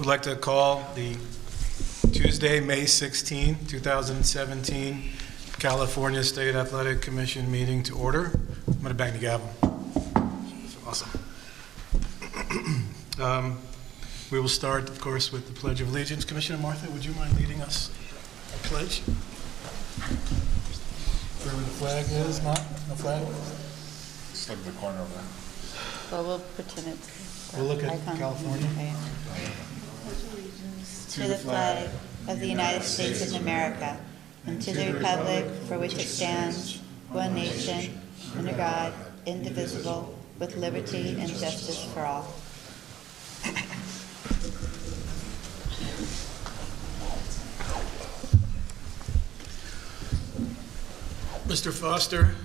I'd like to call the Tuesday, May 16, 2017, California State Athletic Commission meeting to order. I'm going to bang the gavel. Awesome. We will start, of course, with the Pledge of Allegiance. Commissioner Martha, would you mind leading us a pledge? Where the flag is, not no flag? Just look at the corner over there. Well, we'll pretend it's We'll look at icon. California. Okay. To the flag of the United States of America and to the republic for which it stands, one nation, under God, indivisible, with liberty and justice for all. Mr. Foster,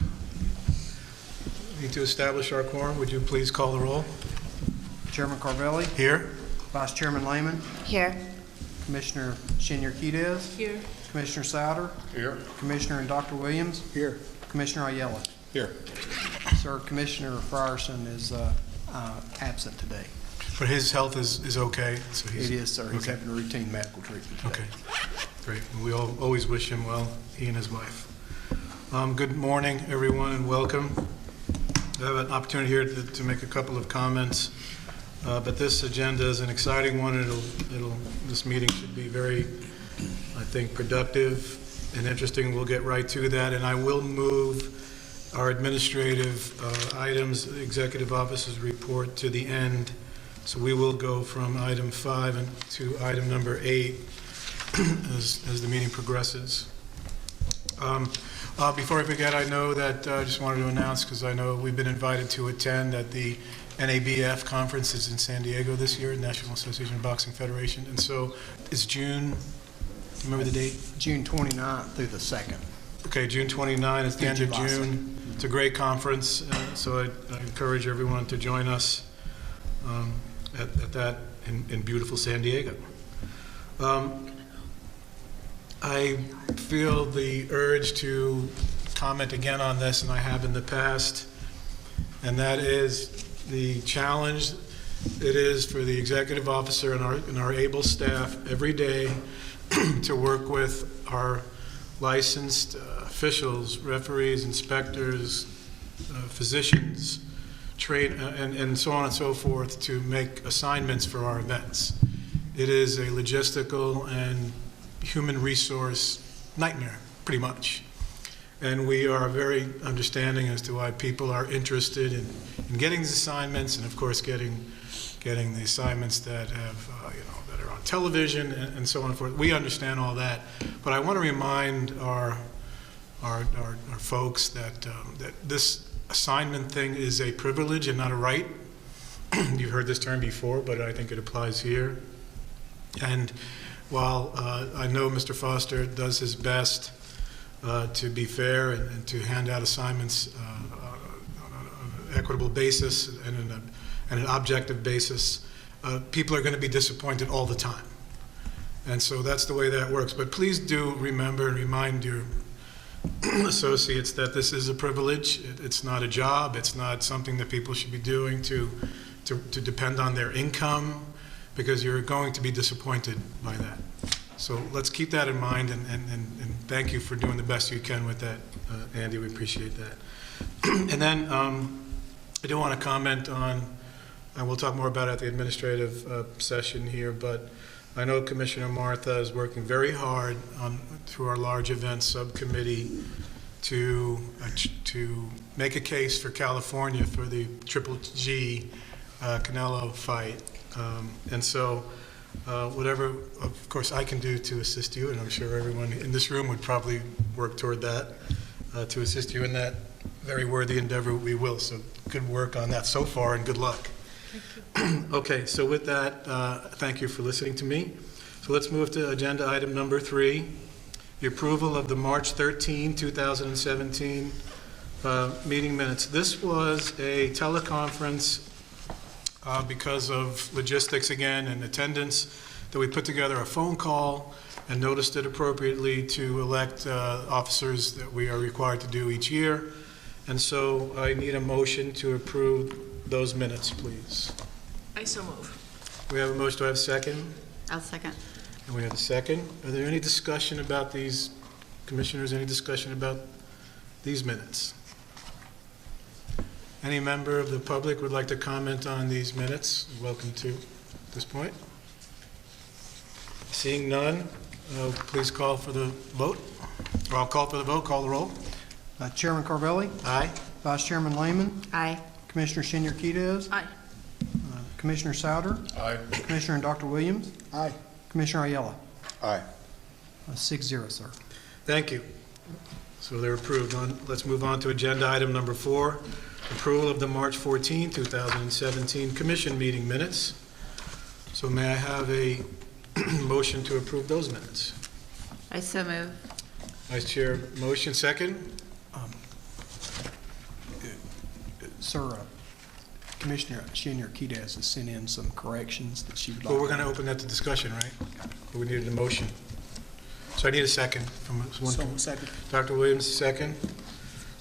we need to establish our quorum. Would you please call the roll? Chairman Carvelli, Here. Vice Chairman Lehman, Here. Commissioner Senior-Quidez, Here. Commissioner Souder, Here. Commissioner and Dr. Williams, Here. Commissioner Ayala. Here. Sir, Commissioner Frierson is absent today. But his health is okay, so It is, sir. He's okay. having routine medical treatment today. Okay, great. We always wish him well, he and his wife. Good morning, everyone, and welcome. I have an opportunity here to make a couple of comments, but this agenda is an exciting one. This meeting should be very, I think, productive and interesting. We'll get right to that, and I will move our administrative items, executive officer's report, to the end. So we will go from item 5 to item number 8 as the meeting progresses. Before I forget, I know that I just wanted to announce, because I know we've been invited to attend at the NABF conferences in San Diego this year, National Association of Boxing Federation. And so it's June, remember the date? June 29th through the 2nd. Okay, June 29, it's the end of July June. It's a great conference, so I encourage everyone to join us at that in beautiful San Diego. I feel the urge to comment again on this, and I have in the past, and that is the challenge it is for the executive officer and our able staff every day to work with our licensed officials, referees, inspectors, physicians, and so on and so forth to make assignments for our events. It is a logistical and human resource nightmare, pretty much. And we are very understanding as to why people are interested in getting these assignments, and of course getting the assignments that have that are on television and so on and forth. We understand all that, but I want to remind our folks that this assignment thing is a privilege and not a right. You've heard this term before, but I think it applies here. And while I know Mr. Foster does his best to be fair and to hand out assignments on an equitable basis and an objective basis, people are going to be disappointed all the time. And so that's the way that works. But please do remember and remind your associates that this is a privilege. It's not a job. It's not something that people should be doing to depend on their income, because you're going to be disappointed by that. So let's keep that in mind, and thank you for doing the best you can with that, Andy. We appreciate that. And then I do want to comment on, and we'll talk more about it at the administrative session here, but I know Commissioner Martha is working very hard through our large events subcommittee to make a case for California for the Triple G Canelo fight. And so whatever, of course, I can do to assist you, and I'm sure everyone in this room would probably work toward that, to assist you in that very worthy endeavor, we will. So good work on that so far, and good luck. Okay, so with that, thank you for listening to me. So let's move to agenda item number 3, the approval of the March 13, 2017 meeting minutes. This was a teleconference because of logistics again and attendance, that we put together a phone call and noticed it appropriately to elect officers that we are required to do each year. And so I need a motion to approve those minutes, please. I so move. We have a motion. Do I have a second? I'll second. And we have a second. Are there any discussion about these, commissioners, any discussion about these minutes? Any member of the public would like to comment on these minutes? Welcome to this point. Seeing none, please call for the vote. Or I'll call for the vote. Call the roll. Chairman Carvelli, Aye. Vice Chairman Lehman, Aye. Commissioner Senior Quidez, Aye. Commissioner Souter, Aye. Commissioner and Dr. Williams, Aye. Commissioner Ayala. Aye. 6-0, sir. Thank you. So they're approved. Let's move on to agenda item number 4, approval of the March 14, 2017 commission meeting minutes. So may I have a motion to approve those minutes? I so move. Vice Chair, motion second. Sir, Commissioner Senior Quidez has sent in some corrections that she would like. Well, we're going to open that to discussion, right? But we needed a motion. So I need a second from one. Second. Dr. Williams, second.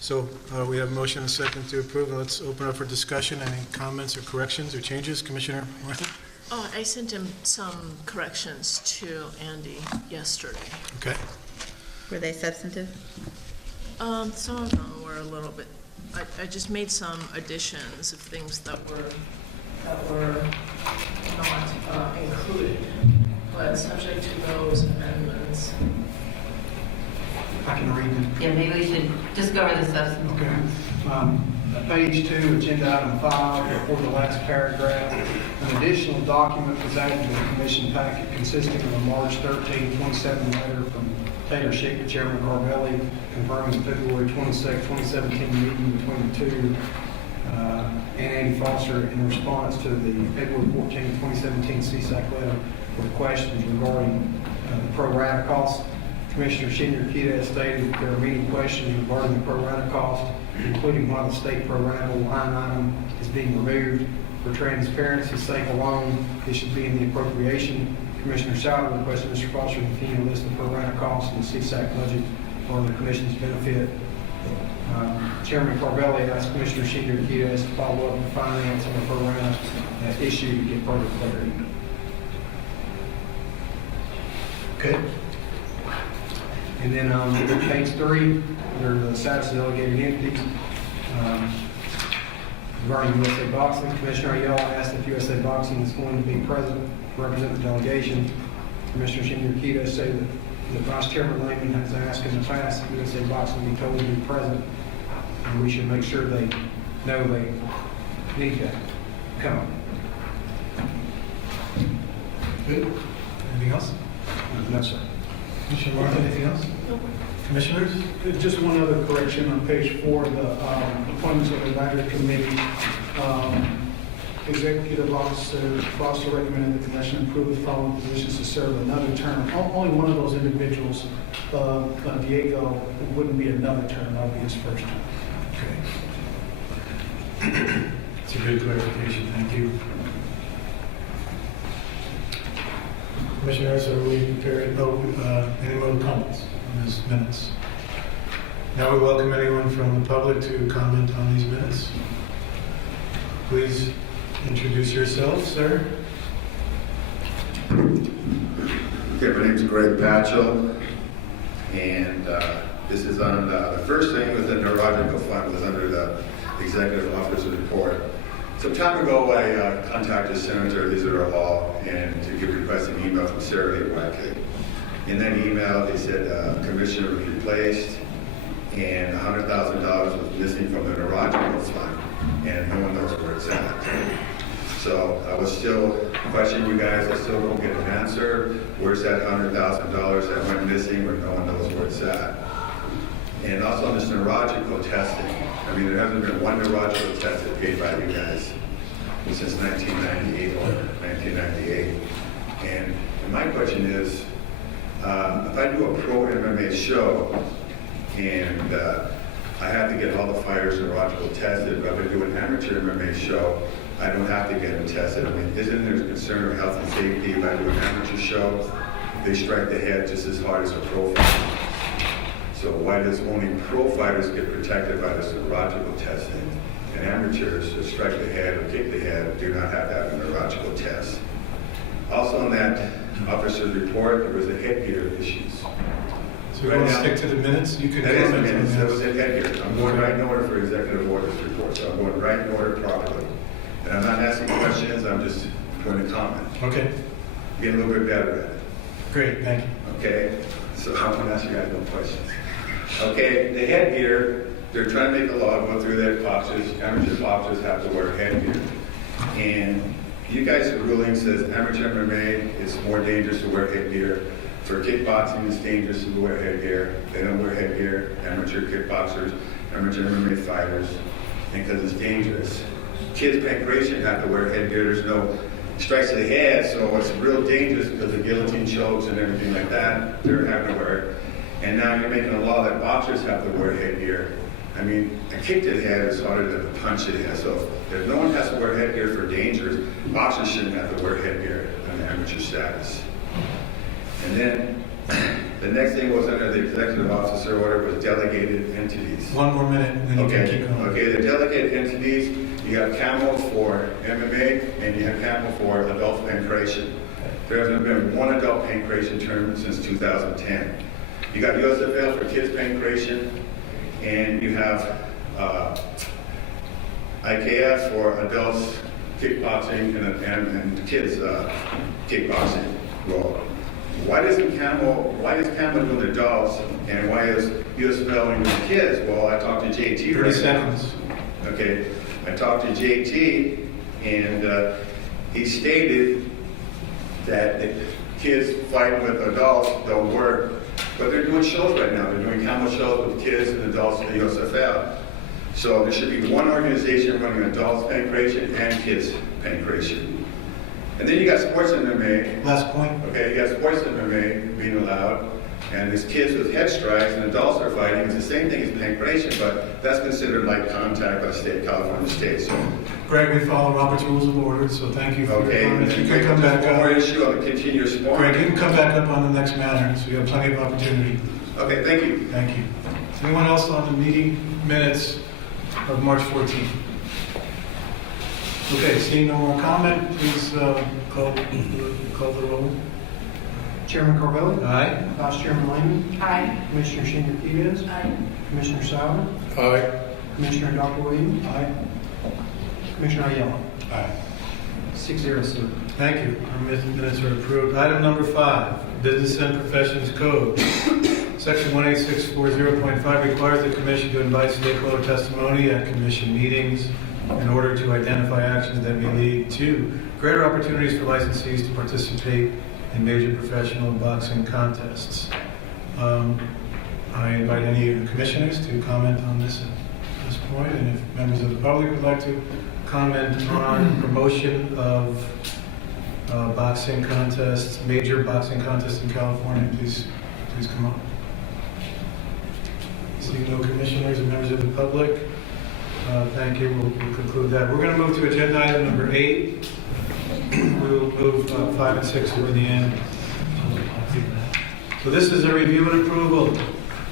So we have a motion and a second to approve. And let's open up for discussion. Any comments or corrections or changes? Commissioner Martin? Oh, I sent him some corrections to Andy yesterday. Okay. Were they substantive? Some of them were a little bit, I just made some additions of things that were not included, but subject to those amendments. I can read them. Yeah, maybe we should just go over the substantive. Okay. Page 2, agenda item 5, before the last paragraph. An additional document was added to the commission packet consisting of a March 13, 2017 letter from Taylor Schick to Chairman Carvelli confirming the February 26, 2017 meeting between the two and Andy Foster in response to the February 14, 2017 CSAC letter with questions regarding the pro rata cost. Commissioner Senior Quidez stated that there are many questions regarding the pro rata cost, including why the state pro rata line item is being removed. For transparency's sake alone, this should be in the appropriation. Commissioner Souter requested Mr. Foster to continue to list the pro rata costs in the CSAC budget for the commission's benefit. Chairman Carvelli asked Commissioner Senior Quidez to follow up with finance on the pro rata issue to get further clarity. Okay. And then page 3, under the status of delegated entities, regarding USA Boxing, Commissioner Ayala asked if USA Boxing is going to be present to represent the delegation. Commissioner Senior Quidez said that Vice Chairman Lehman has asked in the past if USA Boxing be told to be present, and we should make sure they know they need to come. Good. Anything else? No, sir. Commissioner Martin, anything else? Nope. Commissioners? Just one other correction on page 4, the appointments of the advisory committee. Executive Officer Foster recommended the commission approve the following positions to serve another term. Only one of those individuals, Diego, wouldn't be another term, that would be his first term. Okay. It's a good clarification, thank you. Commissioners, are we prepared? Any more comments on these minutes? Now we welcome anyone from the public to comment on these minutes. Please introduce yourself, sir. Okay, my name is Greg Patchell, and this is on the first thing with the neurological fund was under the executive officer's report. Some time ago, I contacted Senator Elizabeth Hall and to give request an email from Sarah Lee Wackey. In that email, they said commissioner was replaced and $100,000 was missing from the neurological fund, and no one knows where it's at. So I was still questioning you guys. I still don't get an answer. Where's that $100,000 that went missing when no one knows where it's at? And also on this neurological testing. I mean, there hasn't been one neurological test that paid by you guys since 1998 or 1998. And my question is, if I do a pro MMA show and I have to get all the fighters neurological tested, but if I do an amateur MMA show, I don't have to get them tested. I mean, isn't there a concern of health and safety if I do an amateur show? They strike the head just as hard as a pro fighter. So why does only pro fighters get protected by this neurological testing, and amateurs that strike the head or kick the head do not have to have a neurological test? Also on that officer's report, there was a headgear issues. So we want to stick to the minutes? You could That is comment on minutes, that was that. in headgear. I'm going right in order for executive orders report, so I'm going right in order properly. And I'm not asking questions, I'm just going to comment. Okay, Get a little bit better at it. great, thank you. Okay, so I'm gonna ask you guys no questions. Okay, the headgear, they're trying to make the law go through that amateur boxers have to wear headgear. And you guys' ruling says amateur MMA is more dangerous to wear headgear. For kickboxing, it's dangerous to wear headgear. They don't wear headgear, amateur kickboxers, amateur MMA fighters, because it's dangerous. Kids paying Croatian have to wear headgear, there's no strikes to the head, so it's real dangerous because of guillotine chokes and everything like that, they're having to wear it. And now you're making a law that boxers have to wear headgear. I mean, a kick to the head is harder than a punch to the head, so if no one has to wear headgear for dangers, boxers shouldn't have to wear headgear on the amateur status. And then, the next thing was under the executive officer order was delegated entities. One more minute, and then you can keep going. Okay, the delegated entities, you have CAMO for MMA, and you have CAMO for adult pancreation. There hasn't been one adult pancreation tournament since 2010. You got USFL for kids pancreation, and you have IKF for adults kickboxing and kids kickboxing. Well, why is CAMO doing adults, and why is USFL doing kids? Well, I talked to JT 30 right now. seconds. Okay, I talked to JT, and he stated that the kids fighting with adults don't work, but they're doing shows right now. They're doing CAMO shows with kids and adults in the USFL. So there should be one organization running adults pancreation and kids pancreation. And then you got sports MMA. Last point. Okay, you got sports MMA being allowed, and there's kids with head strikes, and adults are fighting. It's the same thing as pancreation, but that's considered light contact by the state, California state. So, Greg, we follow Robert's Rules of Order, so thank you for your okay, and comments. then You can come back one more up. issue on the continuous Greg, sparring. you can come back up on the next matter, so you have plenty of opportunity. Okay, thank you. Thank you. Is anyone else on the meeting minutes of March 14th? Okay, seeing no more comment, please call the roll. Chairman Carvelli? Aye. Vice Chairman Lehman? Aye. Commissioner Shingrikidis? Aye. Commissioner Sauer? Aye. Commissioner Dr. Williams? Aye. Commissioner Ayala? Aye. 6-0, sir. Thank you. Our minutes are approved. Item number 5, Business and Professions Code. Section 18640.5 requires the commission to invite stakeholder testimony at commission meetings in order to identify actions that may lead to greater opportunities for licensees to participate in major professional boxing contests. I invite any of the commissioners to comment on this at this point, and if members of the public would like to comment on promotion of boxing contests, major boxing contests in California, please come up. Seeing no commissioners and members of the public, thank you. We'll conclude that. We're going to move to agenda item number 8. We'll move 5 and 6 toward the end. So this is a review and approval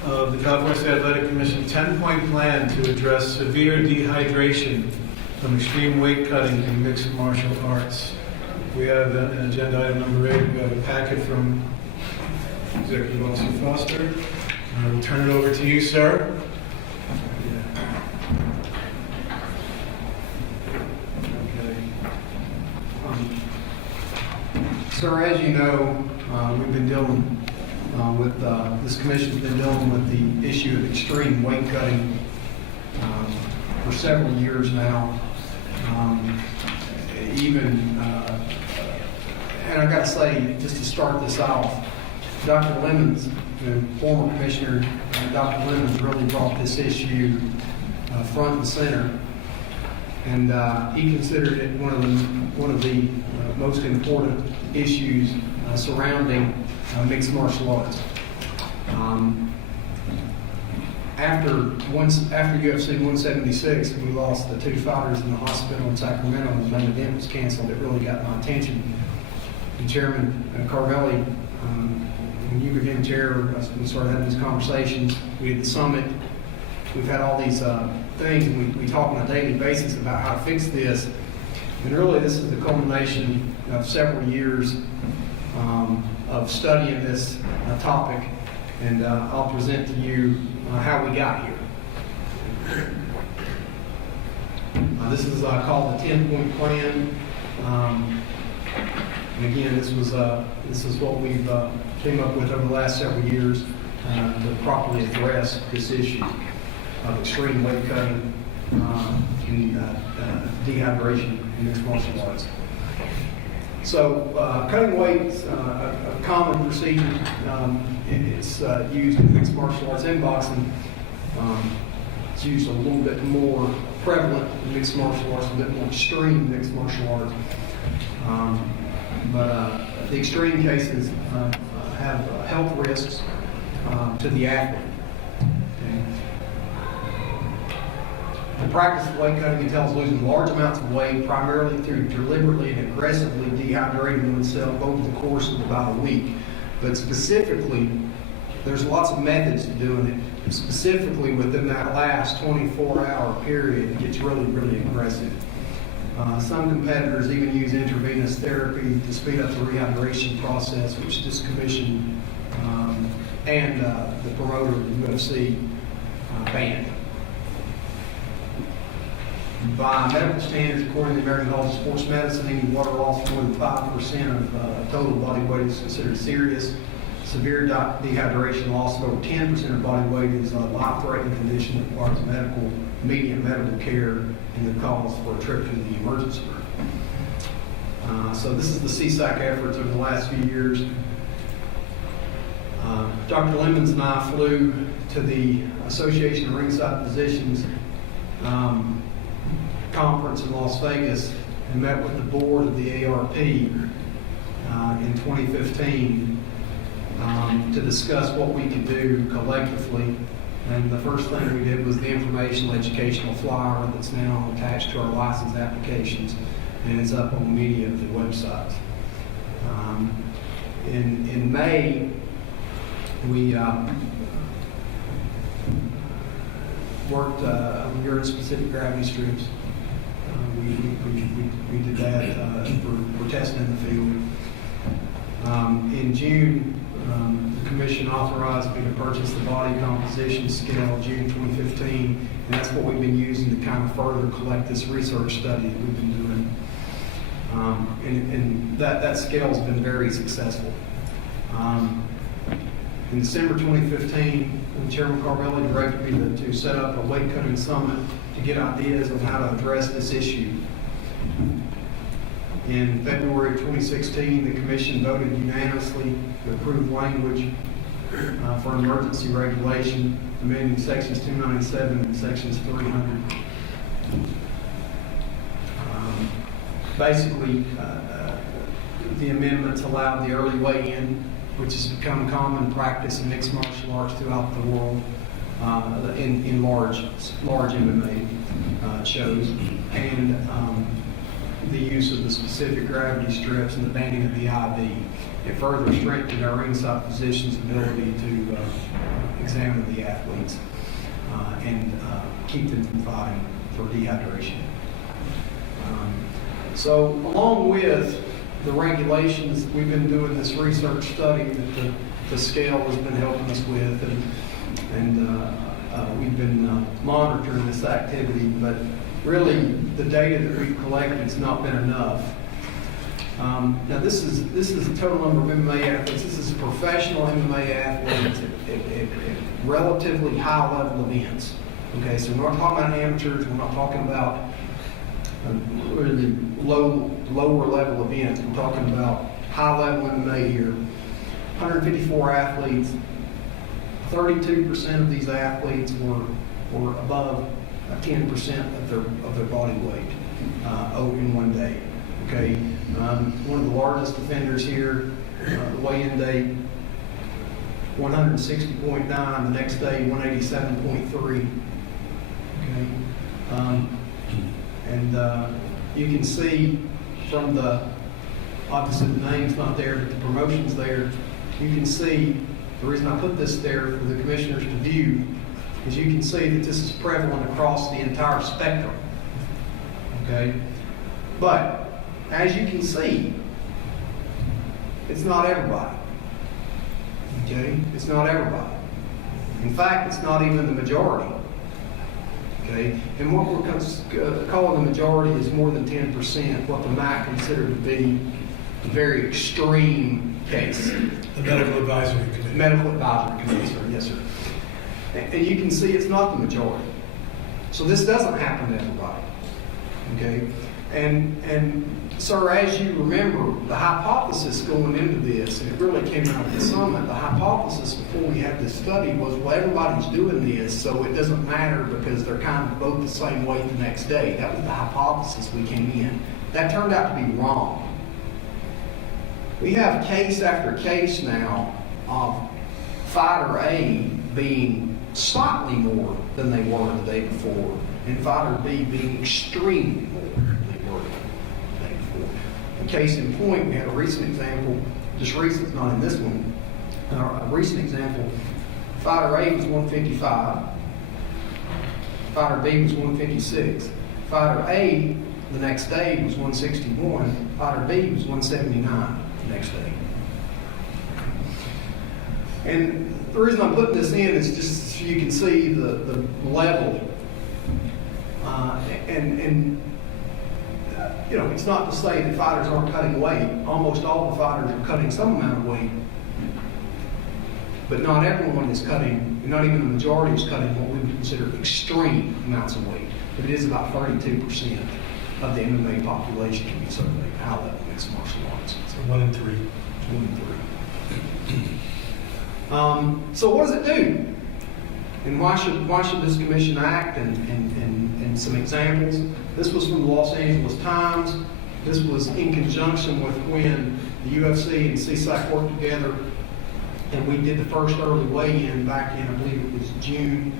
of the California State Athletic Commission 10-point plan to address severe dehydration from extreme weight cutting in mixed martial arts. We have an agenda item number 8. We have a packet from Executive Officer Foster. I will turn it over to you, sir. Sir, as you know, we've been dealing with, this commission's been dealing with the issue of extreme weight cutting for several years now. And I've got to say, just to start this off, Dr. Lemons, the former commissioner, Dr. Lemons really brought this issue front and center. And he considered it one of the most important issues surrounding mixed martial arts. After UFC 176, we lost the 2 fighters in the hospital in Sacramento, and the main event was canceled. It really got my attention. And Chairman Carvelli, when you became chair, we started having these conversations. We had the summit. We've had all these things, and we talk on a daily basis about how to fix this. And really, this is the culmination of several years of studying this topic, and I'll present to you how we got here. This is called the 10-point plan. And again, this is what we've came up with over the last several years to properly address this issue of extreme weight cutting and dehydration in mixed martial arts. So cutting weights, a common procedure. It's used in mixed martial arts and boxing. It's used a little bit more prevalent in mixed martial arts, a bit more extreme mixed martial arts. But the extreme cases have health risks to the athlete. Okay. The practice of weight cutting entails losing large amounts of weight, primarily through deliberately and aggressively dehydrating oneself over the course of about a week. But specifically, there's lots of methods to doing it. Specifically, within that last 24-hour period, it gets really, really aggressive. Some competitors even use intravenous therapy to speed up the rehydration process, which this commission and the promoter of the UFC banned. By medical standards, according to the American College of Sports Medicine, any water loss more than 5% of total body weight is considered serious. Severe dehydration loss of over 10% of body weight is a life-threatening condition that requires immediate medical care and the cause for a trip to the emergency room. So this is the CSAC efforts over the last few years. Dr. Lemons and I flew to the Association of Ringside Physicians conference in Las Vegas and met with the board of the ARP in 2015 to discuss what we could do collectively. And the first thing we did was the informational educational flyer that's now attached to our license applications, and it's up on many of the websites. In May, we worked on urine-specific gravity strips. We did that for testing in the field. In June, the commission authorized me to purchase the body composition scale June 2015, and that's what we've been using to kind of further collect this research study that we've been doing. And that scale has been very successful. In December 2015, Chairman Carvelli directed me to set up a weight cutting summit to get ideas on how to address this issue. In February 2016, the commission voted unanimously to approve language for emergency regulation, amending sections 297 and sections 300. Basically, the amendments allowed the early weigh-in, which has become common practice in mixed martial arts throughout the world, in large MMA shows, and the use of the specific gravity strips and the banning of the IV. It further strengthened our ringside physicians' ability to examine the athletes and keep them from fighting for dehydration. So along with the regulations, we've been doing this research study that the scale has been helping us with, and we've been monitoring this activity, but really the data that we've collected has not been enough. Now this is the total number of MMA athletes. This is professional MMA athletes at relatively high level events. Okay, so we're not talking about amateurs, we're not talking about really lower level events. We're talking about high level MMA here. 154 athletes. 32% of these athletes were above 10% of their body weight in one day. Okay, one of the largest offenders here, the weigh-in day, 160.9. The next day, 187.3. Okay. And you can see from obviously the name's not there, but the promotion's there. You can see, the reason I put this there for the commissioners to view is you can see that this is prevalent across the entire spectrum. Okay? But, as you can see, It's not everybody. Okay? It's not everybody. In fact, it's not even the majority. Okay? And what we're calling the majority is more than 10%, what the MAC considered to be a very extreme case. The Medical Advisory Committee. Medical Advisory Committee, sir. Yes, sir. And you can see it's not the majority. So this doesn't happen to everybody. Okay? And sir, as you remember, the hypothesis going into this, and it really came out of the summit, the hypothesis before we had this study was, well, everybody's doing this, so it doesn't matter because they're kind of both the same weight the next day. That was the hypothesis we came in. That turned out to be wrong. We have case after case now of fighter A being slightly more than they were the day before, and fighter B being extremely more than they were the day before. A case in point, we had a recent example, just recent, not in this one, a recent example, fighter A was 155, fighter B was 156. Fighter A the next day was 161, fighter B was 179 the next day. And the reason I'm putting this in is just so you can see the level. You know, it's not to say that fighters aren't cutting weight. Almost all the fighters are cutting some amount of weight. But not everyone is cutting, not even the majority is cutting what we would consider extreme amounts of weight. But it is about 32% of the MMA population can be surveyed, how that mixed martial arts. So 1 in 3. 1 in 3. So what does it do? And why should this commission act? And some examples. This was from the Los Angeles Times. This was in conjunction with when the UFC and CSAC worked together, and we did the first early weigh-in back in, I believe it was June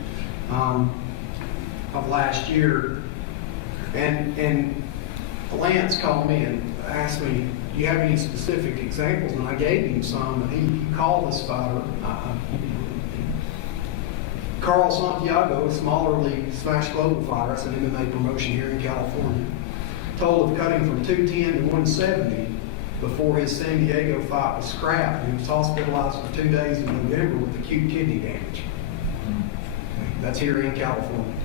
of last year. And Lance called me and asked me, do you have any specific examples? And I gave him some, and he called this fighter. Carl Santiago, a smaller league Smash Global fighter, that's an MMA promotion here in California, told of cutting from 210 to 170 before his San Diego fight was scrapped. He was hospitalized for 2 days in November with acute kidney damage. That's here in California.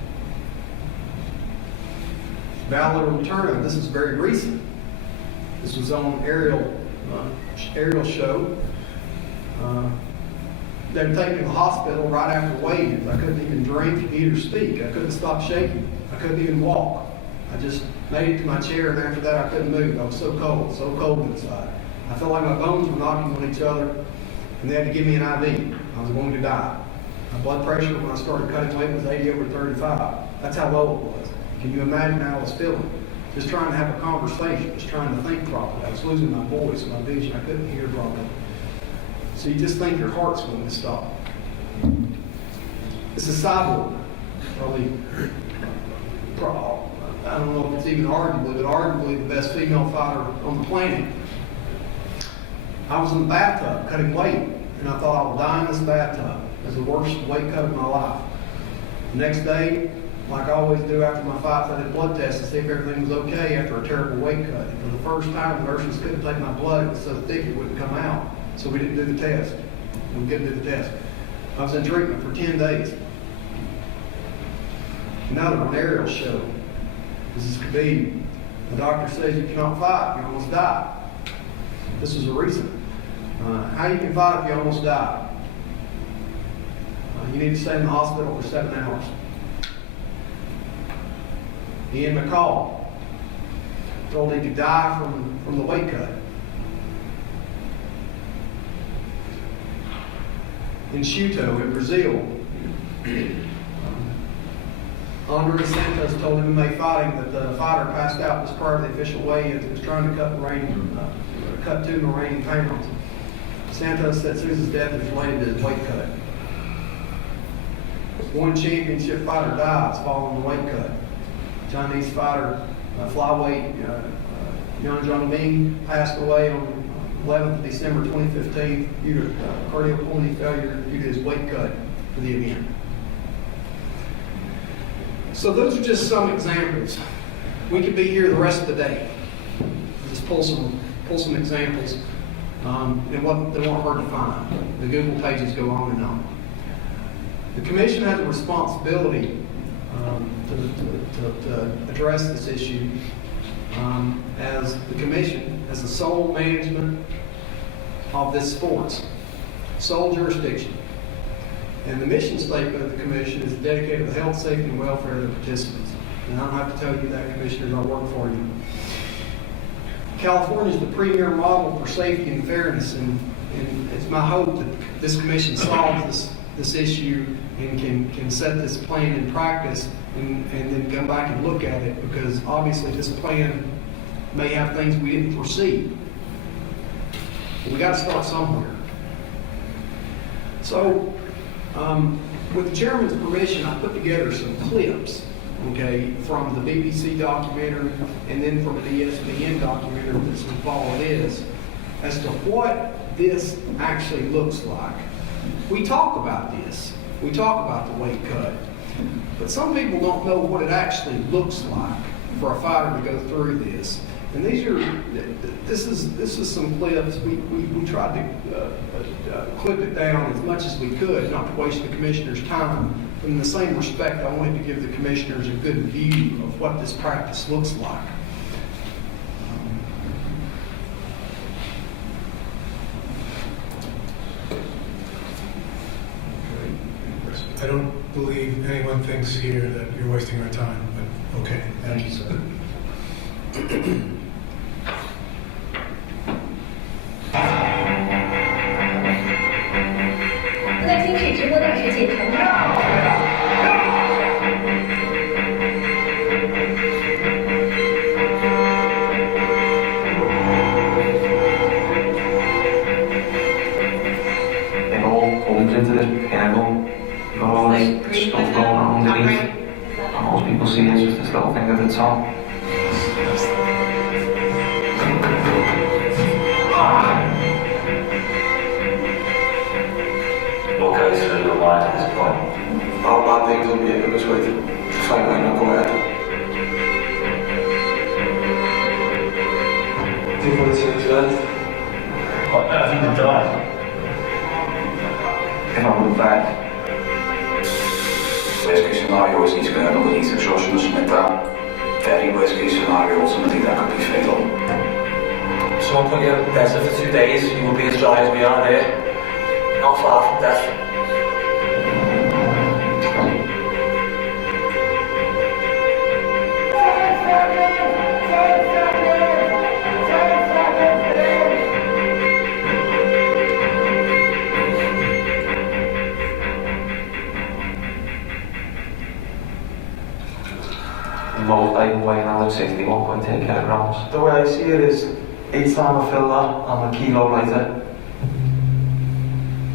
Valor Turner, this is very recent. This was on Ariel show. They were taken to the hospital right after weigh-ins. I couldn't even drink, eat, or speak. I couldn't stop shaking. I couldn't even walk. I just made it to my chair, and after that I couldn't move. I was so cold inside. I felt like my bones were knocking on each other, and they had to give me an IV. I was going to die. My blood pressure when I started cutting weight was 80/35. That's how low it was. Can you imagine how I was feeling? Just trying to have a conversation, just trying to think properly. I was losing my voice, my vision. I couldn't hear properly. So you just think your heart's going to stop. This is Cyborg. Probably, I don't know if it's even arguably, but arguably the best female fighter on the planet. I was in the bathtub cutting weight, and I thought I would die in this bathtub. It was the worst weight cut of my life. The next day, like I always do after my fights, I did a blood test to see if everything was okay after a terrible weight cut. And for the first time, the nurses couldn't take my blood. It was so thick it wouldn't come out. So we didn't do the test. We couldn't do the test. I was in treatment for 10 days. Another on Ariel's show. This is Khabib. The doctor says you cannot fight. You almost die. This was a recent. How you can fight if you almost die? You need to stay in the hospital for 7 hours. Ian McCall told he could die from the weight cut. In Chuto, in Brazil, Andre Santos told MMA Fighting that the fighter passed out just prior to the official weigh-in. He was trying to cut 2 remaining pounds. Santos said Sousa's death is related to his weight cut. One championship fighter dies following the weight cut. Chinese fighter, flyweight Yan Zhongming passed away on 11th of December 2015 due to cardiopulmonary failure due to his weight cut for the event. So those are just some examples. We could be here the rest of the day. Just pull some examples. They weren't hard to find. The Google pages go on and on. The commission has a responsibility to address this issue as the commission, as the sole management of this sports, sole jurisdiction. And the mission statement of the commission is dedicated to the health, safety, and welfare of the participants. And I don't have to tell you that, commissioners, I work for you. California is the premier model for safety and fairness, and it's my hope that this commission solves this issue and can set this plan in practice and then come back and look at it, because obviously this plan may have things we didn't foresee. But we got to start somewhere. So, with the chairman's permission, I put together some clips, okay, from the BBC documentary and then from an ESPN documentary that's going to follow this, as to what this actually looks like. We talk about this. We talk about the weight cut. But some people don't know what it actually looks like for a fighter to go through this. And this is some clips. We tried to clip it down as much as we could, not to waste the commissioner's time. But in the same respect, I wanted to give the commissioners a good view of what this practice looks like. I don't believe anyone thinks here that you're wasting our time, but okay. Thank you, sir. It all comes into this pinnacle. You've got all this stuff going on underneath. And most people see it as just this little thing at the top. What goes through your mind at this point? All bad things will be able to with. Just like when you go ahead. People that seem to end. I think they died. If I look back, worst case scenario is he's going to have a heat exhaustion or something like that. Very worst case scenario, ultimately that could be fatal. Someone put you in the desert for 2 days, you will be as dry as we are here. Not far from death. Most I've weighing out 61.8 kilograms. The way I see it is, each time I fill that, I'm a kilo lighter.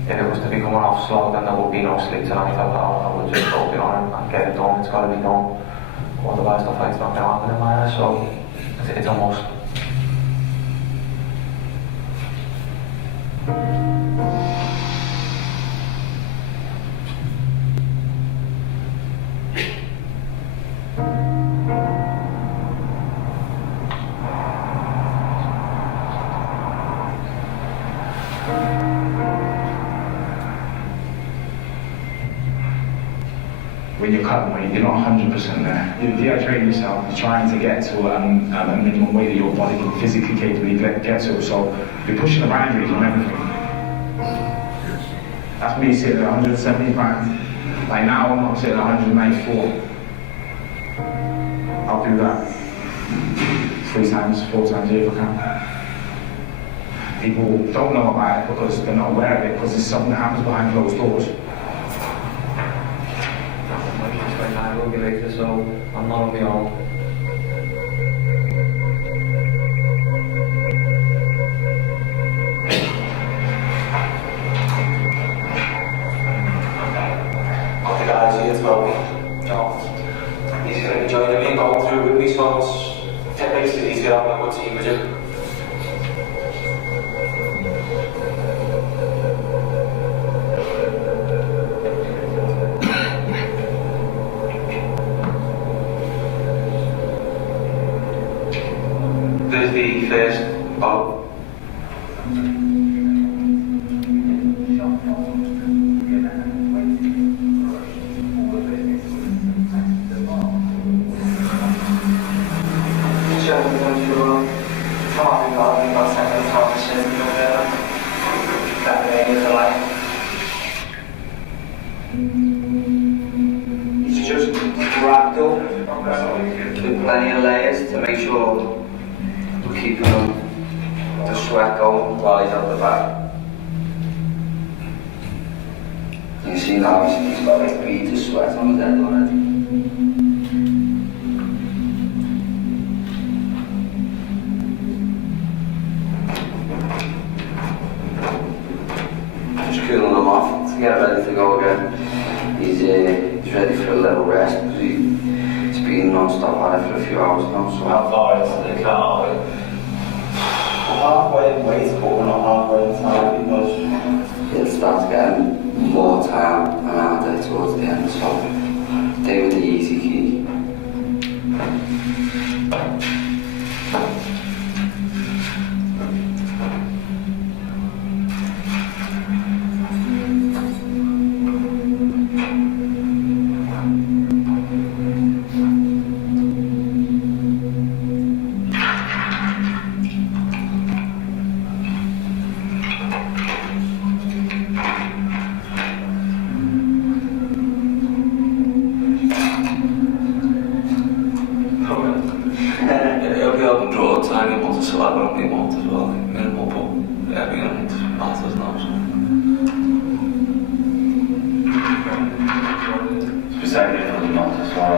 If it was to be coming off slow, then there would be no sleep tonight. I would just focus on it and get it done. It's got to be done. Otherwise, the fight's not going to happen in my eyes. So it's a must. When you're cutting weight, you're not 100% there. You're dehydrating yourself, you're trying to get to a minimum weight that your body can physically capably get to. So you're pushing the boundaries on everything. That's me sitting at 170 pounds. Like now, I'm sitting at 194. I'll do that 3 times, 4 times a year if I can. People don't know about it because they're not aware of it, because it's something that happens behind closed doors. So I'm not on my own. Got the guys here to help me. He's going to be joining me and going through with me, so it makes it easier having a good team with you. This is the first bout. It's just wrapped up with plenty of layers to make sure we're keeping the sweat going while he's at the back. You see now he's got like beads of sweat on his head already. Just cooling him off to get ready to go again. He's ready for a little rest because he's been non-stop at it for a few hours now. So how far into the car are we? Halfway in weight, but we're not halfway in time because he'll start getting more tired and harder towards the end. So stay with the easy key. He'll be able to draw a tiny amount of saliva when we want as well, like minimal, but yeah, it matters now. So. Specifically for the month as well.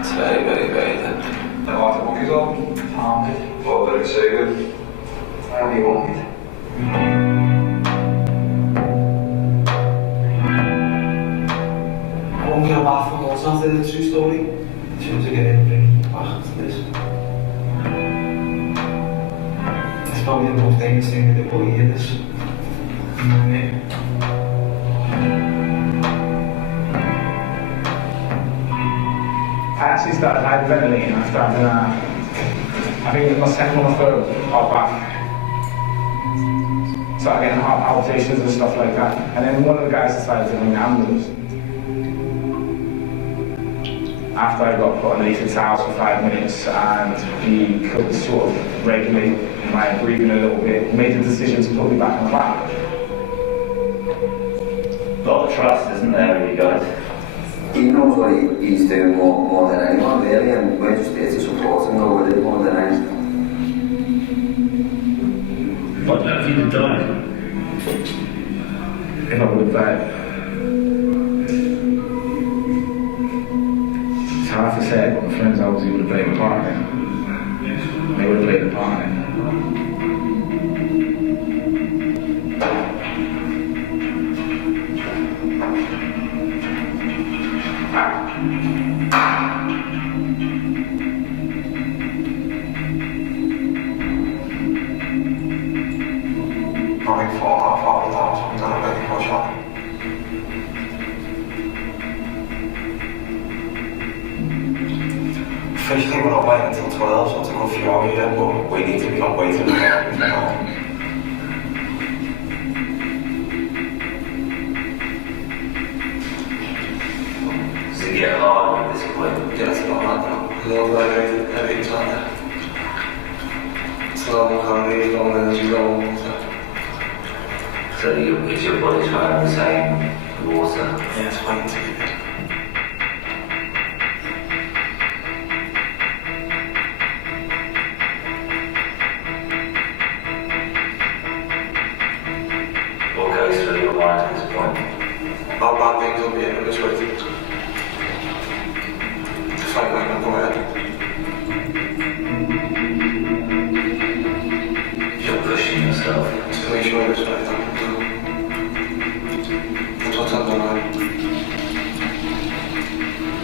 It's very, very, very tempting. The water book is on. Target. What did it say good? How do you want it? I won't get a bath from what's after the two-story. In terms of getting back to this. It's probably the most dangerous thing that they will hear this. You know what I mean? I actually started hyperventilating. I started, I think it was my second or third hot bath. Started getting heart palpitations and stuff like that. And then one of the guys decided to ring the ambulance. After I got put underneath the towels for 5 minutes and he could sort of regulate my breathing a little bit, made the decision to put me back on the back. A lot of trust, isn't there, with you guys? He knows what he's doing more than anyone, really, and we're just here to support him over it more than anything. What if you'd have died? If I would have died. It's hard to say, but my friends obviously would have played a part in it. They would have played a part in it. Probably 4.5 hours, I've done a really good job. Officially we're not waiting until 12, so it's a good few hours yet, but we need to be not waiting until now. Does it get hard at this point? Yeah, it's not hard now. A little bit every time. It's low calories, low energy, low water. So is your body trying the same water? Yeah, it's waiting to be good. What goes through your mind at this point? How bad things will be in this way. To fight like I'm going ahead. You're pushing yourself. To make sure this way happens. That's what's underlying.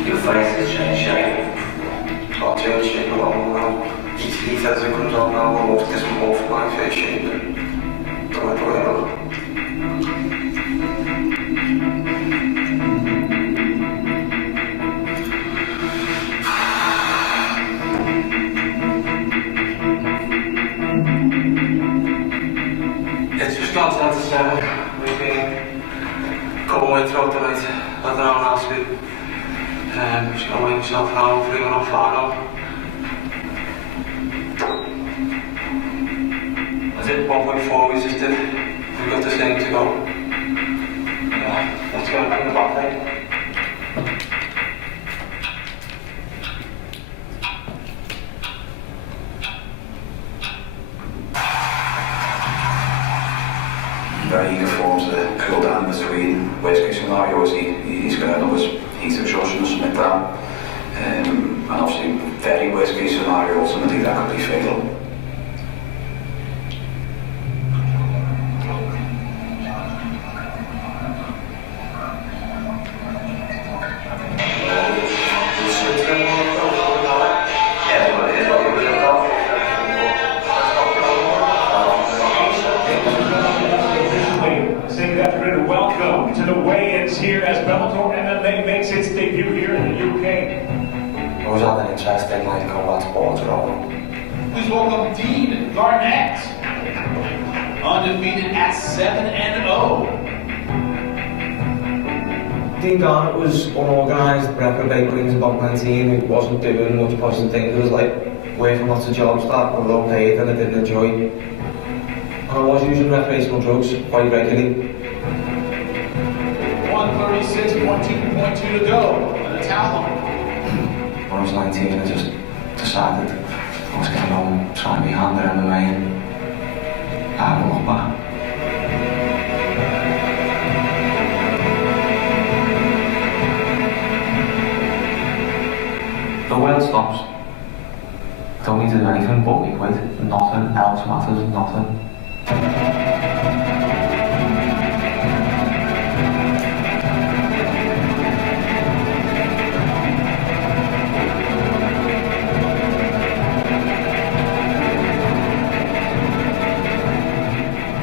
Your face has changed shape. I'll change shape a lot more now. Each as it comes on now, I'll morph this morph my face shape and the way I look. It's just not time to say. We've been a couple of way throughout the night. I don't know how to sleep. Just gonna wait yourself out. Hopefully we're not far now. Was it 1.4 we just did? We've got the same to go. Yeah, let's go in the back leg. you must admit that. And obviously, very worst case scenario, ultimately that could be fatal. Welcome to the weigh-ins here as Bellator MMA makes its debut here in the UK. I was had an interest in like combat sports growing. Please welcome Dean Garnett, undefeated at 7-0. Dean Garnett was unorganised, reprobate, brings about 19, who wasn't doing much positive things. It was like working lots of jobs that were low paid and I didn't enjoy. And I was using recreational drugs quite regularly. 136.2 to go. And a towel. When I was 19, I just decided I was going to go and try my hand at MMA, and I haven't looked back. The world stops. Don't need to do anything but be quit. Nothing else matters, nothing.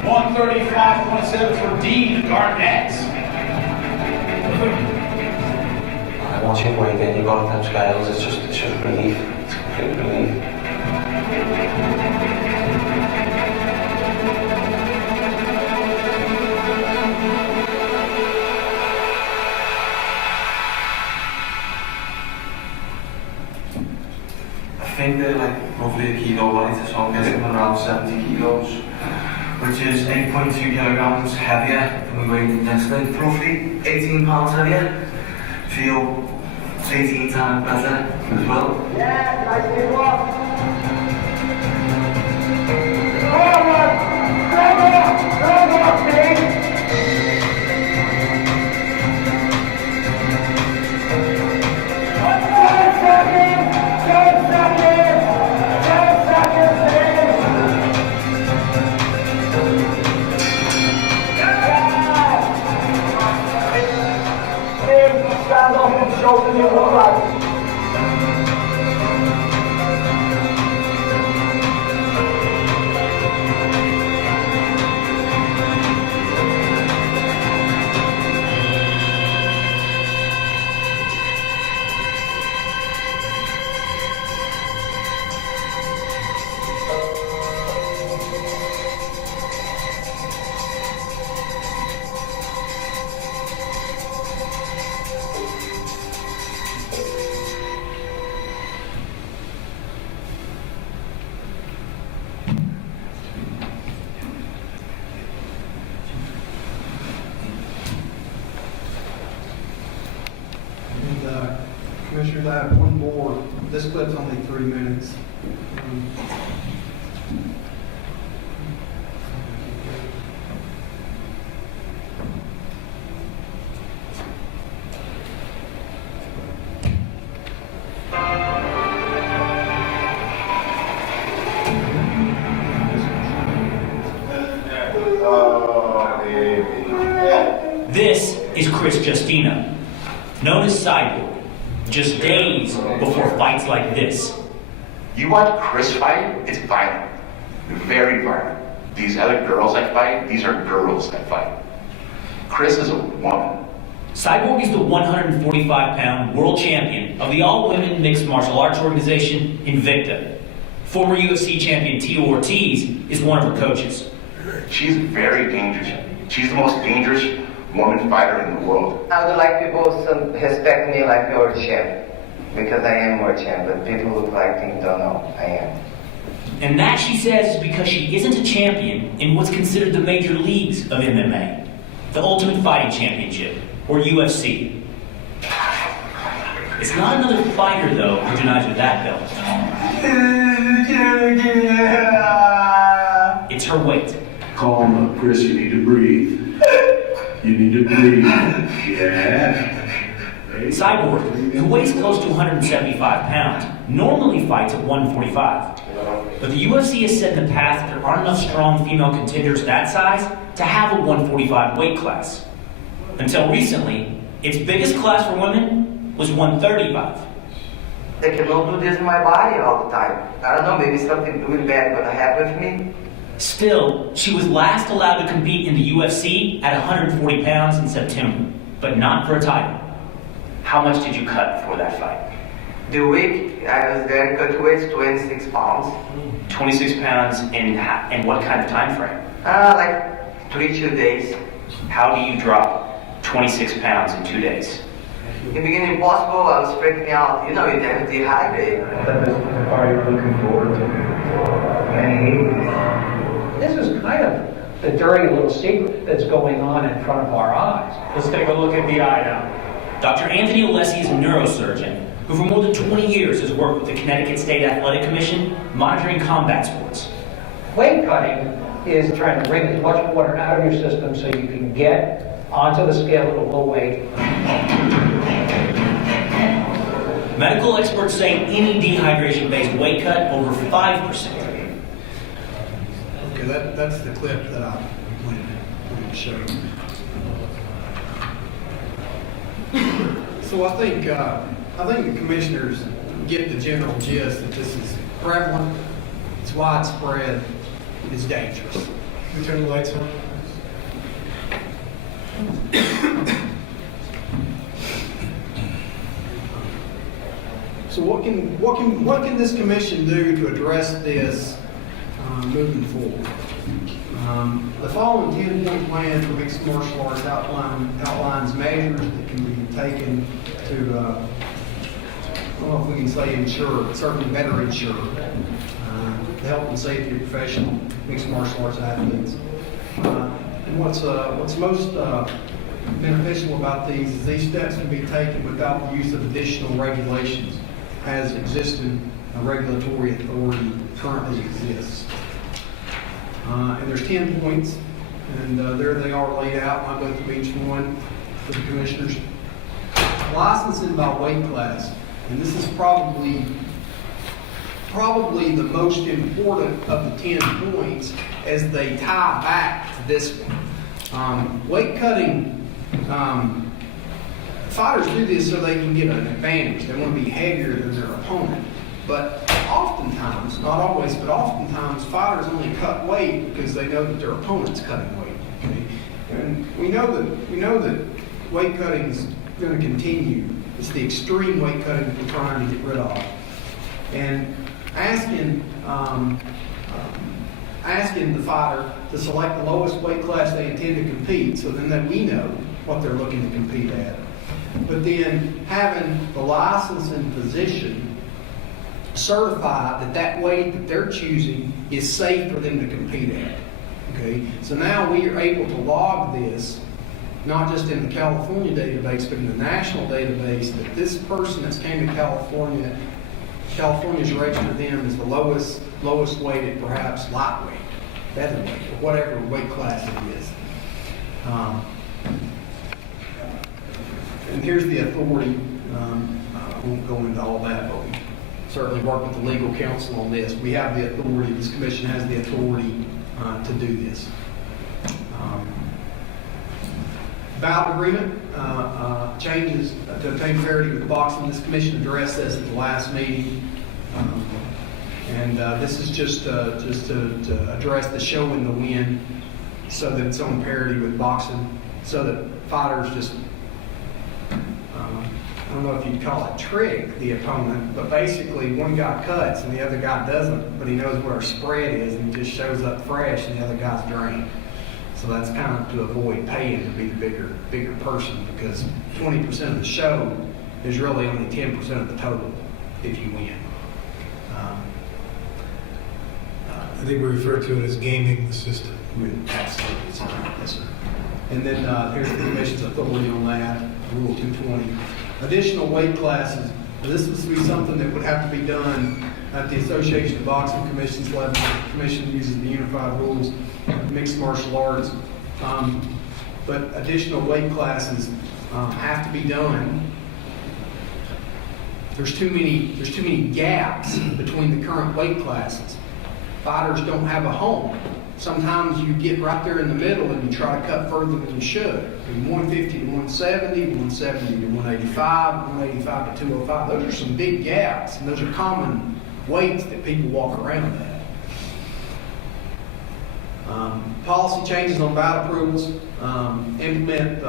$135.7 for Dean Garnett. Once you've weighed in, you've got them scales, it's just relief. It's complete relief. I think they're like roughly a kilo lighter, so I'm guessing around 70 kilos, which is 8.2 kilograms heavier than we weighed in yesterday. Roughly 18 pounds heavier. Feel 18 times better as well. Yeah, nice big walk. Stand up and show them your life. Commissioners, I have one more. This clip's only 3 minutes. This is Chris Justina, known as Cyborg, just days before fights like this. You watch Chris fight, it's violent. Very violent. These other girls that fight, these are girls that fight. Chris is a woman. Cyborg is the 145-pound world champion of the all-women mixed martial arts organization, Invicta. Former UFC champion Tio Ortiz is one of her coaches. She's very dangerous. She's the most dangerous woman fighter in the world. I would like people to respect me like a world champ, because I am world champ, but people who look like me don't know I am. And that, she says, is because she isn't a champion in what's considered the major leagues of MMA, the Ultimate Fighting Championship, or UFC. It's not another fighter, though, who denies her that belt. It's her weight. Calm up, Chris, you need to breathe. You need to breathe. Yeah. Cyborg, who weighs close to 175 pounds, normally fights at 145. But the UFC has said in the past that there aren't enough strong female contenders that size to have a 145 weight class. Until recently, its biggest class for women was 135. I cannot do this in my body all the time. I don't know, maybe something really bad gonna happen with me. Still, she was last allowed to compete in the UFC at 140 pounds in September, but not for a title. How much did you cut before that fight? The week I was there, cut weight 26 pounds. 26 pounds in what kind of time frame? Like 2 days. How do you drop 26 pounds in 2 days? In the beginning, impossible. I was freaking out. You know, you have to dehydrate. Are you looking forward to? This is kind of the dirty little secret that's going on in front of our eyes. Let's take a look at the eye now. Dr. Anthony Alessi is a neurosurgeon who for more than 20 years has worked with the Connecticut State Athletic Commission monitoring combat sports. Weight cutting is trying to bring as much water out of your system so you can get onto the scale at a low weight. Medical experts say any dehydration-based weight cut over 5%. Okay, that's the clip that I wanted to show you. So I think the commissioners get the general gist that this is prevalent, it's widespread, it's dangerous. Can we turn the lights on? So what can this commission do to address this moving forward? The following 10-point plan for mixed martial arts outlines measures that can be taken to, I don't know if we can say ensure, but certainly better ensure the health and safety of professional mixed martial arts athletes. And what's most beneficial about these is these steps can be taken without the use of additional regulations as existing regulatory authority currently exists. And there's 10 points, and there they are laid out. I'll go through each one for the commissioners. Licensing by weight class, and this is probably the most important of the 10 points as they tie back to this one. Weight cutting, fighters do this so they can get an advantage. They want to be heavier than their opponent. But oftentimes, not always, but oftentimes fighters only cut weight because they know that their opponent's cutting weight. Okay? And we know that weight cutting is going to continue. It's the extreme weight cutting that we're trying to get rid of. And asking the fighter to select the lowest weight class they intend to compete, so then that we know what they're looking to compete at. But then having the licensing physician certify that weight that they're choosing is safe for them to compete at. Okay, so now we are able to log this, not just in the California database, but in the national database, that this person that's came to California, California's registered them as the lowest weighted, perhaps lightweight, featherweight, or whatever weight class it is. And here's the authority. I won't go into all that, but we certainly work with the legal counsel on this. We have the authority, this commission has the authority to do this. Bout agreement changes to obtain parity with boxing. This commission addressed this at the last meeting. And this is just to address the show and the win so that it's on parity with boxing, so that fighters just, I don't know if you'd call it trick the opponent, but basically one guy cuts and the other guy doesn't, but he knows what our spread is and he just shows up fresh and the other guy's drained. So that's kind of to avoid paying to be the bigger person, because 20% of the show is really only 10% of the total if you win. I think we refer to it as gaming the system. Absolutely. Yes, sir. And then here's the commission's authority on that, Rule 220. Additional weight classes. Now, this would be something that would have to be done at the Association of Boxing Commission's level. The commission uses the unified rules of mixed martial arts. But additional weight classes have to be done there's too many gaps between the current weight classes. Fighters don't have a home. Sometimes you get right there in the middle and you try to cut further than you should. From 150 to 170, 170 to 185, 185 to 205. Those are some big gaps, and those are common weights that people walk around at. Policy changes on bout approvals, implement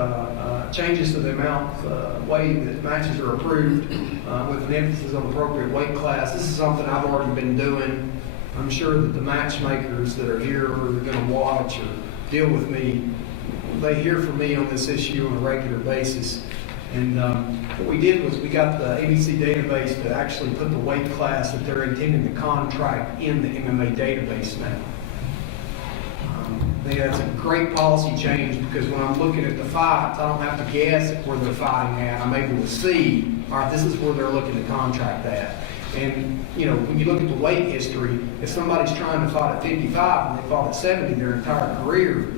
changes to the amount of weight that matches are approved with an emphasis on appropriate weight class. This is something I've already been doing. I'm sure that the matchmakers that are here or are going to watch or deal with me, they hear from me on this issue on a regular basis. And what we did was we got the ABC database to actually put the weight class that they're intending to contract in the MMA database now. I think that's a great policy change because when I'm looking at the fights, I don't have to guess at where they're fighting at. I'm able to see, all right, this is where they're looking to contract at. And, you know, when you look at the weight history, if somebody's trying to fight at 55 and they fought at 70 their entire career,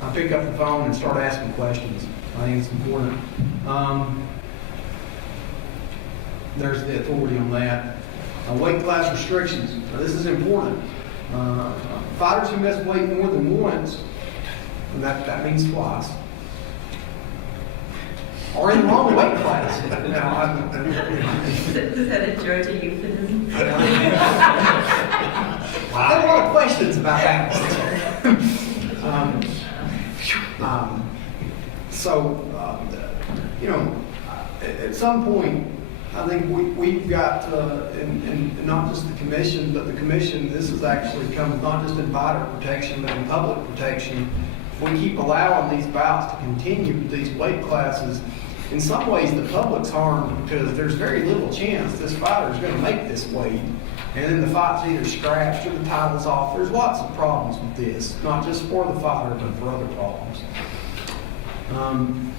I pick up the phone and start asking questions. I think it's important. There's the authority on that. Weight class restrictions. Now, this is important. Fighters who miss weight more than once, and that means twice, are in the wrong weight class. Is that a Georgia euphemism? I had a lot of questions about that. You know, at some point, I think we've got, and not just the commission, but the commission, this has actually come not just in fighter protection, but in public protection. If we keep allowing these bouts to continue with these weight classes, in some ways the public's harmed because there's very little chance this fighter is going to make this weight. And then the fight's either scratched or the title's off. There's lots of problems with this, not just for the fighter, but for other problems. And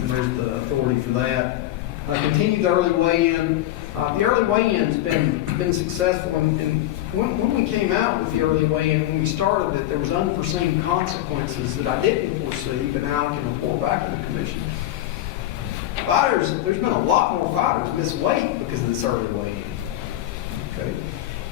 there's the authority for that. Continue the early weigh-in. The early weigh-in's been successful, and when we came out with the early weigh-in, when we started it, there was unforeseen consequences that I didn't foresee, but now I can report back to the commission. Fighters, there's been a lot more fighters miss weight because of this early weigh-in. Okay,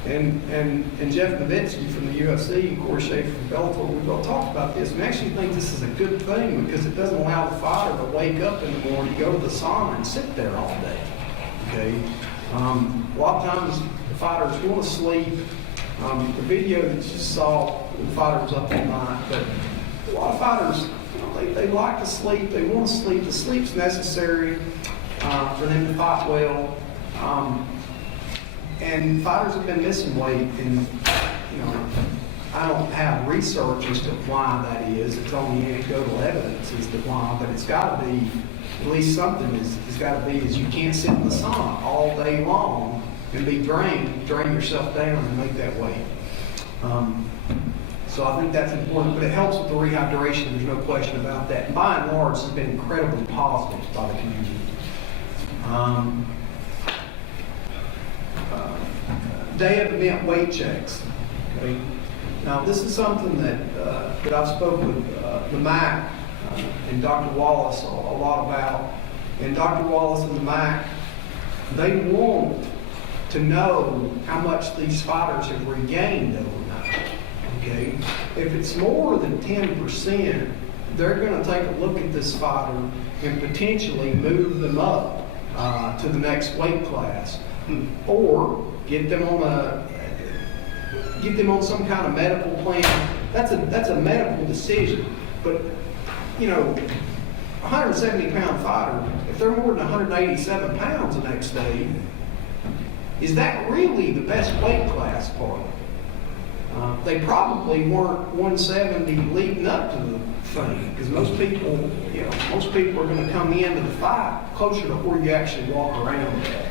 and Jeff Nowitzki from the UFC, and Corey Schaefer from Bellator, we've all talked about this. We actually think this is a good thing because it doesn't allow the fighter to wake up in the morning, go to the sauna, and sit there all day. Okay, a lot of times the fighters want to sleep. The video that you saw, the fighter was up all night, but a lot of fighters, you know, they like to sleep. They want to sleep. The sleep's necessary for them to fight well. And fighters have been missing weight, and you know, I don't have research as to why that is. It's only anecdotal evidence as to why, but it's got to be at least something. It's got to be is you can't sit in the sauna all day long and be drained, drain yourself down, and make that weight. So I think that's important, but it helps with the rehydration. There's no question about that. And by and large, it's been incredibly positive by the community. Day of event weight checks. Okay. Now this is something that I've spoken with the MAC and Dr. Wallace a lot about. And Dr. Wallace and the MAC, they want to know how much these fighters have regained overnight. Okay. If it's more than 10%, they're going to take a look at this fighter and potentially move them up to the next weight class, or get them on some kind of medical plan. That's a medical decision. But you know, 170-pound fighter, if they're more than 187 pounds the next day, is that really the best weight class for them? They probably weren't 170 leading up to the thing, because most people are going to come into the fight closer to where you actually walk around at.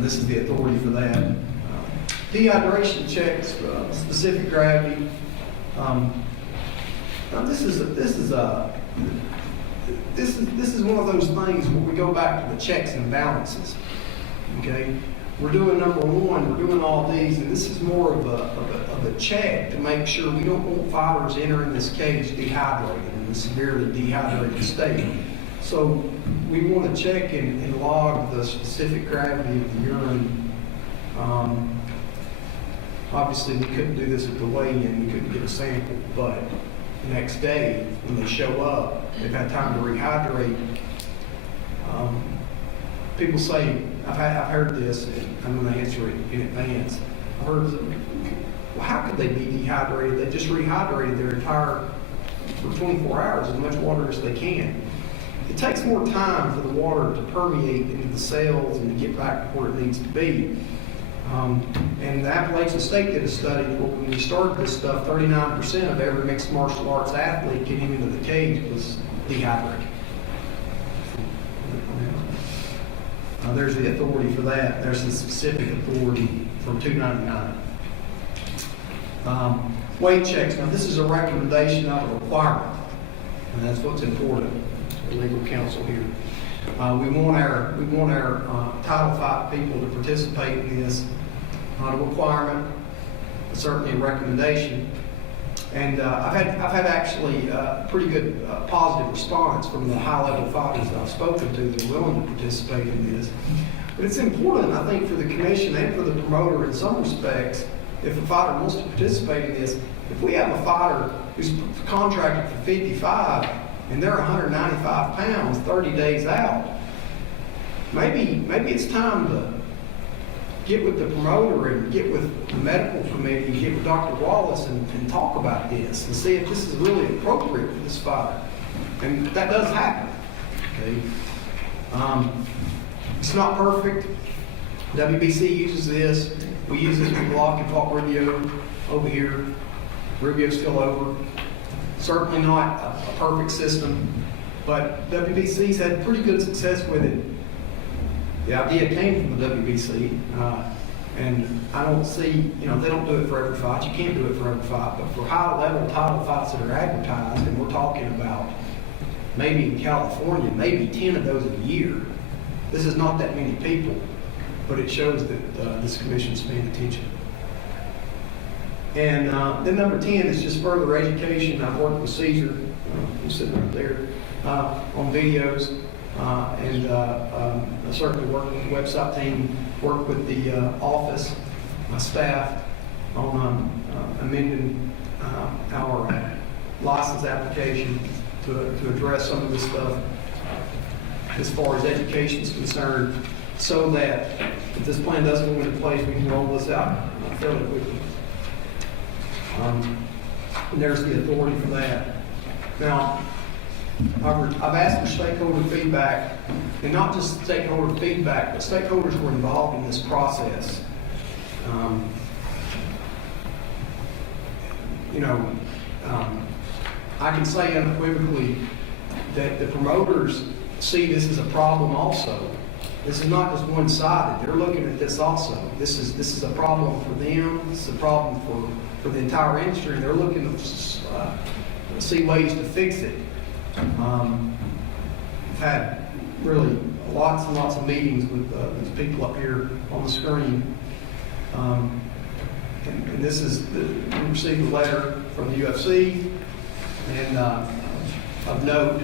This is the authority for that. Dehydration checks, specific gravity. Now this is one of those things where we go back to the checks and balances. Okay, we're doing number one, we're doing all these, and this is more of a check to make sure we don't want fighters entering this cage dehydrated, in a severely dehydrated state. So we want to check and log the specific gravity of the urine. Obviously, we couldn't do this at the weigh-in, we couldn't get a sample, but the next day, when they show up, they've had time to rehydrate. People say, I've heard this, and I'm going to answer it in advance. I've heard, well, how could they be dehydrated? They just rehydrated their entire, for 24 hours, as much water as they can. It takes more time for the water to permeate into the cells and to get back to where it needs to be. And the Appalachian State did a study where when we started this stuff, 39% of every mixed martial arts athlete getting into the cage was dehydrated. There's the authority for that. There's the specific authority from 299. Weight checks. Now, this is a recommendation, not a requirement. And that's what's important for legal counsel here. We want our Title V people to participate in this. Not a requirement, but certainly a recommendation. And I've had actually pretty good positive response from the high-level fighters that I've spoken to that are willing to participate in this. But it's important, I think, for the commission and for the promoter in some respects, if a fighter wants to participate in this, if we have a fighter who's contracted for 55 and they're 195 pounds 30 days out, maybe it's time to get with the promoter and get with the medical committee and get with Dr. Wallace and talk about this and see if this is really appropriate for this fighter. And that does happen. Okay? It's not perfect. WBC uses this. We use this with Block and Fought Rubio over here. Rubio's still over. Certainly not a perfect system, but WBC's had pretty good success with it. The idea came from the WBC, and I don't see, they don't do it for every fight. You can't do it for every fight, but for high-level title fights that are advertised, and we're talking about maybe in California, maybe 10 of those a year. This is not that many people, but it shows that this commission's paying attention. And then number 10 is just further education. I've worked with Caesar, who's sitting right there, on videos. And I certainly work with the website team, work with the office, my staff on amending our license application to address some of this stuff as far as education is concerned, so that if this plan doesn't go into place, we can roll this out fairly quickly. And there's the authority for that. Now, I've asked for stakeholder feedback, and not just stakeholder feedback, but stakeholders were involved in this process. I can say unequivocally that the promoters see this as a problem also. This is not just one-sided. They're looking at this also. This is a problem for them. This is a problem for the entire industry. They're looking to see ways to fix it. I've had really lots and lots of meetings with these people up here on the screen. And this is, we received a letter from the UFC, and of note,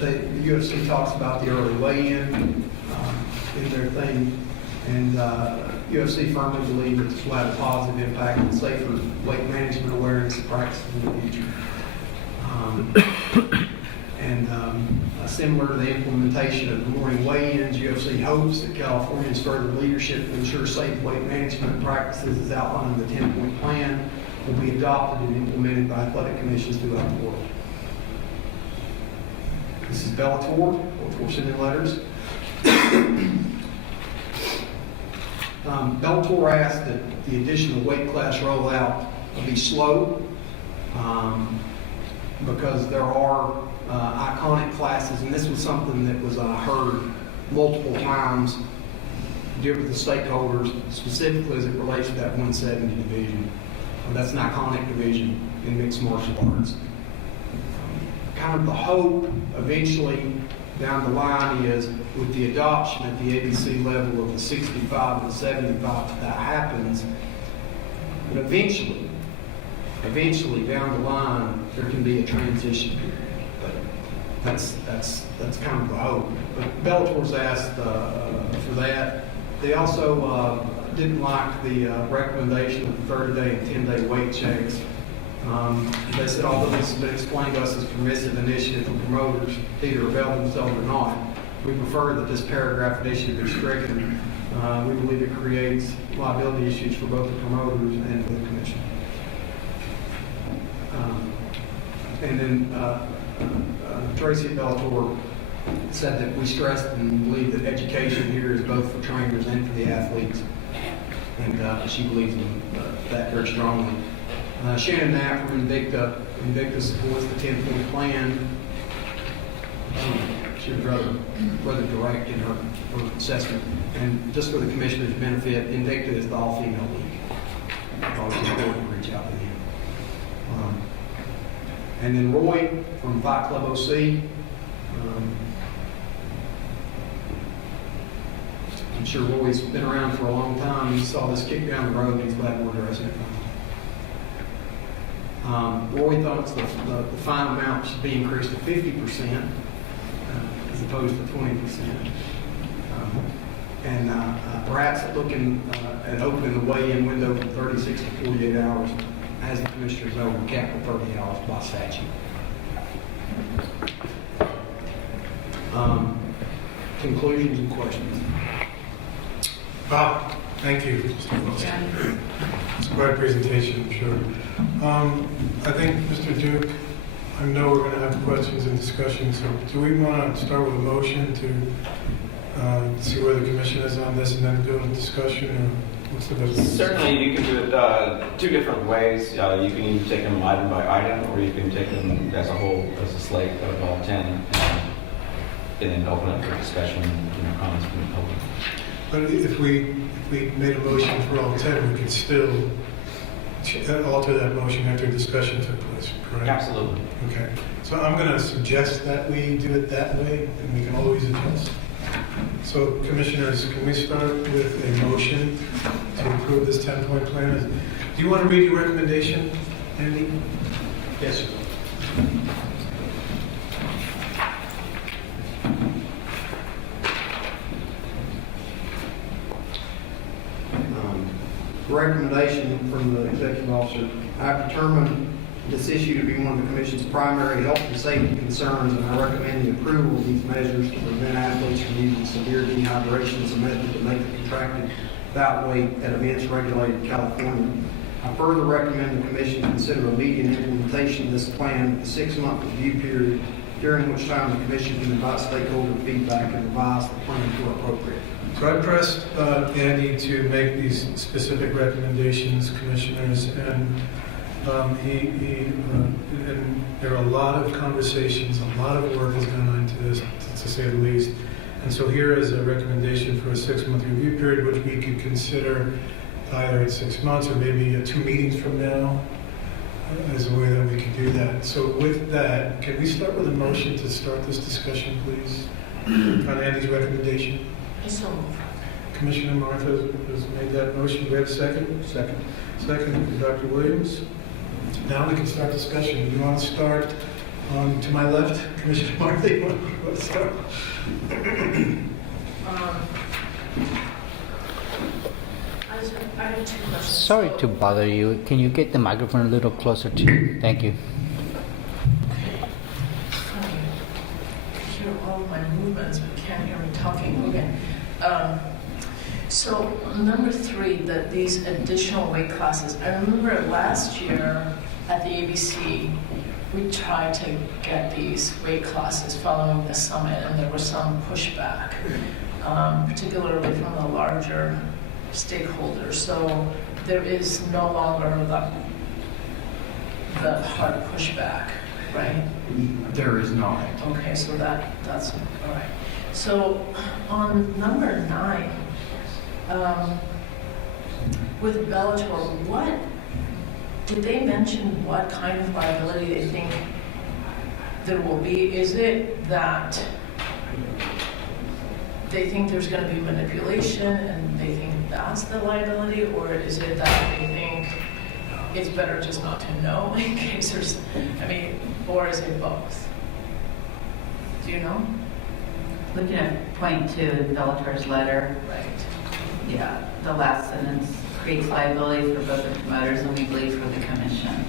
the UFC talks about the early weigh-in in their thing, and UFC firmly believes that this will have a positive impact on safer weight management awareness and practices in the future. Similar to the implementation of the morning weigh-ins, UFC hopes that California's further leadership to ensure safe weight management practices as outlined in the 10-point plan will be adopted and implemented by athletic commissions throughout the world. This is Bellator sending letters. Bellator asked that the additional weight class rollout be slow because there are iconic classes, and this was something that was heard multiple times deal with the stakeholders, specifically as it relates to that 170 division. That's an iconic division in mixed martial arts. kind of the hope eventually down the line is with the adoption at the ABC level of the 65 and 75, that happens. But eventually down the line, there can be a transition period. But that's kind of the hope. But Bellator's asked for that. They also didn't like the recommendation of 30-day and 10-day weight checks. They said, although this has been explained to us as permissive initiative for promoters to either avail themselves or not, we prefer that this paragraph initiative be stricken. We believe it creates liability issues for both the promoters and for the commission. And then Tracy at Bellator said that we stressed and believe that education here is both for trainers and for the athletes. And she believes in that very strongly. Shannon Knapp from Invicta supports the 10-point plan. She was rather direct in her assessment. And just for the commissioner's benefit, Invicta is the all-female league. It's always important to reach out to them. And then Roy from Fight Club OC. I'm sure Roy's been around for a long time. He saw this kick down the road, and he's glad we're addressing it. Roy thought the fine amount should be increased to 50% as opposed to 20%. And perhaps looking at opening the weigh-in window from 36 to 48 hours, as the commissioners know, we cap for 30 hours by statute. Conclusions and questions? Bob, thank you. It's quite a presentation, I'm sure. I think, Mr. Duke, I know we're going to have questions and discussion, so do we want to start with a motion to see where the commission is on this and then do a discussion, or what's the best? Certainly, you can do it two different ways. You can either take them item by item, or you can take them as a whole, as a slate of all 10, and then open up for discussion and comments from the public. But if we made a motion for all 10, we could still alter that motion after discussion took place, correct? Absolutely. Okay. So I'm going to suggest that we do it that way, and we can always adjust. So, commissioners, can we start with a motion to approve this 10-point plan? Do you want to read your recommendation, Andy? Yes, sir. Recommendation from the executive officer. I've determined this issue to be one of the Commission's primary health and safety concerns, and I recommend the approval of these measures to prevent athletes from using severe dehydration as a method to make the contracted bout weight at events regulated in California. I further recommend the Commission consider immediate implementation of this plan with a 6-month review period, during which time the Commission can invite stakeholder feedback and revise the plan where appropriate. So I pressed Andy to make these specific recommendations, commissioners, and and there are a lot of conversations, a lot of work has gone into this, to say the least. And so here is a recommendation for a 6-month review period, which we could consider either at 6 months or maybe 2 meetings from now as a way that we could do that. So with that, can we start with a motion to start this discussion, please, on Andy's recommendation? So Commissioner Martha has made that motion. Do we have a second? Second. Second, Dr. Williams. Now we can start discussion. Do you want to start to my left, Commissioner Martha? You want to start? I have 2 questions. Sorry to bother you. Can you get the microphone a little closer to you? Thank you. Hear all my movements, but can't hear me talking. Okay. So number 3, that these additional weight classes. I remember last year at the ABC, we tried to get these weight classes following the summit, and there was some pushback, particularly from the larger stakeholders. So there is no longer the hard pushback, right? There is not. Okay, so that's all right. So on number 9, with Bellator, did they mention what kind of liability they think there will be, is it that they think there's going to be manipulation and they think that's the liability, or is it that they think it's better just not to know in case there's, I mean, or is it both? Do you know? Looking at point 2 in Bellator's letter, Right. yeah, the last sentence creates liability for both the promoters and we believe for the commission.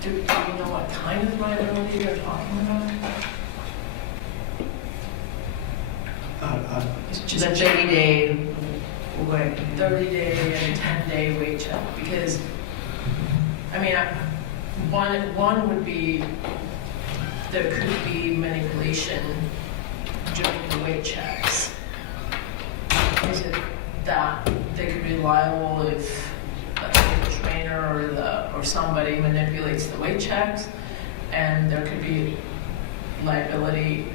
Do you know what kind of liability they're talking about? It's The just 30-day, 30-day and 10-day wait check, because, I mean, one would be, there could be manipulation during the wait checks. Is it that they could be liable if, let's say, the trainer or somebody manipulates the wait checks, and there could be liability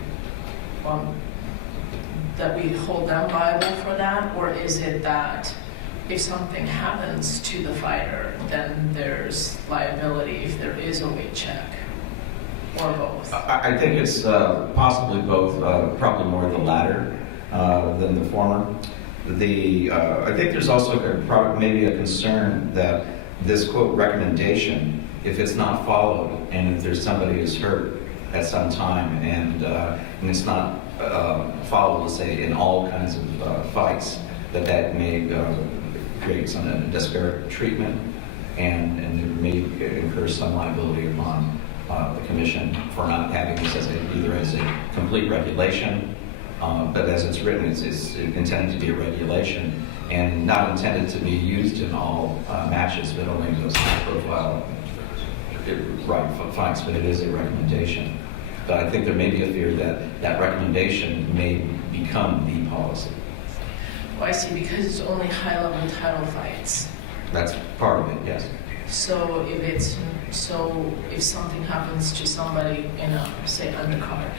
that we hold them liable for that? Or is it that if something happens to the fighter, then there's liability if there is a weight check? Or both? I think it's possibly both, probably more the latter than the former. I think there's also maybe a concern that this quote recommendation, if it's not followed and if there's somebody who's hurt at some time and it's not followed, let's say, in all kinds of fights, that may create some disparate treatment and there may incur some liability upon the commission for not having this either as a complete regulation, but as it's written, it's intended to be a regulation and not intended to be used in all matches, but only those high-profile fights. But it is a recommendation. But I think there may be a fear that that recommendation may become the policy. Oh, I see, because it's only high-level title fights. That's part of it, yes. So if something happens to somebody in a, say, undercard,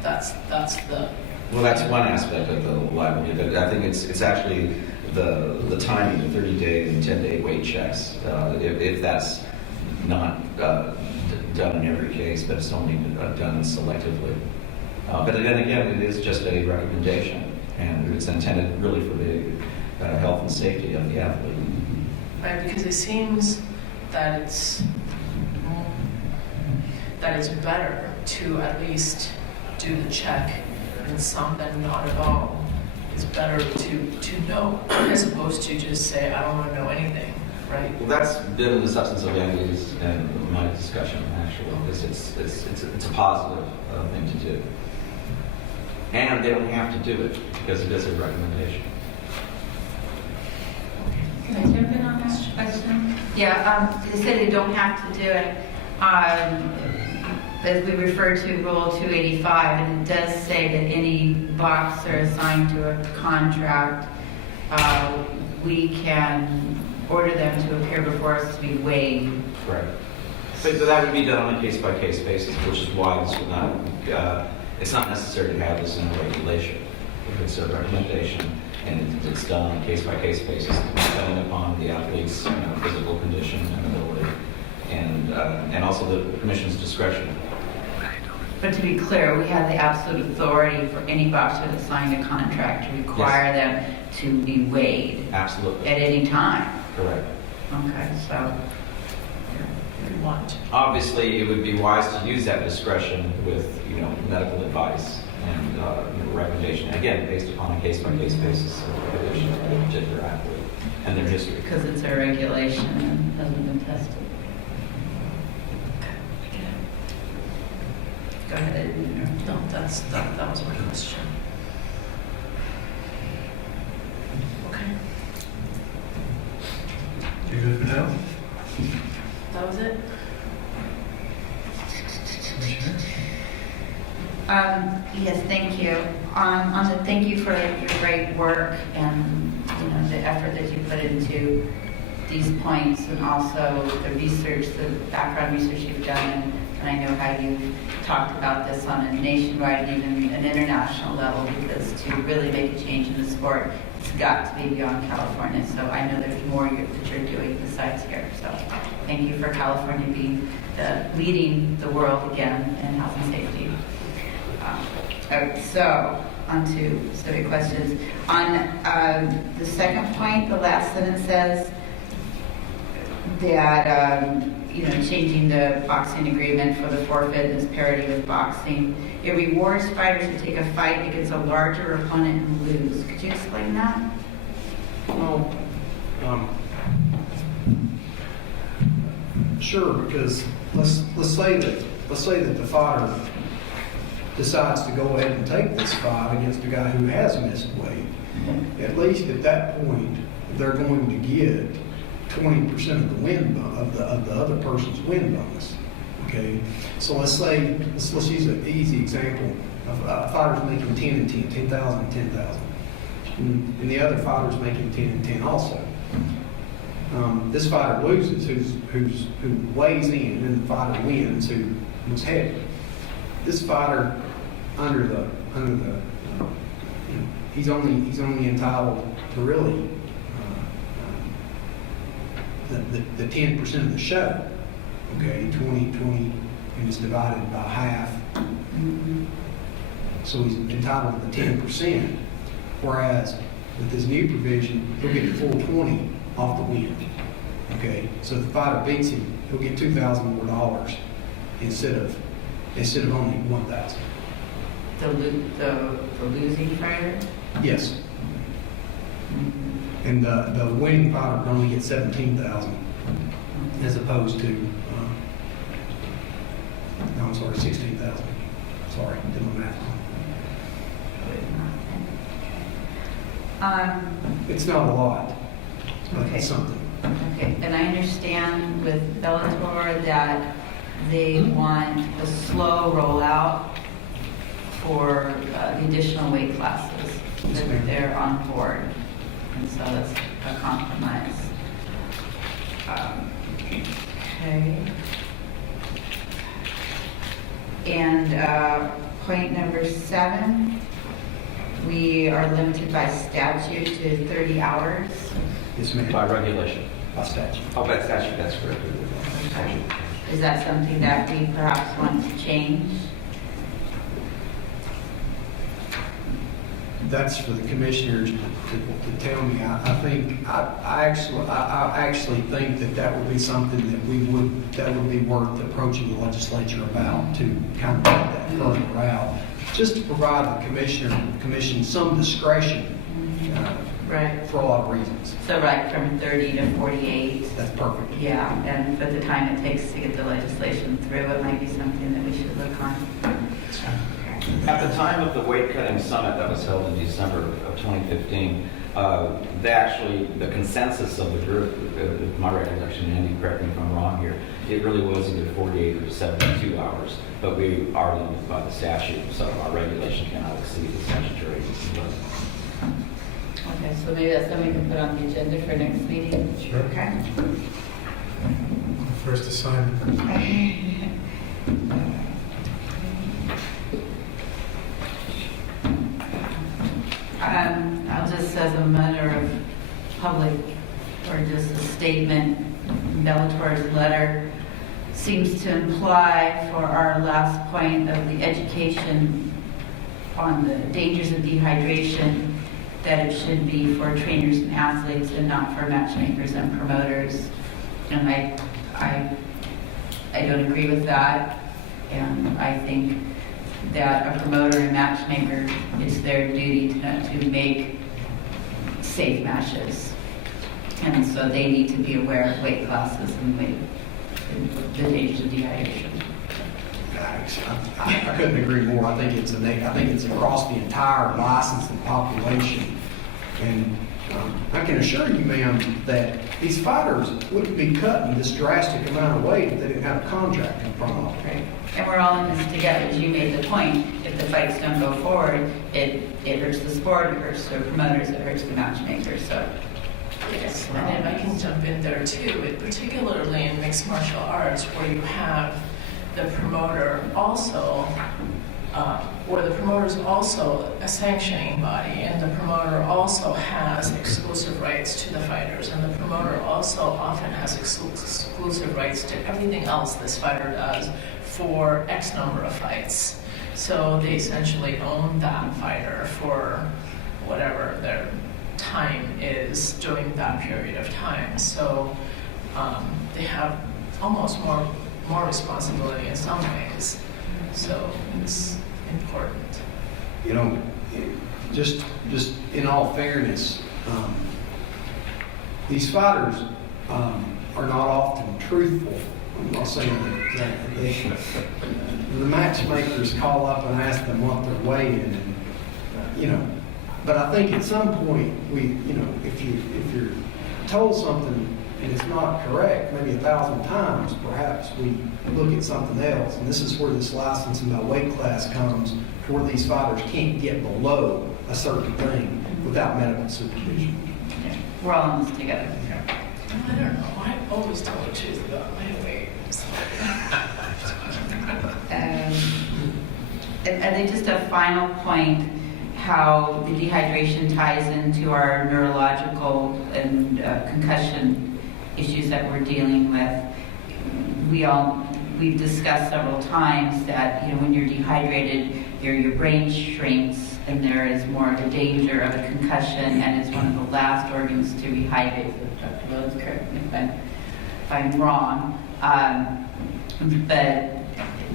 that's the... Well, that's one aspect of the liability, but I think it's actually the timing, the 30-day and 10-day wait checks. If that's not done in every case, but it's only done selectively. But then again, it is just a recommendation, and it's intended really for the health and safety of the athlete. Right, because it seems that it's better to at least do the check, and some than not at all. It's better to know as opposed to just say, I don't want to know anything, right? Well, that's been the substance of Andy's and my discussion, actually, because it's a positive thing to do. And they don't have to do it because it is a recommendation. Can I jump in on that question? Yeah, they said they don't have to do it. As we refer to Rule 285, and it does say that any boxer assigned to a contract, we can order them to appear before us to be weighed. Right. But that would be done on a case-by-case basis, which is why this would not, it's not necessary to have this in a regulation. If it's a recommendation and it's done on a case-by-case basis, depending upon the athlete's physical condition and ability, and also the commission's discretion. But to be clear, we have the absolute authority for any boxer that signed a contract to require them to be weighed. Absolutely. At any time. Correct. Okay, so. Obviously, it would be wise to use that discretion with, medical advice and recommendation, again, based upon a case-by-case basis of the condition of a particular athlete and their history. Because it's a regulation and hasn't been tested. Go ahead. No, that was my question. Okay. You good for now? That was it? Yes, thank you. Thank you for your great work and the effort that you put into these points, and also the research, the background research you've done, and I know how you've talked about this on a nationwide and even an international level, because to really make a change in the sport, it's got to be beyond California. So I know there's more that you're doing besides here. So thank you for California being leading the world again in health and safety. So on to specific questions. On the second point, the last sentence says that changing the boxing agreement for the forfeit is parity with boxing. It rewards fighters who take a fight against a larger opponent and lose. Could you explain that? Well, sure, because let's say that the fighter decides to go ahead and take this fight against a guy who has missed weight. At least at that point, they're going to get 20% of the win of the other person's win bonus. Okay, so let's use an easy example of fighters making 10 and 10, 10,000 and 10,000, and the other fighter's making 10 and 10 also. This fighter loses, who weighs in, and the fighter wins, who was heavy. This fighter, he's only entitled to really the 10% of the show. Okay, 20, and it's divided by half. So he's entitled to the 10%. Whereas with this new provision, he'll get the full 20 off the win. Okay, so if the fighter beats him, he'll get $2,000 more instead of only $1,000. The losing fighter? Yes. And the winning fighter would only get $17,000 as opposed to, $16,000. Sorry, did my math wrong. It's not a lot, but Okay. it's something. Okay, and I understand with Bellator that they want a slow rollout for the additional weight classes, that they're on board, and so that's a compromise. Okay. And point number 7, we are limited by statute to 30 hours. Yes, ma'am. By regulation. By statute. Oh, by statute, that's correct. Statute. Is that something that we perhaps want to change? That's for the commissioners to tell me. I actually think that would be something that would be worth approaching the legislature about, to kind of get that further out, just to provide the commission some discretion. Right. For a lot of reasons. So right from 30 to 48. That's perfect. Yeah, and for the time it takes to get the legislation through, it might be something that we should look on. At the time of the weight cutting summit that was held in December of 2015, the consensus of the group, my recollection, Andy, correct me if I'm wrong here, it really was either 48 or 72 hours, but we are limited by the statute, so our regulation cannot exceed the statutory limit. Okay, so maybe that's something we can put on the agenda for next meeting? Sure. Okay. First assignment. I'll just, as a matter of public, or just a statement, Bellator's letter seems to imply for our last point of the education on the dangers of dehydration, that it should be for trainers and athletes and not for matchmakers and promoters. And I don't agree with that. And I think that a promoter and matchmaker, it's their duty to make safe matches. And so they need to be aware of weight classes and the dangers of dehydration. I couldn't agree more. I think it's across the entire licensed population, and I can assure you, ma'am, that these fighters wouldn't be cutting this drastic amount of weight if they didn't have a contract in front of them. Right. And we're all in this together. As you made the point, if the fights don't go forward, it hurts the sport, it hurts the promoters, it hurts the matchmakers. So. Yes, and if I can jump in there too, particularly in mixed martial arts, where you have the promoter also where the promoter is also a sanctioning body, and the promoter also has exclusive rights to the fighters, and the promoter also often has exclusive rights to everything else this fighter does for X number of fights. So they essentially own that fighter for whatever their time is during that period of time. So they have almost more responsibility in some ways. So it's important. You know, just in all fairness, these fighters are not often truthful. I'm not saying that the matchmakers call up and ask them what they're weighing, and you know. But I think at some point if you're told something and it's not correct, maybe 1,000 times, perhaps we look at something else. And this is where this licensing by weight class comes, where these fighters can't get below a certain thing without medical supervision. Yeah. We're all in this together. I don't know. I always tell the truth about my weight. I think just a final point, how the dehydration ties into our neurological and concussion issues that we're dealing with. We've discussed several times that when you're dehydrated, your brain shrinks and there is more of a danger of a concussion, and it's one of the last organs to rehydrate. Dr. Rhodes, correct me if I'm wrong. But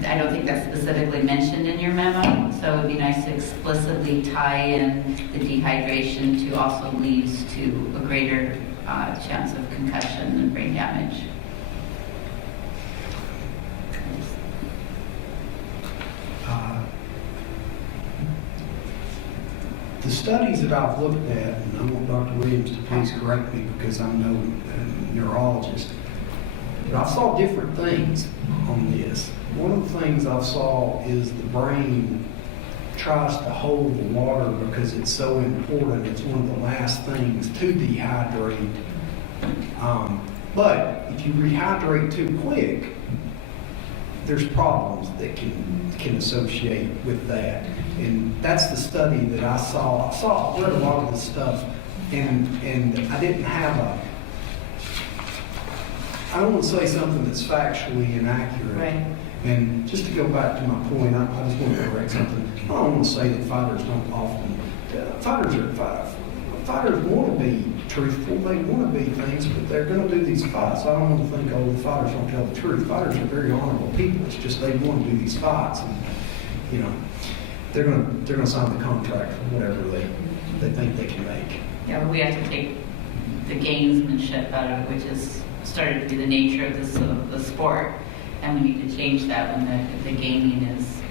I don't think that's specifically mentioned in your memo, so it would be nice to explicitly tie in the dehydration to also leads to a greater chance of concussion and brain damage. The studies that I've looked at, and I want Dr. Williams to please correct me because I'm no neurologist, but I saw different things on this. One of the things I saw is the brain tries to hold the water because it's so important. It's one of the last things to dehydrate. But if you rehydrate too quick, there's problems that can associate with that. And that's the study that I saw. I read a lot of this stuff, and I didn't have I don't want to say something that's factually inaccurate. Right. And just to go back to my point, I just want to correct something. I don't want to say that fighters don't often, fighters want to be truthful, they want to be things, but they're going to do these fights. I don't want to think, the fighters don't tell the truth. Fighters are very honorable people. It's just they want to do these fights, and they're going to sign the contract for whatever they think they can make. Yeah, but we have to take the gamesmanship out of it, which is started to be the nature of the sport, and we need to change that when the gaming is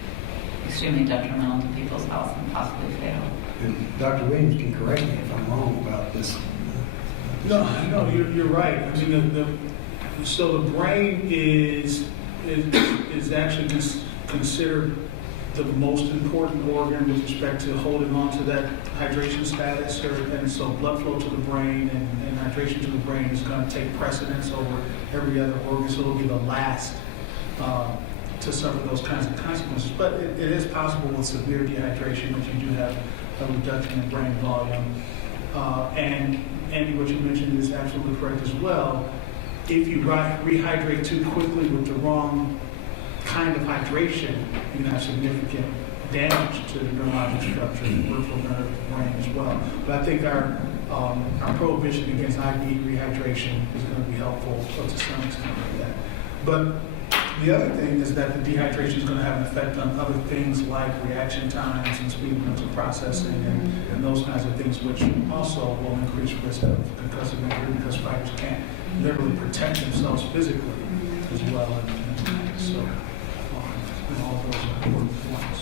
extremely detrimental to people's health and possibly fatal. And Dr. Williams can correct me if I'm wrong about this. No, you're right. I mean, so the brain is actually considered the most important organ with respect to holding on to that hydration status, and so blood flow to the brain and hydration to the brain is going to take precedence over every other organ, so it'll be the last to suffer those kinds of consequences. But it is possible with severe dehydration that you do have a reduction in brain volume. And Andy, what you mentioned is absolutely correct as well. If you rehydrate too quickly with the wrong kind of hydration, you can have significant damage to the neurologic structure, the peripheral nerve, brain as well. But I think our prohibition against IV rehydration is going to be helpful to some extent with that. But the other thing is that the dehydration is going to have an effect on other things like reaction times and speed of mental processing and those kinds of things, which also will increase risk of concussive injury because fighters can't literally protect themselves physically as well. And so all those are important points.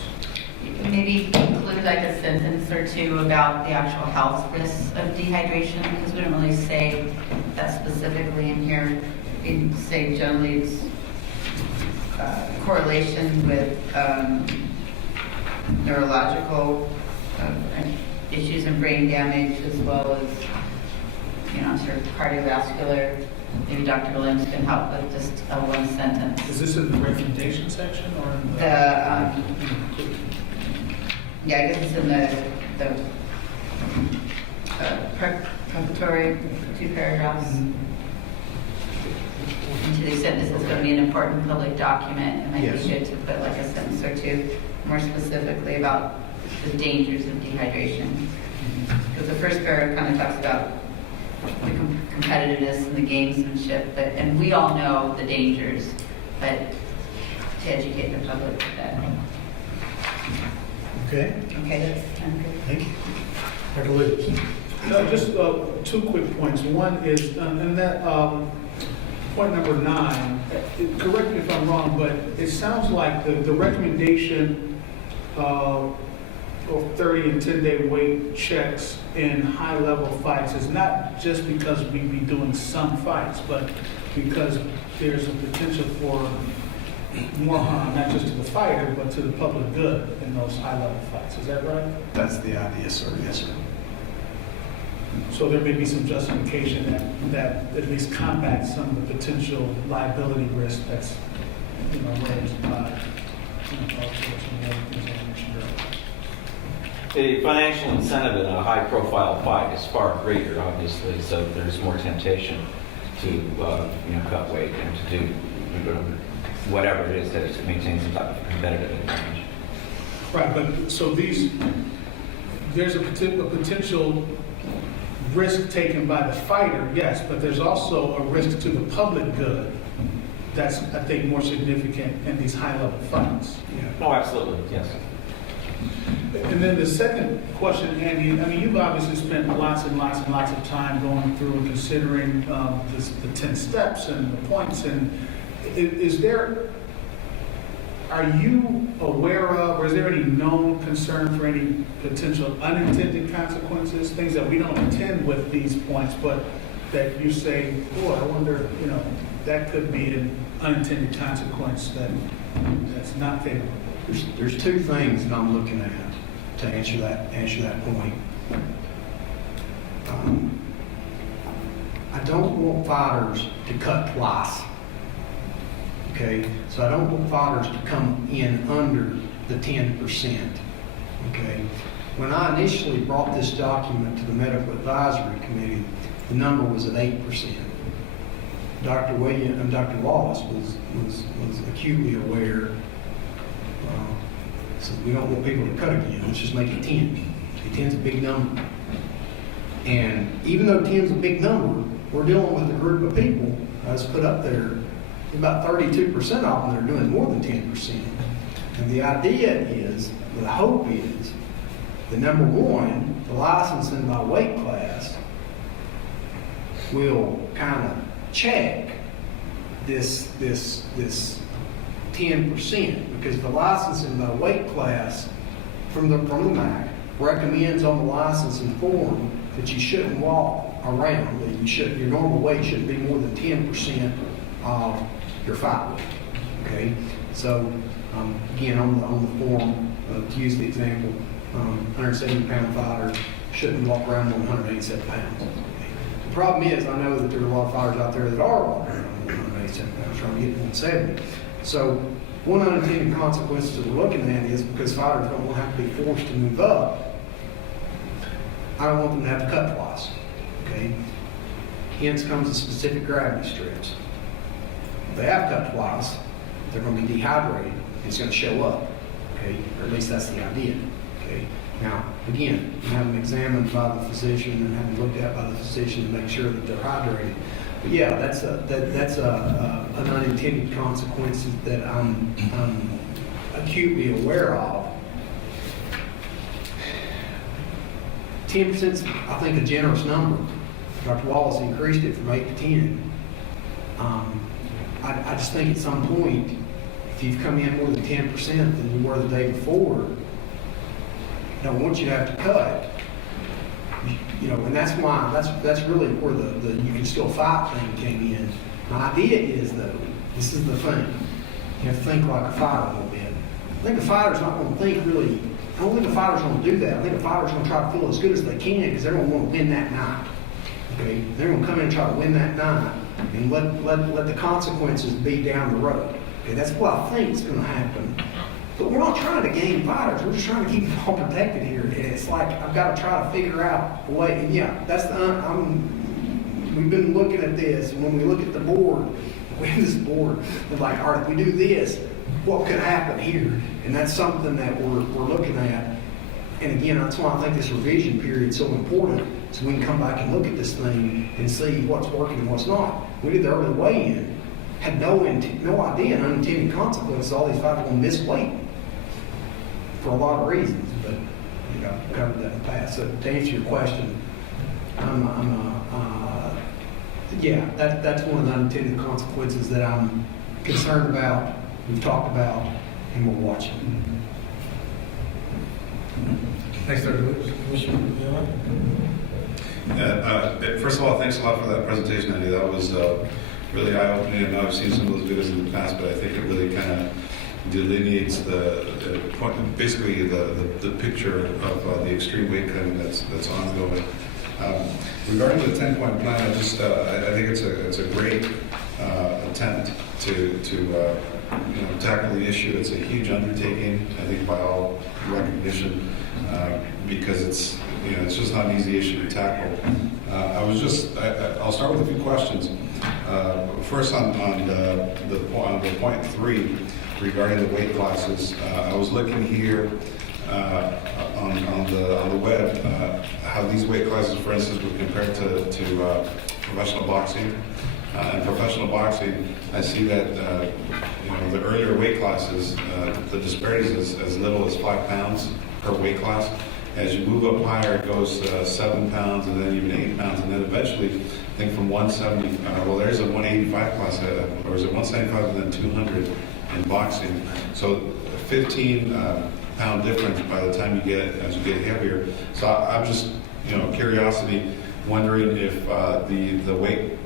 Maybe include like a sentence or two about the actual health risks of dehydration, because we don't really say that specifically in here. We say generally it's correlation with neurological issues and brain damage, as well as, sort cardiovascular. Maybe Dr. Williams can help with just a one sentence. Is this in the recommendation section or in the? Yeah, I guess it's in the preparatory 2 paragraphs. And to the extent this is going to be an important public document, it might be good to put like a sentence or two more specifically about the dangers of dehydration. Because the first paragraph kind of talks about the competitiveness and the gamesmanship, and we all know the dangers, but to educate the public with that. Okay. Okay, that's good. Thank you. Dr. Williams. No, just 2 quick points. One is, and that point number 9, correct me if I'm wrong, but it sounds like the recommendation of 30 and 10-day weight checks in high-level fights is not just because we be doing some fights, but because there's a potential for more harm, not just to the fighter, but to the public good in those high-level fights. Is that right? That's the idea, sir. Yes, sir. So there may be some justification that at least combats some of the potential liability risk that's, raised by, all sorts of other things I mentioned earlier. The financial incentive in a high-profile fight is far greater, obviously, so there's more temptation to, cut weight and to do whatever it is that maintains some type of competitive advantage. Right, but so there's a potential risk taken by the fighter, yes, but there's also a risk to the public good that's, I think, more significant in these high-level fights. Oh, absolutely, yes. And then the second question, Andy, I mean, you've obviously spent lots and lots and lots of time going through and considering the 10 steps and the points. And are you aware of, or is there any known concern for any potential unintended consequences, things that we don't intend with these points, but that you say, boy, I wonder, that could be an unintended consequence that's not favorable? There's 2 things that I'm looking at to answer that point. I don't want fighters to cut twice. Okay, so I don't want fighters to come in under the 10%. Okay, when I initially brought this document to the Medical Advisory Committee, the number was at 8%. Dr. Wallace was acutely aware. So we don't want people to cut again. Let's just make it 10. 10's a big number. And even though 10's a big number, we're dealing with a group of people, as put up there, about 32% of them that are doing more than 10%. And the idea is, the hope is, that number 1, the licensing by weight class will kind of check this 10%, because the licensing by weight class from the MAC recommends on the licensing form that you shouldn't walk around, that your normal weight shouldn't be more than 10% of your fight weight. Okay, so again, on the form, to use the example, 170-pound fighter shouldn't walk around on 187 pounds. The problem is, I know that there are a lot of fighters out there that are walking around on 187 pounds, trying to get to 170. So one unintended consequence that we're looking at is, because fighters don't want to have to be forced to move up, I don't want them to have to cut twice. Okay? Hence comes the specific gravity strips. If they have cut twice, they're going to be dehydrated. It's going to show up. Okay? Or at least that's the idea. Okay? Now, again, you have them examined by the physician and have them looked at by the physician to make sure that they're hydrated. But yeah, that's an unintended consequence that I'm acutely aware of. 10% is, I think, a generous number. Dr. Wallace increased it from 8 to 10. I just think at some point, if you've come in more than 10% than you were the day before, I don't want you to have to cut. And that's why, that's really where the you can still fight thing came in. My idea is, though, this is the thing. You have to think like a fighter a little bit. I think the fighter's not going to think really, I don't think the fighter's going to do that. I think the fighter's going to try to feel as good as they can because they're going to want to win that night. okay? They're gonna come in and try to win that night and let the consequences be down the road. Okay, that's what I think is gonna happen. But we're not trying to gain fighters, we're just trying to keep them all protected here. And it's like, I've got to try to figure out a way, and yeah, that's we've been looking at this, and when we look at the board, we have this board, we're like, all right, if we do this, what could happen here? And that's something that we're looking at. And again, that's why I think this revision period is so important, so we can come back and look at this thing and see what's working and what's not. We did the early weigh-in, had no idea and unintended consequences, all these fighters going to miss weight for a lot of reasons, but you know, I've covered that in the past. So to answer your question, yeah, that's one of the unintended consequences that I'm concerned about, we've talked about, and we're watching. Thanks, Dr. Lewis. Commissioner Viola? First of all, thanks a lot for that presentation, Andy. That was really eye-opening. I know I've seen some of those videos in the past, but I think it really kind of delineates basically the picture of the extreme weight cutting that's ongoing. Regarding the 10-point plan, I think it's a great attempt to tackle the issue. It's a huge undertaking, I think, by all recognition, because it's just not an easy issue to tackle. I'll start with a few questions. First, on the point 3 regarding the weight classes, I was looking here on the web how these weight classes, for instance, would compare to professional boxing. In professional boxing, I see that the earlier weight classes, the disparities is as little as 5 pounds per weight class. As you move up higher, it goes 7 pounds, and then even 8 pounds, and then eventually, I think from 170, there's a 185 class, or is it 175 and then 200 in boxing. So 15 pound difference by the time as you get heavier. So I'm just, curiosity, wondering if the weight,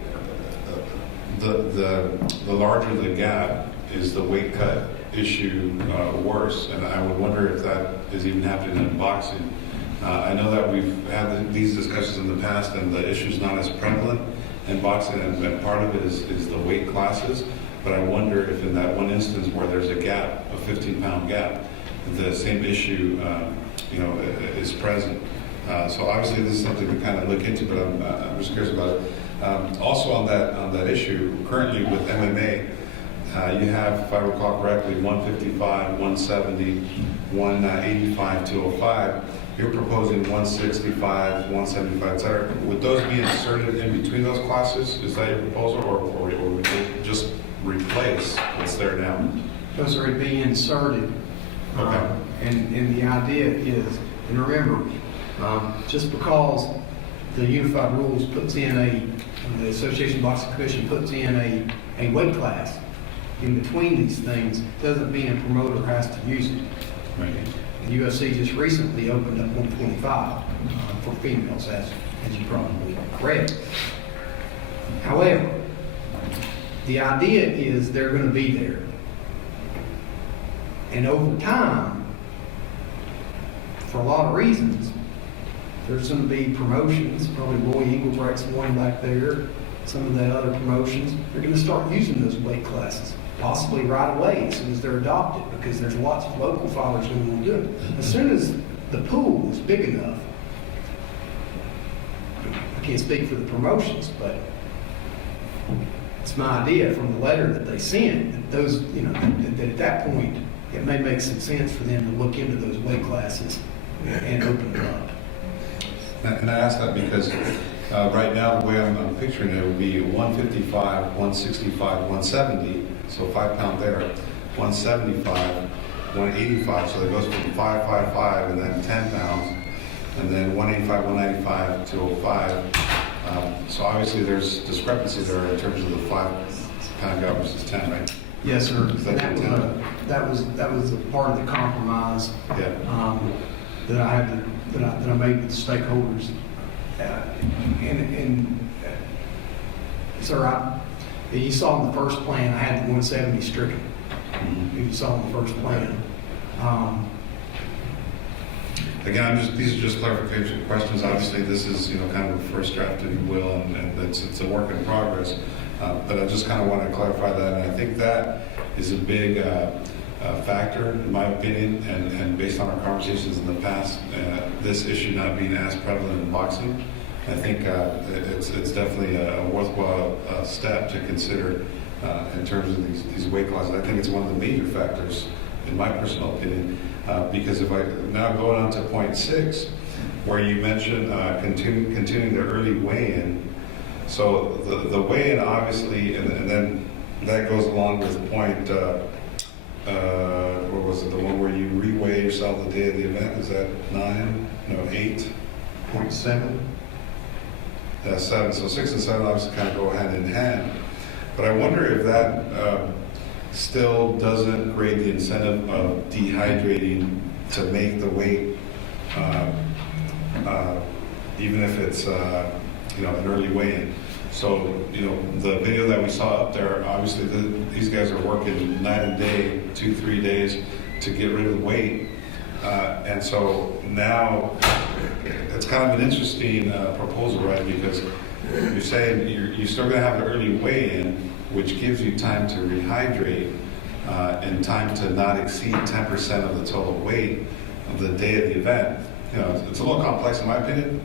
the larger the gap, is the weight cut issue worse, and I would wonder if that is even happening in boxing. I know that we've had these discussions in the past, and the issue's not as prevalent in boxing, and part of it is the weight classes. But I wonder if in that one instance where there's a gap, a 15-pound gap, the same issue, is present. So obviously this is something to kind of look into, but I'm just curious about it. Also on that issue, currently with MMA, you have, if I recall correctly, 155, 170, 185, 205. You're proposing 165, 175, et cetera. Would those be inserted in between those classes? Is that your proposal, or would they just replace what's there now? Those are to be inserted. Okay. And the idea is, and remember, just because the Unified Rules puts in the Association of Boxing Commission puts in a weight class in between these things, doesn't mean a promoter has to use it. Right. The UFC just recently opened up 125 for females, as you probably read. However, the idea is they're going to be there. And over time, for a lot of reasons, there's going to be promotions, probably Roy Engelbrecht's one back there, some of the other promotions, they're going to start using those weight classes, possibly right away as soon as they're adopted, because there's lots of local fighters who will do it. As soon as the pool is big enough, I can't speak for the promotions, but it's my idea from the letter that they sent, that those, that at that point, it may make some sense for them to look into those weight classes and open it up. And I ask that because right now, the way I'm picturing it would be 155, 165, 170, so 5 pound there, 175, 185, so it goes from 555 and then 10 pounds, and then 185, 195, 205. So obviously there's discrepancy there in terms of the 5 pound gap versus 10, right? Yes, sir. That was a part of the compromise that I had that I made with the stakeholders. Sir, you saw in the first plan I had the 170 stricken. You saw in the first plan. again, these are just clarification questions. Obviously, this is, kind of a first draft, if you will, and it's a work in progress. But I just kind of want to clarify that, and I think that is a big factor, in my opinion, and based on our conversations in the past, this issue not being as prevalent in boxing. I think it's definitely a worthwhile step to consider in terms of these weight classes. I think it's one of the major factors, in my personal opinion, because if I now go on to point 6, where you mentioned continuing the early weigh-in. So the weigh-in, obviously, and then that goes along with point, what was it, the one where you re-weigh yourself the day of the event? Is that 9? No, 8.7? 7. So 6 and 7 obviously kind of go hand in hand. But I wonder if that still doesn't create the incentive of dehydrating to make the weight, even if it's an early weigh-in. So the video that we saw up there, obviously these guys are working night and day, 2-3 days to get rid of the weight, and so now it's kind of an interesting proposal, right? Because you're saying you're still going to have the early weigh-in, which gives you time to rehydrate and time to not exceed 10% of the total weight of the day of the event. It's a little complex in my opinion,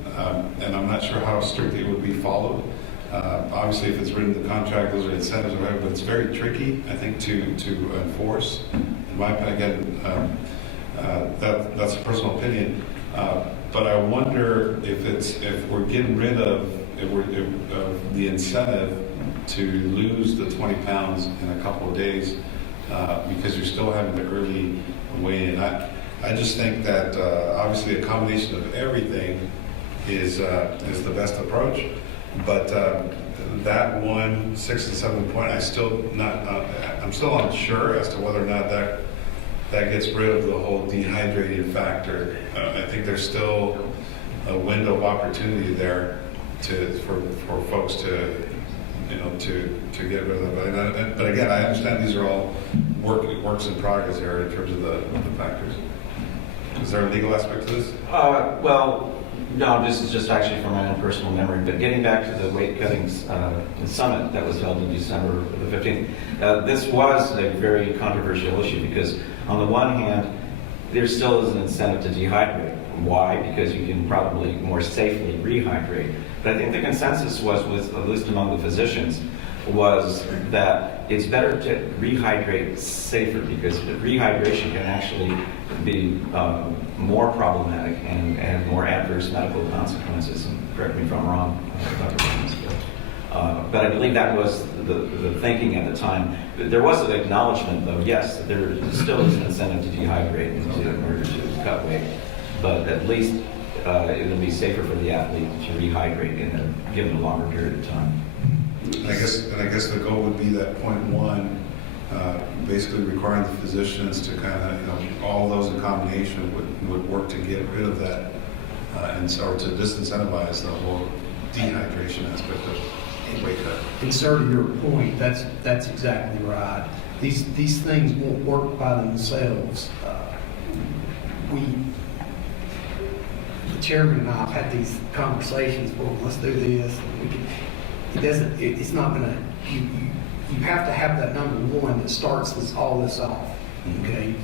and I'm not sure how strictly it would be followed. Obviously, if it's written in the contract, those are incentives or whatever, but it's very tricky, I think, to enforce. In my opinion, again, that's a personal opinion. But I wonder if we're getting rid of the incentive to lose the 20 pounds in a couple of days because you're still having the early weigh-in. I just think that obviously a combination of everything is the best approach. But that 1, 6, and 7 point, I'm still unsure as to whether or not that gets rid of the whole dehydrating factor. I think there's still a window of opportunity there for folks to get rid of it. But again, I understand these are all works in progress here in terms of the factors. Is there a legal aspect to this? Well, no, this is just actually from my own personal memory. But getting back to the weight cutting summit that was held in December the 15th, this was a very controversial issue because on the one hand, there still is an incentive to dehydrate. Why? Because you can probably more safely rehydrate. But I think the consensus was, at least among the physicians, was that it's better to rehydrate safer because rehydration can actually be more problematic and have more adverse medical consequences. And correct me if I'm wrong, Dr. Williams. But I believe that was the thinking at the time. There was an acknowledgement, though, yes, there still is an incentive to dehydrate in order to cut weight. But at least it'll be safer for the athlete to rehydrate given a longer period of time. And I guess the goal would be that point 1, basically requiring the physicians to kind of, all those in combination would work to get rid of that, or to disincentivize the whole dehydration aspect of weight cut. And sir, to your point, that's exactly right. These things won't work by themselves. The chairman and I have had these conversations. Well, let's do this. It's not gonna. You have to have that number 1 that starts all this off. Okay,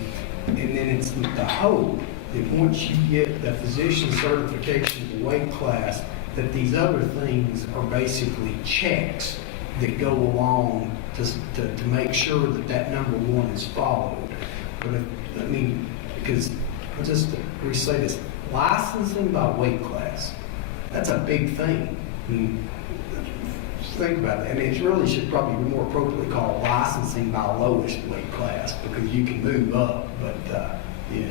and then it's the hope that once you get the physician certification of the weight class, that these other things are basically checks that go along to make sure that number 1 is followed. But because I'll just re-say this, licensing by weight class, that's a big thing. Think about it, and it really should probably be more appropriately called licensing by lowest weight class because you can move up, but you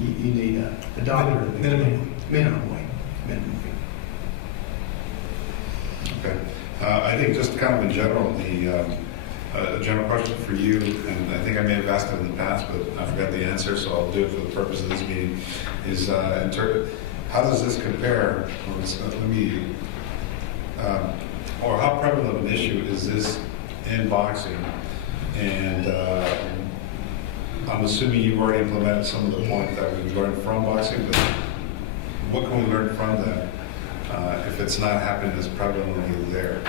need a doctor minimum weight. Okay. I think just kind of in general, a general question for you, and I think I may have asked it in the past, but I forgot the answer, so I'll do it for the purpose of this meeting, is how does this compare, or how prevalent of an issue is this in boxing? And I'm assuming you've already implemented some of the points that we've learned from boxing, but what can we learn from that? If it's not happening, it's probably only there.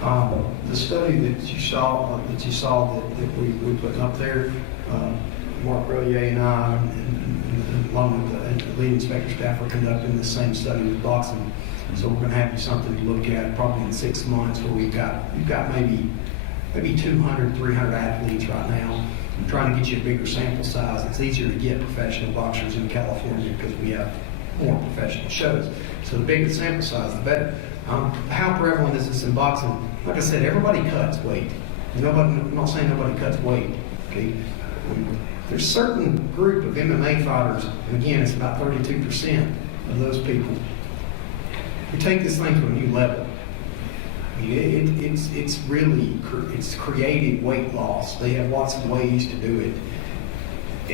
The study that you saw that we put up there, Mark Relier and I, and along with the lead inspector staff, are conducting the same study with boxing. So we're going to have you something to look at probably in 6 months, where we've got maybe 200, 300 athletes right now. I'm trying to get you a bigger sample size. It's easier to get professional boxers in California because we have more professional shows. So the bigger the sample size, the better. How prevalent is this in boxing? Like I said, everybody cuts weight. I'm not saying nobody cuts weight. Okay, there's a certain group of MMA fighters, and again, it's about 32% of those people who take this thing to a new level. I mean, it's really created weight loss. They have lots of ways to do it,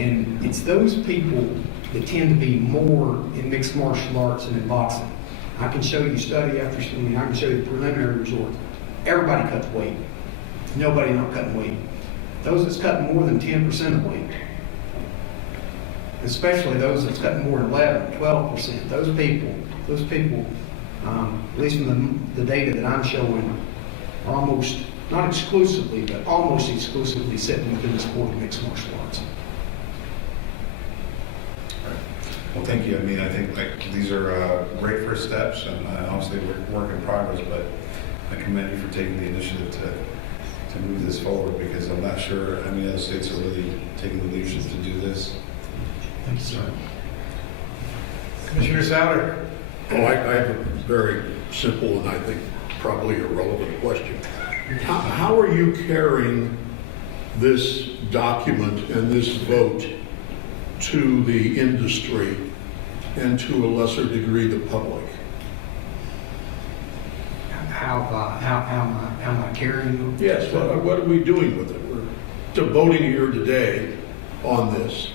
and it's those people that tend to be more in mixed martial arts than in boxing. I can show you study after study. I can show you the preliminary results. Everybody cuts weight. Nobody not cutting weight. Those that's cutting more than 10% of weight, especially those that's cutting more than 11, 12%. Those people, at least from the data that I'm showing, are almost, not exclusively, but almost exclusively sitting within the sport of mixed martial arts. Well, thank you. I mean, I think these are great first steps, and obviously we're work in progress, but I commend you for taking the initiative to move this forward, because I'm not sure how many other states are really taking the leadership to do this. Thank you, sir. Commissioner Souter. Oh, I have a very simple and I think probably irrelevant question. How are you carrying this document and this vote to the industry and to a lesser degree the public? How am I carrying them? Yes, what are we doing with it? We're voting here today on this.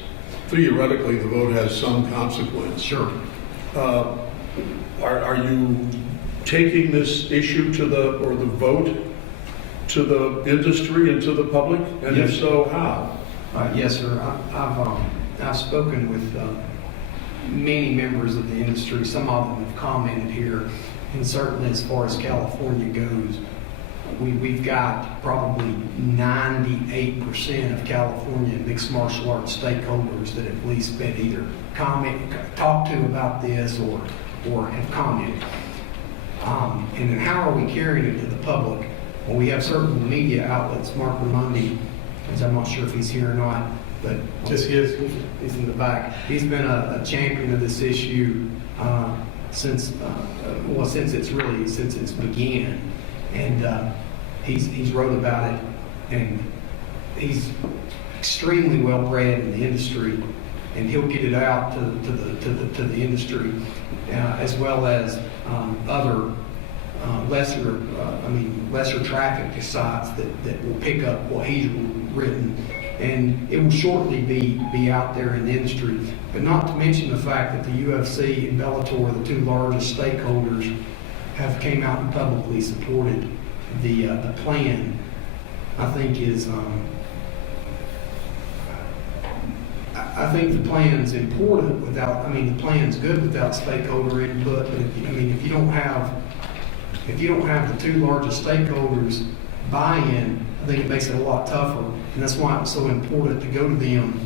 Theoretically, the vote has some consequence. Sure. Are you taking this issue to the vote to the industry and to the public? And yes. If so, how? Yes, sir. I've spoken with many members of the industry. Some of them have commented here, and certainly as far as California goes, we've got probably 98% of California mixed martial arts stakeholders that have at least been either talked to about this or have commented. And then how are we carrying it to the public? Well, we have certain media outlets. Mark Raimondi, as I'm not sure if he's here or not, but Yes, he is. He's in the back. He's been a champion of this issue since it's began, and he's wrote about it, and he's extremely well bred in the industry, and he'll get it out to the industry, as well as other lesser traffic sites that will pick up what he's written. And it will shortly be out there in the industry. But not to mention the fact that the UFC and Bellator, the two largest stakeholders, have came out and publicly supported the plan. I think is I think the plan's important without. The plan's good without stakeholder input. But if you don't have the two largest stakeholders buy-in, I think it makes it a lot tougher, and that's why it's so important to go to them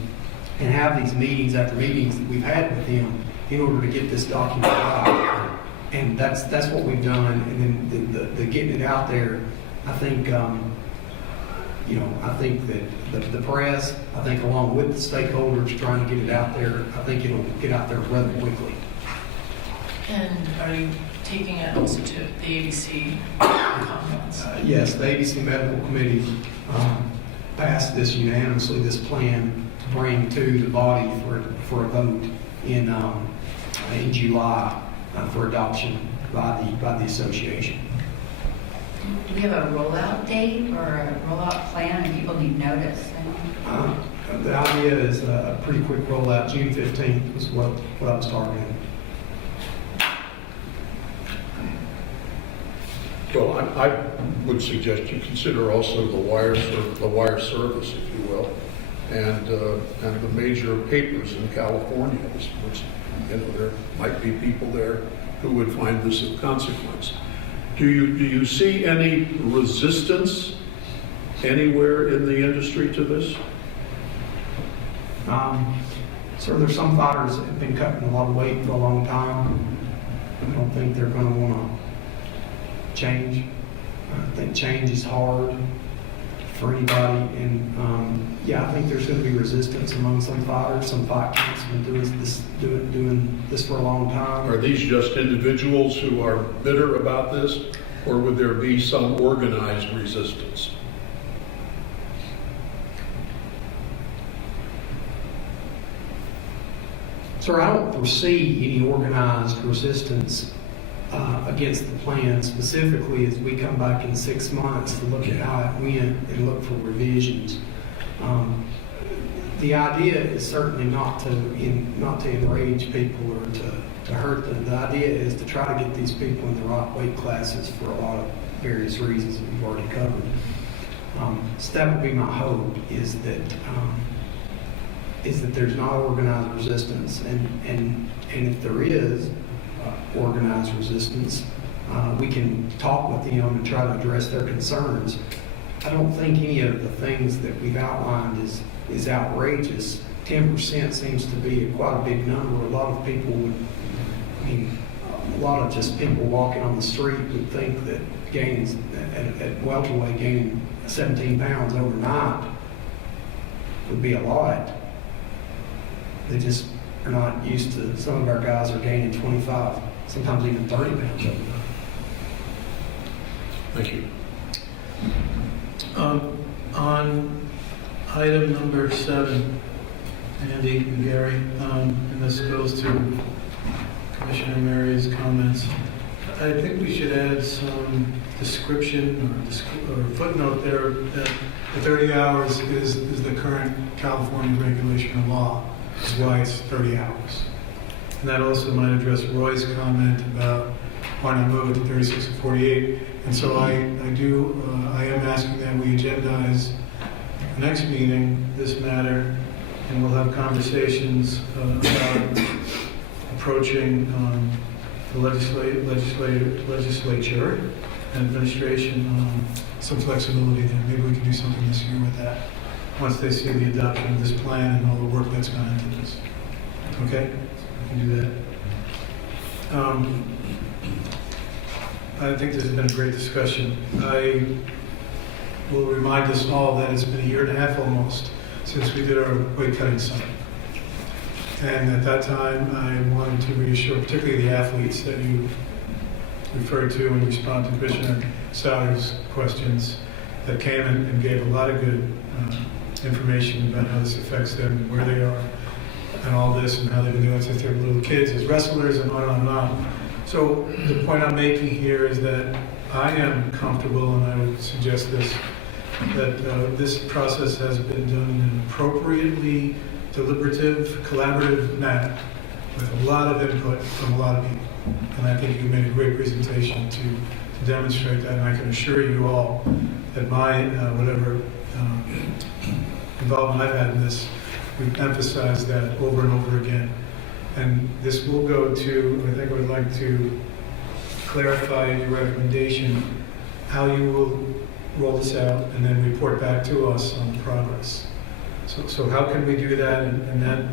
and have these meetings after meetings that we've had with them in order to get this document out. And that's what we've done. And then the getting it out there, I think, I think that the press, I think along with the stakeholders trying to get it out there, I think it'll get out there rather quickly. And are you taking it also to the ABC comments? Yes, the ABC Medical Committee passed this unanimously, this plan to bring to the body for a vote in July for adoption by the association. Do we have a rollout date or a rollout plan, and people need notice? The idea is a pretty quick rollout. June 15th was what I was targeting. Well, I would suggest you consider also the wire service, if you will. and the major papers in California, which, you know, there might be people there who would find this of consequence. Do you see any resistance anywhere in the industry to this? Sir, there's some fighters that have been cutting a lot of weight for a long time. I don't think they're going to want to change. I think change is hard for anybody, and yeah, I think there's going to be resistance among some fighters. Some fight camps have been doing this for a long time. Are these just individuals who are bitter about this, or would there be some organized resistance? Sir, I don't foresee any organized resistance against the plan, specifically as we come back in 6 months to look at how it went and look for revisions. The idea is certainly not to enrage people or to hurt them. The idea is to try to get these people in the right weight classes for a lot of various reasons that we've already covered. So that would be my hope, is that there's not organized resistance, and if there is organized resistance, we can talk with them and try to address their concerns. I don't think any of the things that we've outlined is outrageous. 10% seems to be quite a big number. A lot of people would, a lot of just people walking on the street would think that gaining, at welterweight, gaining 17 pounds overnight would be a lot. They just are not used to, some of our guys are gaining 25, sometimes even 30 pounds overnight. Thank you. On item number 7, Andy and Gary, and this goes to Commissioner Mary's comments. I think we should add some description or footnote there that the 30 hours is the current California regulation of law, is why it's 30 hours. And that also might address Roy's comment about why not move it to 36 or 48. And so I am asking that we agendize the next meeting this matter, and we'll have conversations about approaching the legislature and administration, some flexibility there. Maybe we can do something this year with that, once they see the adoption of this plan and all the work that's gone into this. Okay? We can do that. I think this has been a great discussion. I will remind us all that it's been a year and a half almost since we did our weight cutting summit. And at that time, I wanted to reassure particularly the athletes that you referred to in response to Commissioner Sauer's questions that came in and gave a lot of good information about how this affects them and where they are and all this and how they've been doing since they were little kids as wrestlers and on and on. So the point I'm making here is that I am comfortable, and I would suggest this, that this process has been done in an appropriately deliberative, collaborative manner with a lot of input from a lot of people. And I think you made a great presentation to demonstrate that, and I can assure you all that my, whatever involvement I've had in this, we've emphasized that over and over again. And this will go to, I think I would like to clarify your recommendation, how you will roll this out and then report back to us on the progress. So how can we do that? And that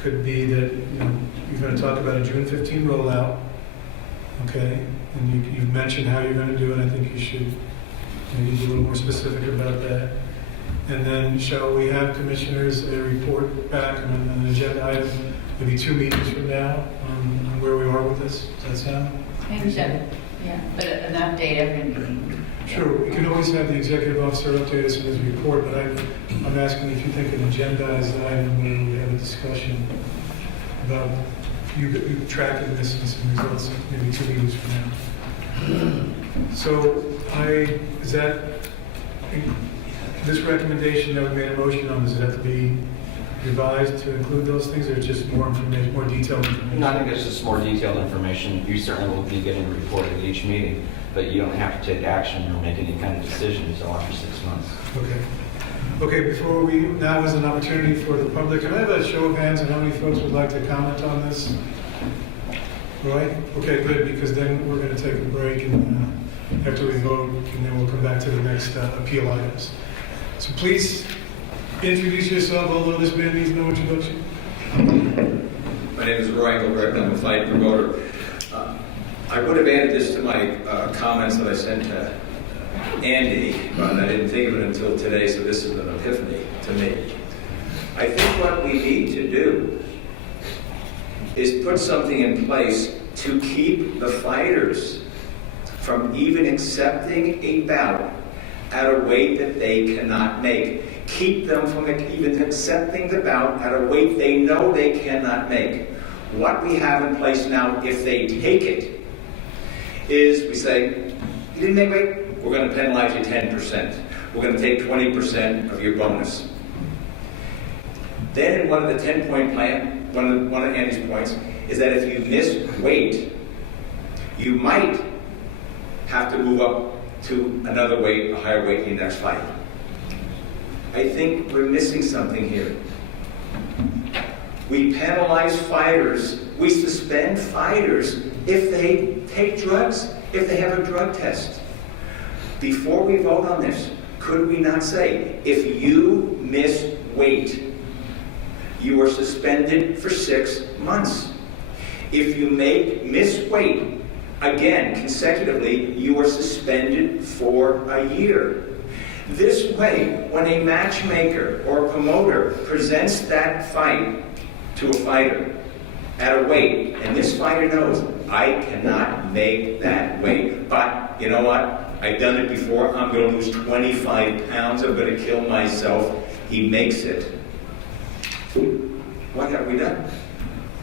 could be that, you're going to talk about a June 15 rollout, okay? And you've mentioned how you're going to do it. I think you should maybe be a little more specific about that. And then shall we have commissioners report back on an agenda item, maybe 2 meetings from now, on where we are with this? Does that sound? Maybe so, yeah, but an update every meeting. Sure, we can always have the executive officer update us in his report, but I'm asking if you think an agendized item where we have a discussion about you tracking this and some results, maybe 2 meetings from now. So is that, this recommendation that we made a motion on, does it have to be revised to include those things, or just more information, more detailed information? No, I think it's just more detailed information. You certainly will be getting a report at each meeting, but you don't have to take action or make any kind of decision until after 6 months. Okay. Okay, now is an opportunity for the public. Can I have a show of hands on how many folks would like to comment on this? Roy? Okay, good, because then we're going to take a break and after we vote, and then we'll come back to the next appeal items. So please introduce yourself, although this man needs no introduction. My name is Roy Engelbrecht. I'm a fight promoter. I would have added this to my comments that I sent to Andy, but I didn't think of it until today, so this is an epiphany to me. I think what we need to do is put something in place to keep the fighters from even accepting a bout at a weight that they cannot make. Keep them from even accepting the bout at a weight they know they cannot make. What we have in place now, if they take it, is we say, you didn't make weight, we're going to penalize you 10%. We're going to take 20% of your bonus. Then in one of the 10-point plan, one of Andy's points, is that if you miss weight, you might have to move up to another weight, a higher weight in your next fight. I think we're missing something here. We penalize fighters, we suspend fighters if they take drugs, if they have a drug test. Before we vote on this, could we not say, if you miss weight, you are suspended for 6 months. If you miss weight, again, consecutively, you are suspended for a year. This way, when a matchmaker or a promoter presents that fight to a fighter at a weight, and this fighter knows, I cannot make that weight, but you know what? I've done it before, I'm going to lose 25 pounds, I'm going to kill myself. He makes it. What have we done?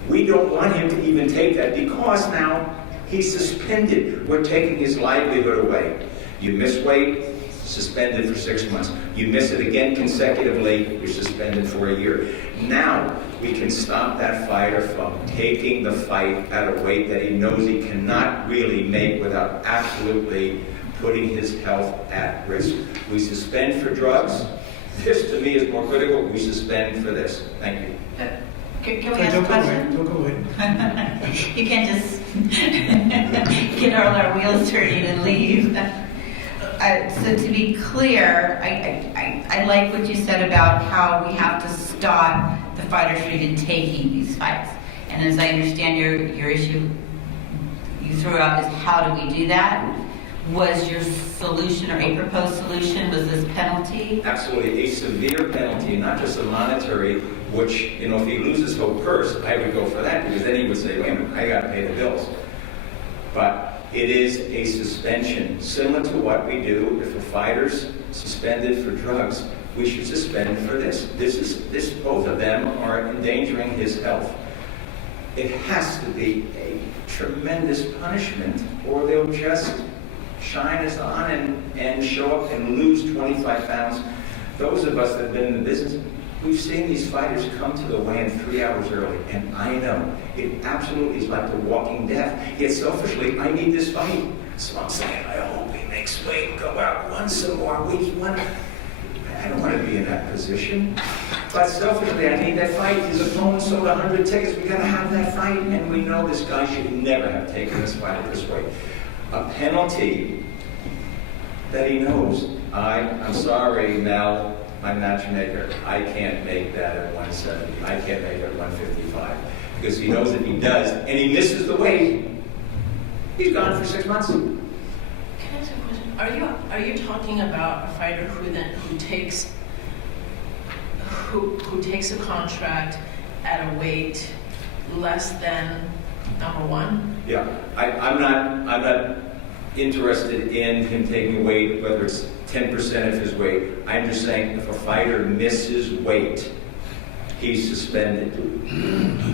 We don't want him to even take that because now he's suspended. We're taking his livelihood away. You miss weight, suspended for 6 months. You miss it again consecutively, you're suspended for a year. Now we can stop that fighter from taking the fight at a weight that he knows he cannot really make without absolutely putting his health at risk. We suspend for drugs. This, to me, is more critical. We suspend for this. Thank you. Can we ask a question? Don't go away. You can't just get all our wheels turning and leave. So to be clear, I like what you said about how we have to stop the fighters from even taking these fights. And as I understand your issue you threw out is how do we do that? Was your solution or a proposed solution, was this penalty? Absolutely, a severe penalty, not just a monetary, which, if he loses whole purse, I would go for that, because then he would say, wait a minute, I got to pay the bills. But it is a suspension, similar to what we do if a fighter's suspended for drugs. We should suspend for this. Both of them are endangering his health. It has to be a tremendous punishment, or they'll just shine us on and show up and lose 25 pounds. Those of us that have been in the business, we've seen these fighters come to the weigh-in 3 hours early, and I know it absolutely is like the walking death. Yet selfishly, I need this fight. So I'm saying, I hope he makes weight, go out, run some more weeks. I don't want to be in that position. But selfishly, I need that fight. His opponent sold 100 tickets. We got to have that fight, and we know this guy should never have taken this fight at this weight. A penalty that he knows, I'm sorry, Mel, my matchmaker, I can't make that at 170. I can't make it at 155. Because he knows that he does, and he misses the weight, he's gone for 6 months. Can I ask a question? Are you talking about a fighter who takes a contract at a weight less than number one? Yeah, I'm not interested in him taking weight, whether it's 10% of his weight. I'm just saying if a fighter misses weight, he's suspended.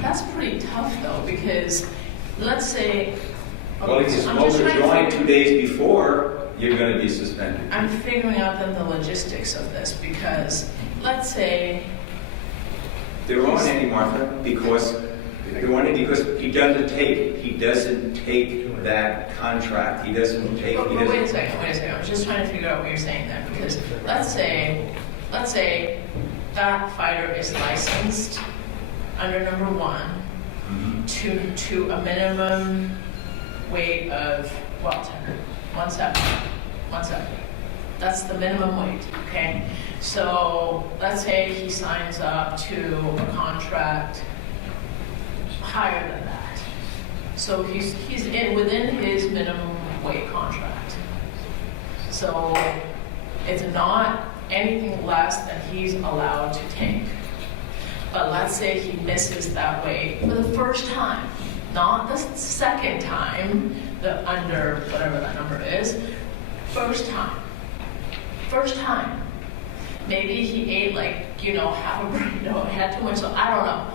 That's pretty tough though, because let's say. Well, if you smoke a joint 2 days before, you're going to be suspended. I'm figuring out then the logistics of this, because let's say. They're on Andy, Martha, because he doesn't take that contract. He doesn't take. Wait a second. I'm just trying to figure out what you're saying there, because let's say let's say that fighter is licensed under number 1 to a minimum weight of what, Tucker? 170. That's the minimum weight, okay? So let's say he signs up to a contract higher than that. So he's within his minimum weight contract. So it's not anything less than he's allowed to take. But let's say he misses that weight for the first time, not the second time, the under whatever that number is, first time. Maybe he ate half a burrito, had too much, so I don't know.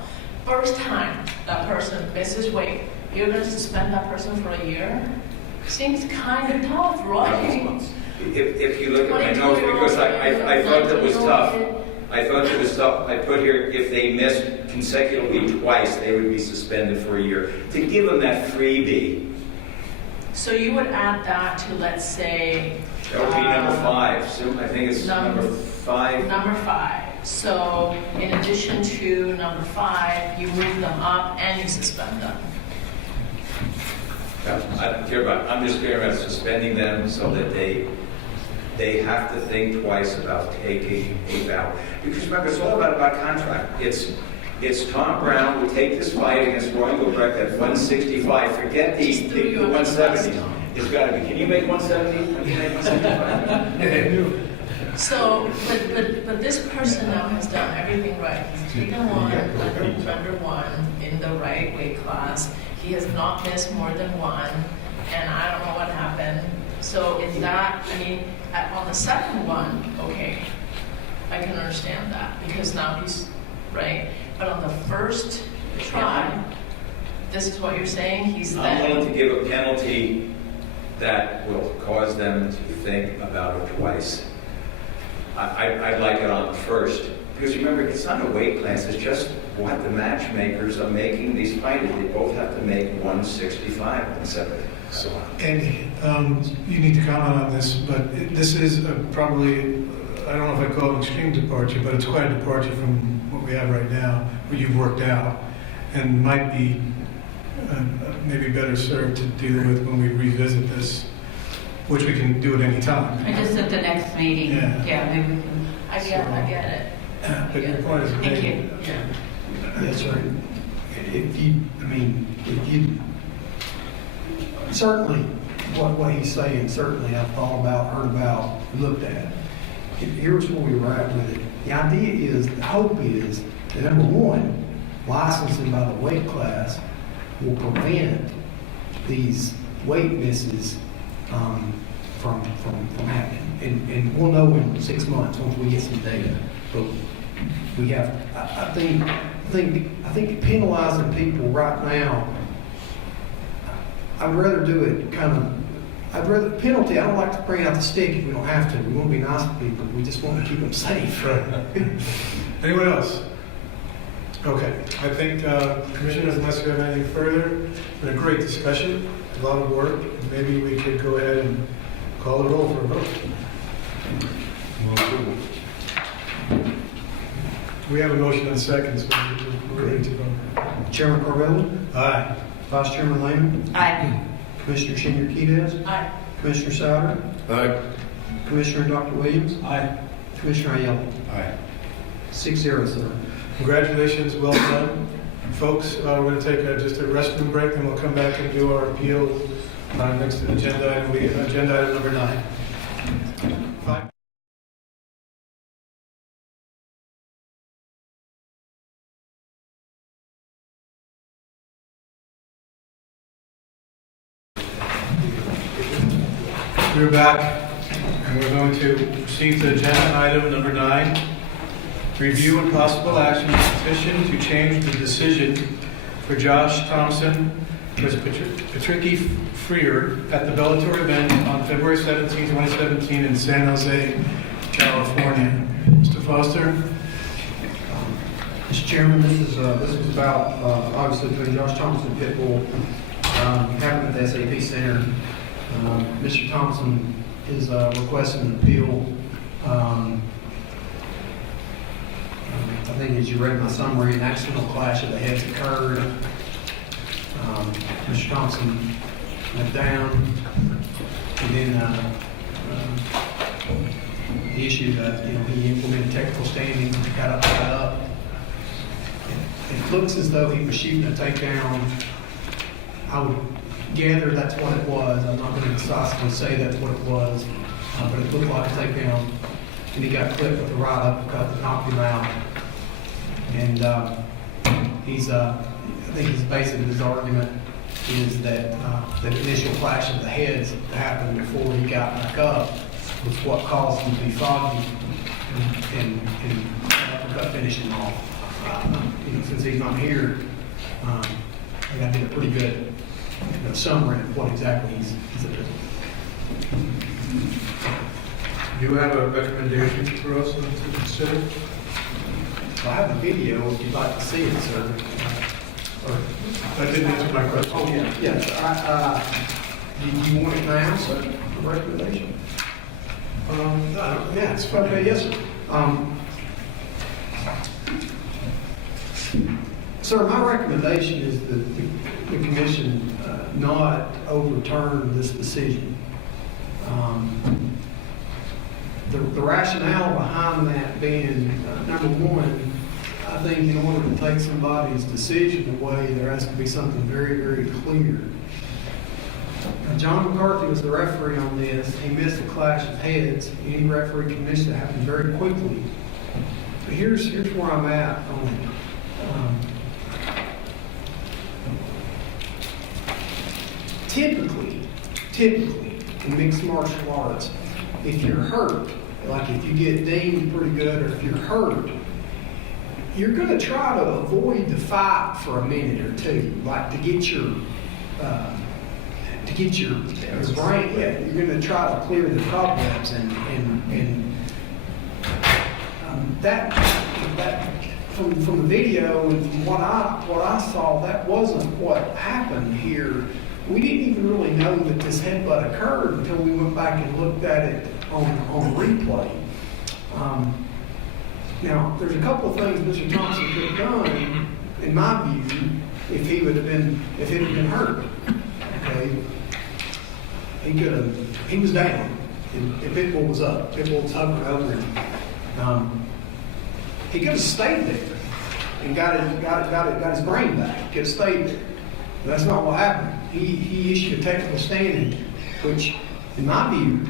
First time that person misses weight, you're going to suspend that person for a year? Seems kind of tough, right? If you look at my notes, because I thought that was tough. I thought it was tough. I put here, if they missed consecutively twice, they would be suspended for a year. To give them that freebie. So you would add that to, let's say... That would be number 5. So I think it's number 5. Number 5. So in addition to number 5, you move them up and you suspend them. I don't care about, I'm just caring about suspending them so that they have to think twice about taking a vow. Because remember, it's all about contract. It's Tom Brown will take this fight against Roy Gilbrecht at 165. Forget the 170. It's got to be. Can you make 170? Can you make 175? So, but this person now has done everything right. He's taken one under 1 in the right weight class. He has not missed more than 1, and I don't know what happened. So in that, on the second one, okay, I can understand that because now he's right. But on the first try, this is what you're saying. He's I'm willing to give a penalty that will cause them to think about it twice. I'd like it on the first. Because remember, it's not a weight class, it's just what the matchmakers are making these fighters. They both have to make 165, 170. So. And you need to comment on this, but this is probably, I don't know if I call it an extreme departure, but it's quite a departure from what we have right now, what you've worked out, and might be maybe better served to deal with when we revisit this, which we can do at any time. I just at the next meeting. Yeah, maybe we can. I get it. But your point is Thank made. you. Yes, sir. Certainly, what he's saying, certainly I've thought about, heard about, looked at. Here's where we were at with it. The idea is, the hope is, that number 1, licensing by the weight class will prevent these weight misses from happening. And we'll know in 6 months once we get some data. But we have, I think penalizing people right now, I'd rather do it penalty, I don't like to bring out the stick if we don't have to. We want to be nice to people. We just want to keep them safe. Right. Anyone else? Okay, I think, Commissioners, unless you have anything further, it's been a great discussion, a lot of work. Maybe we could go ahead and call the roll for a vote. We have a motion and seconds, so we're ready to vote. Chairman Carvello? Aye. Vice Chairman Lehman? Aye. Commissioner Senior Quidez? Aye. Commissioner Souder? Aye. Commissioner Dr. Williams? Aye. Commissioner Aiello? Aye. 6-0, sir. Congratulations, well done. Folks, we're going to take just a restroom break, and we'll come back and do our appeal next to agenda item, agenda item number 9. We're back, and we're going to proceed to agenda item number 9. Review and possible action petition to change the decision for Josh Thompson versus Patricky Freer at the Bellator event on February 17, 2017 in San Jose, California. Mr. Foster? Mr. Chairman, this is about, obviously, between Josh Thompson and Pitbull, happened at the SAP Center. Mr. Thompson is requesting an appeal I think as you read my summary, an accidental clash of the heads occurred. Mr. Thompson went down, and then he issued, he implemented technical standing, got up. It looks as though he was shooting a takedown. I would gather that's what it was. I'm not going to decisively say that's what it was, but it looked like a takedown. And he got clipped with a right uppercut that knocked him out. And I think his basis of his argument is that the initial clash of the heads that happened before he got back up was what caused him to be foggy and uppercut finished him off. Since he's not here, I think I did a pretty good summary of what exactly he's doing. Do you have a recommendation for us to consider? I have a video if you'd like to see it, sir. That didn't answer my question. Oh, yeah. Yes. Do you want it now, sir? A recommendation? Yeah, it's okay. Yes, sir. Sir, my recommendation is that the commission not overturn this decision. The rationale behind that being, number one, I think in order to take somebody's decision away, there has to be something very, very clear. Now, John McCarthy was the referee on this. He missed a clash of heads. Any referee can miss that happen very quickly. But here's where I'm at on it. Typically, in mixed martial arts, if you're hurt, like if you get dinged pretty good, or if you're hurt, you're going to try to avoid the fight for a minute or two, like to get your brain. Yeah, you're going to try to clear the cobwebs, and that from the video and from what I saw, that wasn't what happened here. We didn't even really know that this headbutt occurred until we went back and looked at it on replay. Now, there's a couple of things Mr. Thompson could have done, in my view, if it had been hurt. Okay, he was down, and Pitbull was up. Pitbull was hovering over him. He could have stayed there and got his brain back. He could have stayed there. But that's not what happened. He issued a technical standing, which, in my view,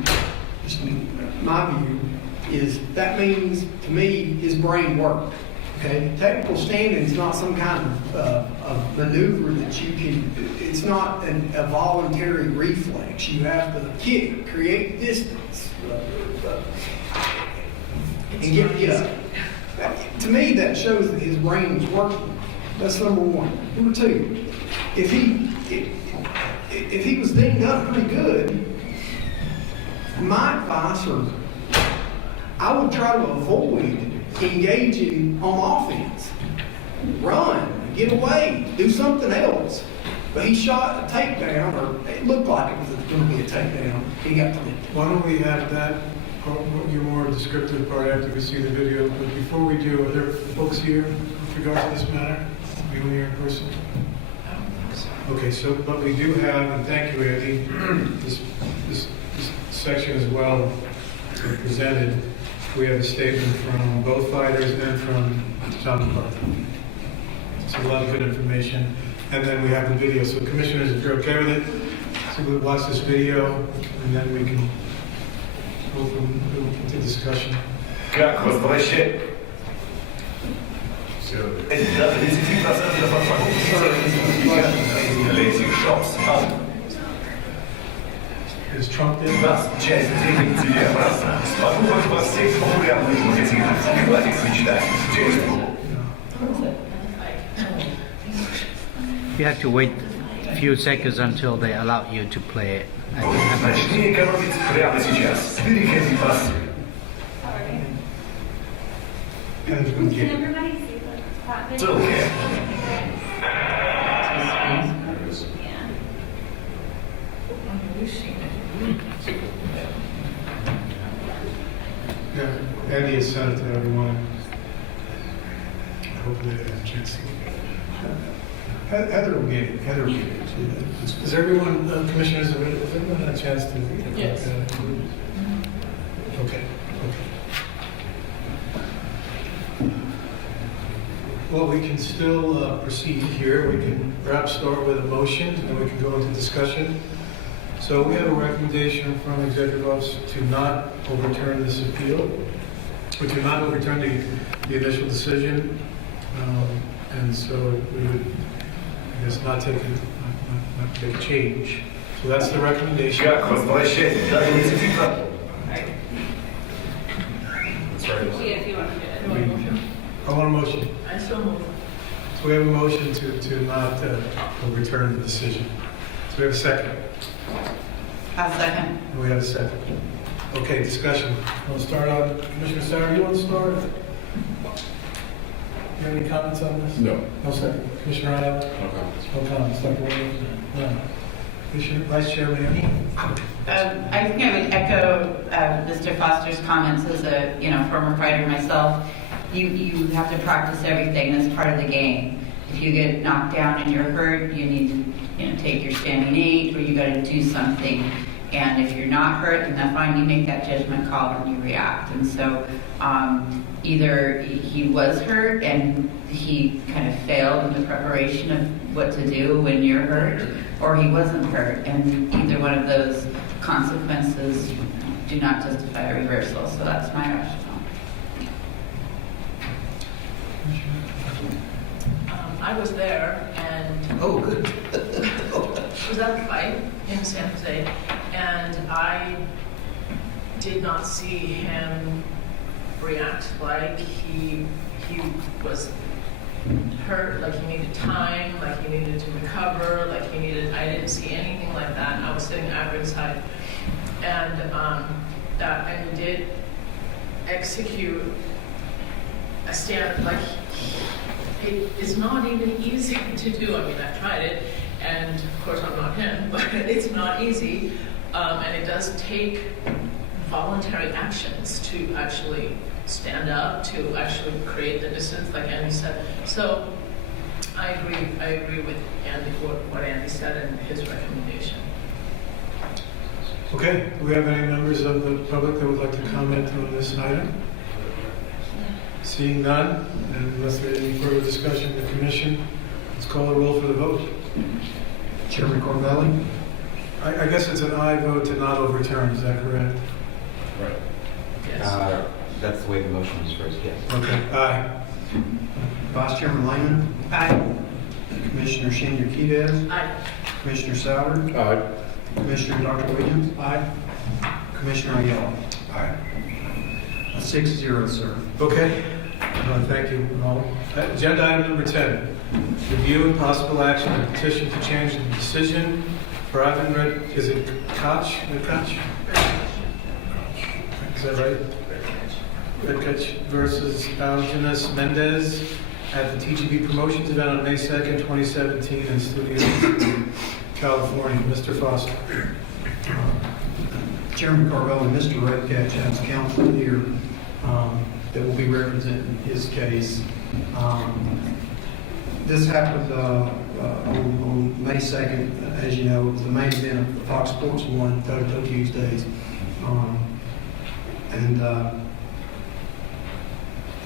is that means to me his brain worked. Okay, technical standing is not some kind of maneuver that you can. It's not a voluntary reflex. You have to kick, create distance, and get up. To me, that shows that his brain was working. That's number one. Number two, if he was dinged up pretty good, my advice, I would try to avoid engaging on offense. Run, get away, do something else. But he shot a takedown, or it looked like it was going to be a takedown. He got clipped. Why don't we have that, your more descriptive part after we see the video? But before we do, are there folks here with regard to this matter? Anyone here in person? Okay, so, but we do have, and thank you, Andy, this section as well presented. We have a statement from both fighters and from John McCarthy. It's a lot of good information. And then we have the video. So commissioners, if you're okay with it, so we'll watch this video and then we can go into discussion. Как вас вообще? Is Trump there? Нас часть денег тебе обратно. Могу хоть во всех популярных магазинах говорить, мечтать. You have to wait a few seconds until they allow you to play it. Начни экономить прямо сейчас. Переходи по ссылке. Целые. Yeah, Andy has sent it to everyone. hopefully they have a chance to get it. Heather will get it. Heather will get it. Is everyone, commissioners, has everyone had a chance to? Yes. Okay. Well, we can still proceed here. We can perhaps start with a motion, and we can go into discussion. So we have a recommendation from Executive Office to not overturn this appeal, or to not overturn the initial decision. And so we would, I guess, not take a change. So that's the recommendation. That's right. I want a motion. I so move. So we have a motion to not overturn the decision. So we have a second. I'll second. And we have a second. Okay, discussion. We'll start on, Commissioner Sauer, you want to start? You have any comments on this? No. No, second. Commissioner Ryan? No comments. No comments. Dr. Williams? No. Commissioner, Vice Chairman Annie? I think I would echo Mr. Foster's comments as a former fighter myself. You have to practice everything as part of the game. If you get knocked down and you're hurt, you need to take your standing eight, or you got to do something. And if you're not hurt, then that's fine. You make that judgment call and you react. And so either he was hurt and he kind of failed in the preparation of what to do when you're hurt, or he wasn't hurt. And either one of those consequences do not justify a reversal. So that's my rationale. I was there and Oh, good. was at the fight in San Jose, and I did not see him react like he was hurt, like he needed time, like he needed to recover, like he needed. I didn't see anything like that. I was sitting at ringside, and we did execute a stand like. It is not even easy to do. I mean, I've tried it, and of course I'm not him, but it's not easy. And it does take voluntary actions to actually stand up, to actually create the distance, like Andy said. So I agree with Andy, what Andy said and his recommendation. Okay, do we have any members of the public that would like to comment on this item? Seeing none, and unless there's any further discussion in the commission, let's call the roll for the vote. Chairman Corbelli? I guess it's an aye vote to not overturn, is that correct? Right. Yes. That's the way the motion was phrased, yes. Okay, aye. Vice Chairman Lehman? Aye. Commissioner Senior-Quidez? Aye. Commissioner Souter? Aye. Commissioner Dr. Williams? Aye. Commissioner Ayala? Aye. 6-0, sir. Okay, thank you all. Agenda item number 10, review and possible action on petition to change the decision for Ivan Red, is it Koch? Is that right? Redkach versus Algenis Mendez at the TGB Promotions event on May 2nd, 2017 in Studios, California. Mr. Foster. Chairman Corbelli, Mr. Redkach has counsel here that will be representing his case. This happened on May 2nd. As you know, it was the main event of the Fox Sports 1 Toto Tuesdays. And I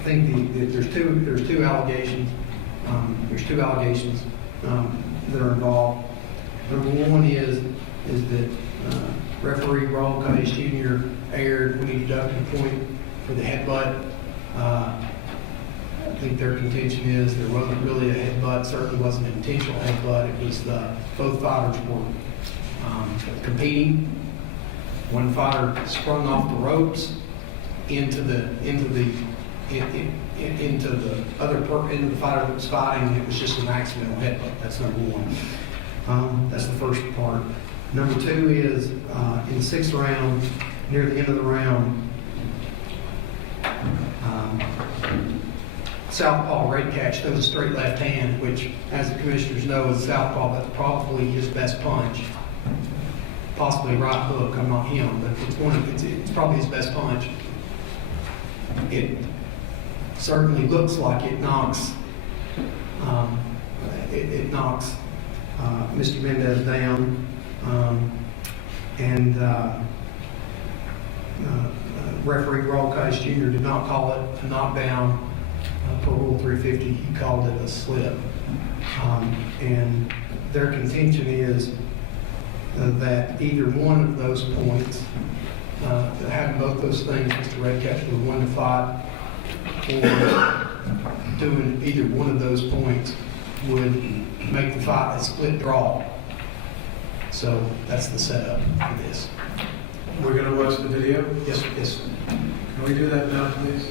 think there's two allegations. There's two allegations that are involved. Number one is that referee Raul Cuddies Jr. erred when he deducted a point for the headbutt. I think their contention is there wasn't really a headbutt, certainly wasn't an intentional headbutt. It was both fighters were competing. One fighter sprung off the ropes into the fighter that was fighting. It was just an accidental headbutt. That's number one. That's the first part. Number two is in the sixth round, near the end of the round, Southpaw Redkach throws a straight left hand, which, as the commissioners know, is Southpaw. That's probably his best punch. Possibly right hook. I'm not him, but it's probably his best punch. It certainly looks like it knocks It knocks Mr. Mendez down, and referee Rollcase Jr. did not call it a knockdown per Rule 350. He called it a slip. And their contention is that either one of those points, having both ththose things, Mr. Redcatch would have won the fight, or doing either one of those points would make the fight a split draw. So that's the setup for this. We're going to watch the video? Yes, yes. Can we do that now, please?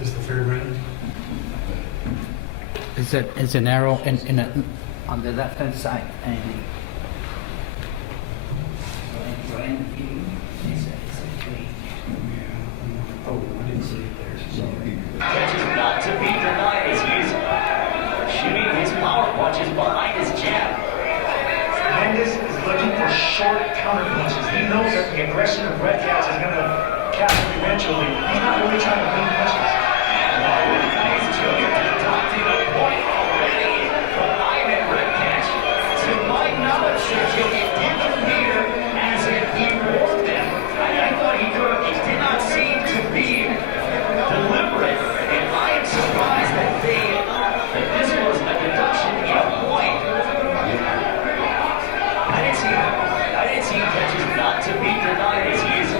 Is the third round? It's an arrow on the left hand side. And Oh, I didn't see it there. Sorry. Catches not to be denied as he's shooting his power punches behind his jab. Mendez is looking for short counter punches. He knows that the aggression of Redcatch is going to catch him eventually. He's not really trying to win punches. He's took it to the point already from Ivan Redcatch. To my knowledge, Sergio, it didn't appear as if he warned them. I thought he could have. It did not seem to be deliberate, and I am surprised that this was a deduction in a point. I didn't see catches not to be denied as he's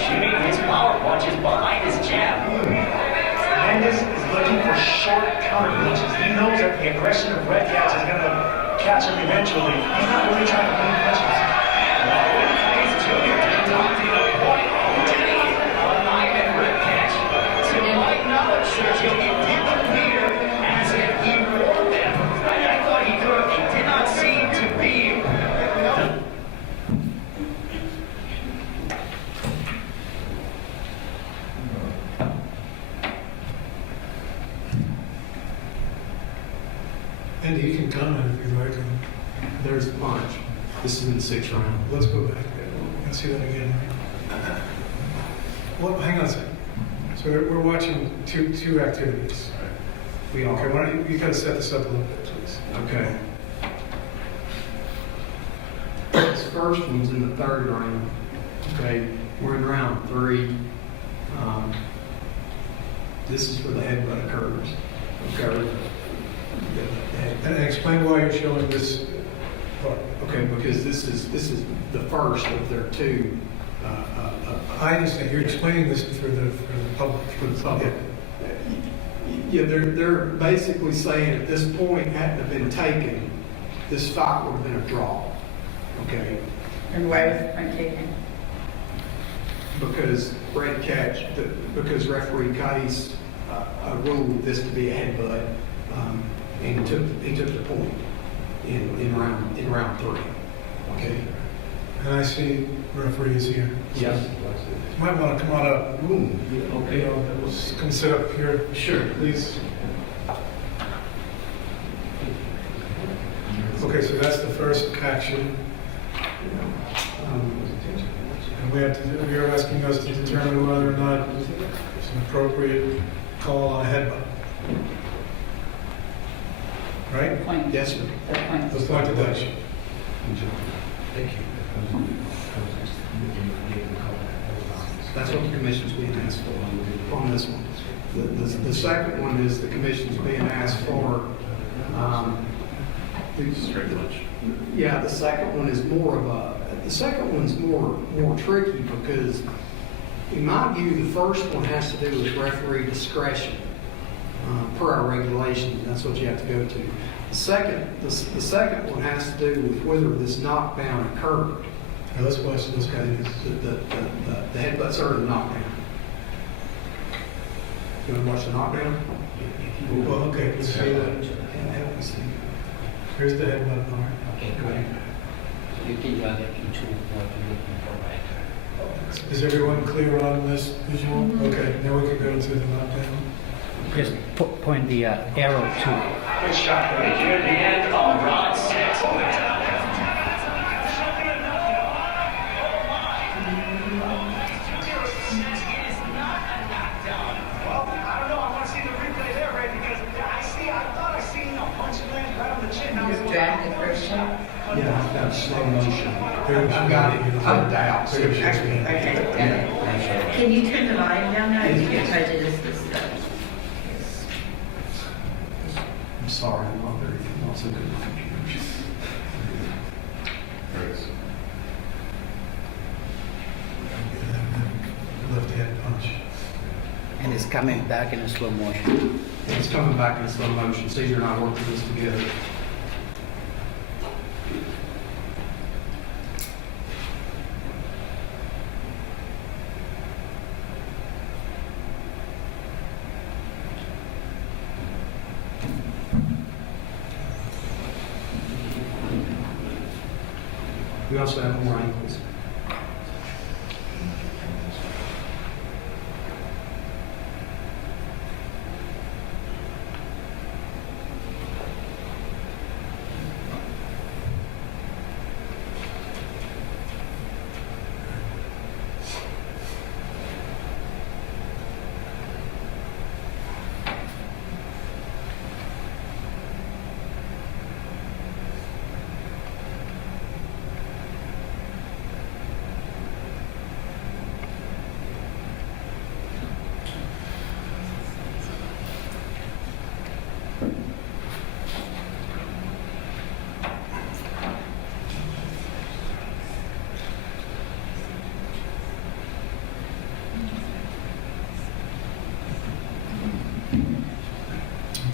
shooting his power punches behind his jab. Mendez is looking for short counter punches. He knows that the aggression of Redcatch is going to catch him eventually. He's not really trying to win punches. He's took it to the point already from Ivan Redcatch. To my knowledge, Sergio, it didn't appear as if he warned them. I thought he could have. It did not seem to be. Andy, you can comment if you'd like. There's the punch. This is in the 6th round. Let's go back there. Let's see that again. Well, hang on a second. So we're watching two activities. We are. Okay, why don't you gotta set this up a little bit, please. Okay. This first one's in the 3rd round. Okay, we're in round 3. This is where the headbutt occurs. Okay. And explain why you're showing this part. Okay, because this is the first of their two. I understand. You're explaining this for the public. For the public. Yeah, they're basically saying at this point, hadn't have been taken, this fight would have been a draw. Okay. And why was the point taken? Because because referee Case ruled this to be a headbutt, and he took the point in round 3. Okay. And I see referees here. Yes. You might want to come on up. Okay. Come sit up here. Sure. Please. Okay, so that's the first action. And we are asking us to determine whether or not it's an appropriate call on a headbutt. Right? Point. Yes, sir. The point. The point deduction. Thank you. That's what the commission's being asked for on this one. The second one is the commission's being asked for. Yeah, the second one is more of a. The second one's more tricky because, in my view, the first one has to do with referee discretion per our regulation. That's what you have to go to. The second one has to do with whether this knockdown occurred. Now let's watch this guy. The headbutts are the knockdown. You want to watch the knockdown? Well, okay, let's see that. Here's the headbutt part. Okay, Go ahead. you can judge it into what you're looking for, right? Is everyone clear on this visual? Okay, now we can go to the knockdown. Just point the arrow to. Good shot. Right here at the end of round 6. Drag the first shot. Yeah, I've got slow motion. I've got it clipped out. So it's just- Can you turn the volume down now? You can try to just this stuff. I'm sorry, I'm not so good with computers. Left hand punch. And it's coming back in a slow motion. It's coming back in slow motion. See, you're not working this together. We also have more angles.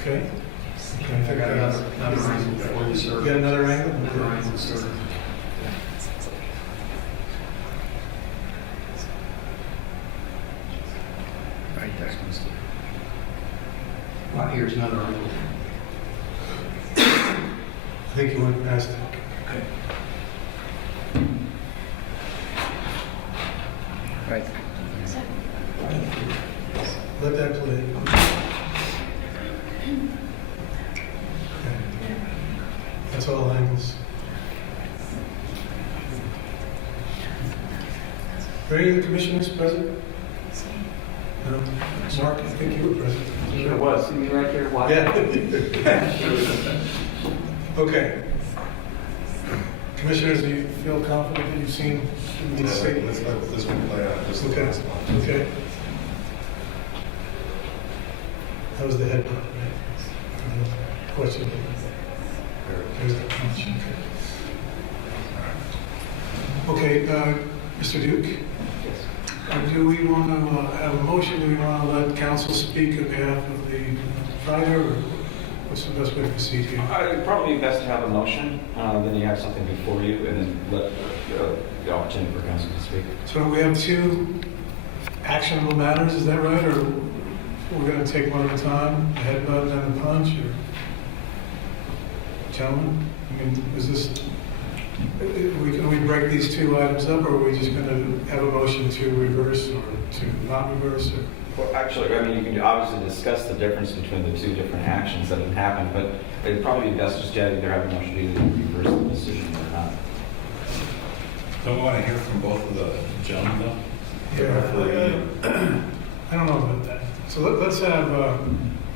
Okay. I got another angle for you, sir. You got another angle? Another angle, sir. Right there. Right here's another angle. I think you went past it. Okay. Right. Let that play. Okay. That's all angles. Are any of the commissioners present? No? Mark, I think you were present. Sure was. See me right here watching? Yeah. Okay. Commissioners, do you feel confident that you've seen these statements? Let's let this one play out, just the Okay. last one. Okay. That was the head nod, right? Question. There's the punch. Okay, Mr. Duke? Do we want to have a motion? Do we want to let council speak on behalf of the fighter, or what's the best way to proceed here? It'd probably be best to have a motion, then you have something before you, and then let the opportunity for council to speak. So we have two actionable matters, is that right? Or we're going to take one at a time, the headbutt and the punch, or? Gentlemen, I mean, is this, can we break these two items up, or are we just going to have a motion to reverse or to not reverse? Or? Well, actually, I mean, you can obviously discuss the difference between the two different actions that have happened, but it'd probably be best just to either have a motion to either reverse the decision or not. Don't we want to hear from both of the gentlemen, though? Yeah, I don't know about that. So let's have,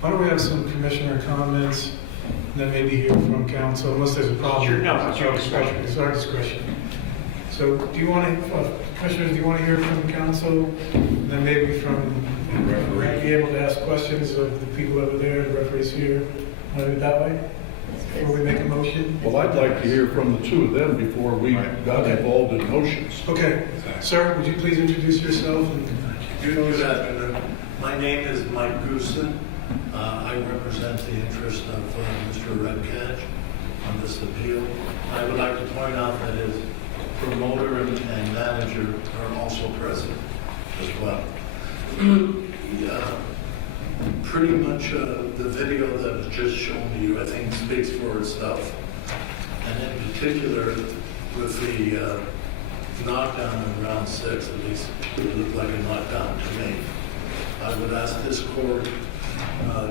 why don't we have some commissioner comments, and then maybe hear from council, unless there's a problem. Sure, no, it's your discretion. It's our discretion. So do you want to, commissioners, do you want to hear from council, and then maybe from, be able to ask questions of the people over there, the referees here? Want to do it that way? Before we make a motion? Well, I'd like to hear from the two of them before we got involved in motions. Okay. Sir, would you please introduce yourself? Good afternoon. My name is Mike Goosen. I represent the interest of Mr. Redcatch on this appeal. I would like to point out that his promoter and manager are also present as well. Pretty much the video that was just shown to you, I think, speaks for itself. And in particular, with the knockdown in round 6, at least it looked like a knockdown to me. I would ask this court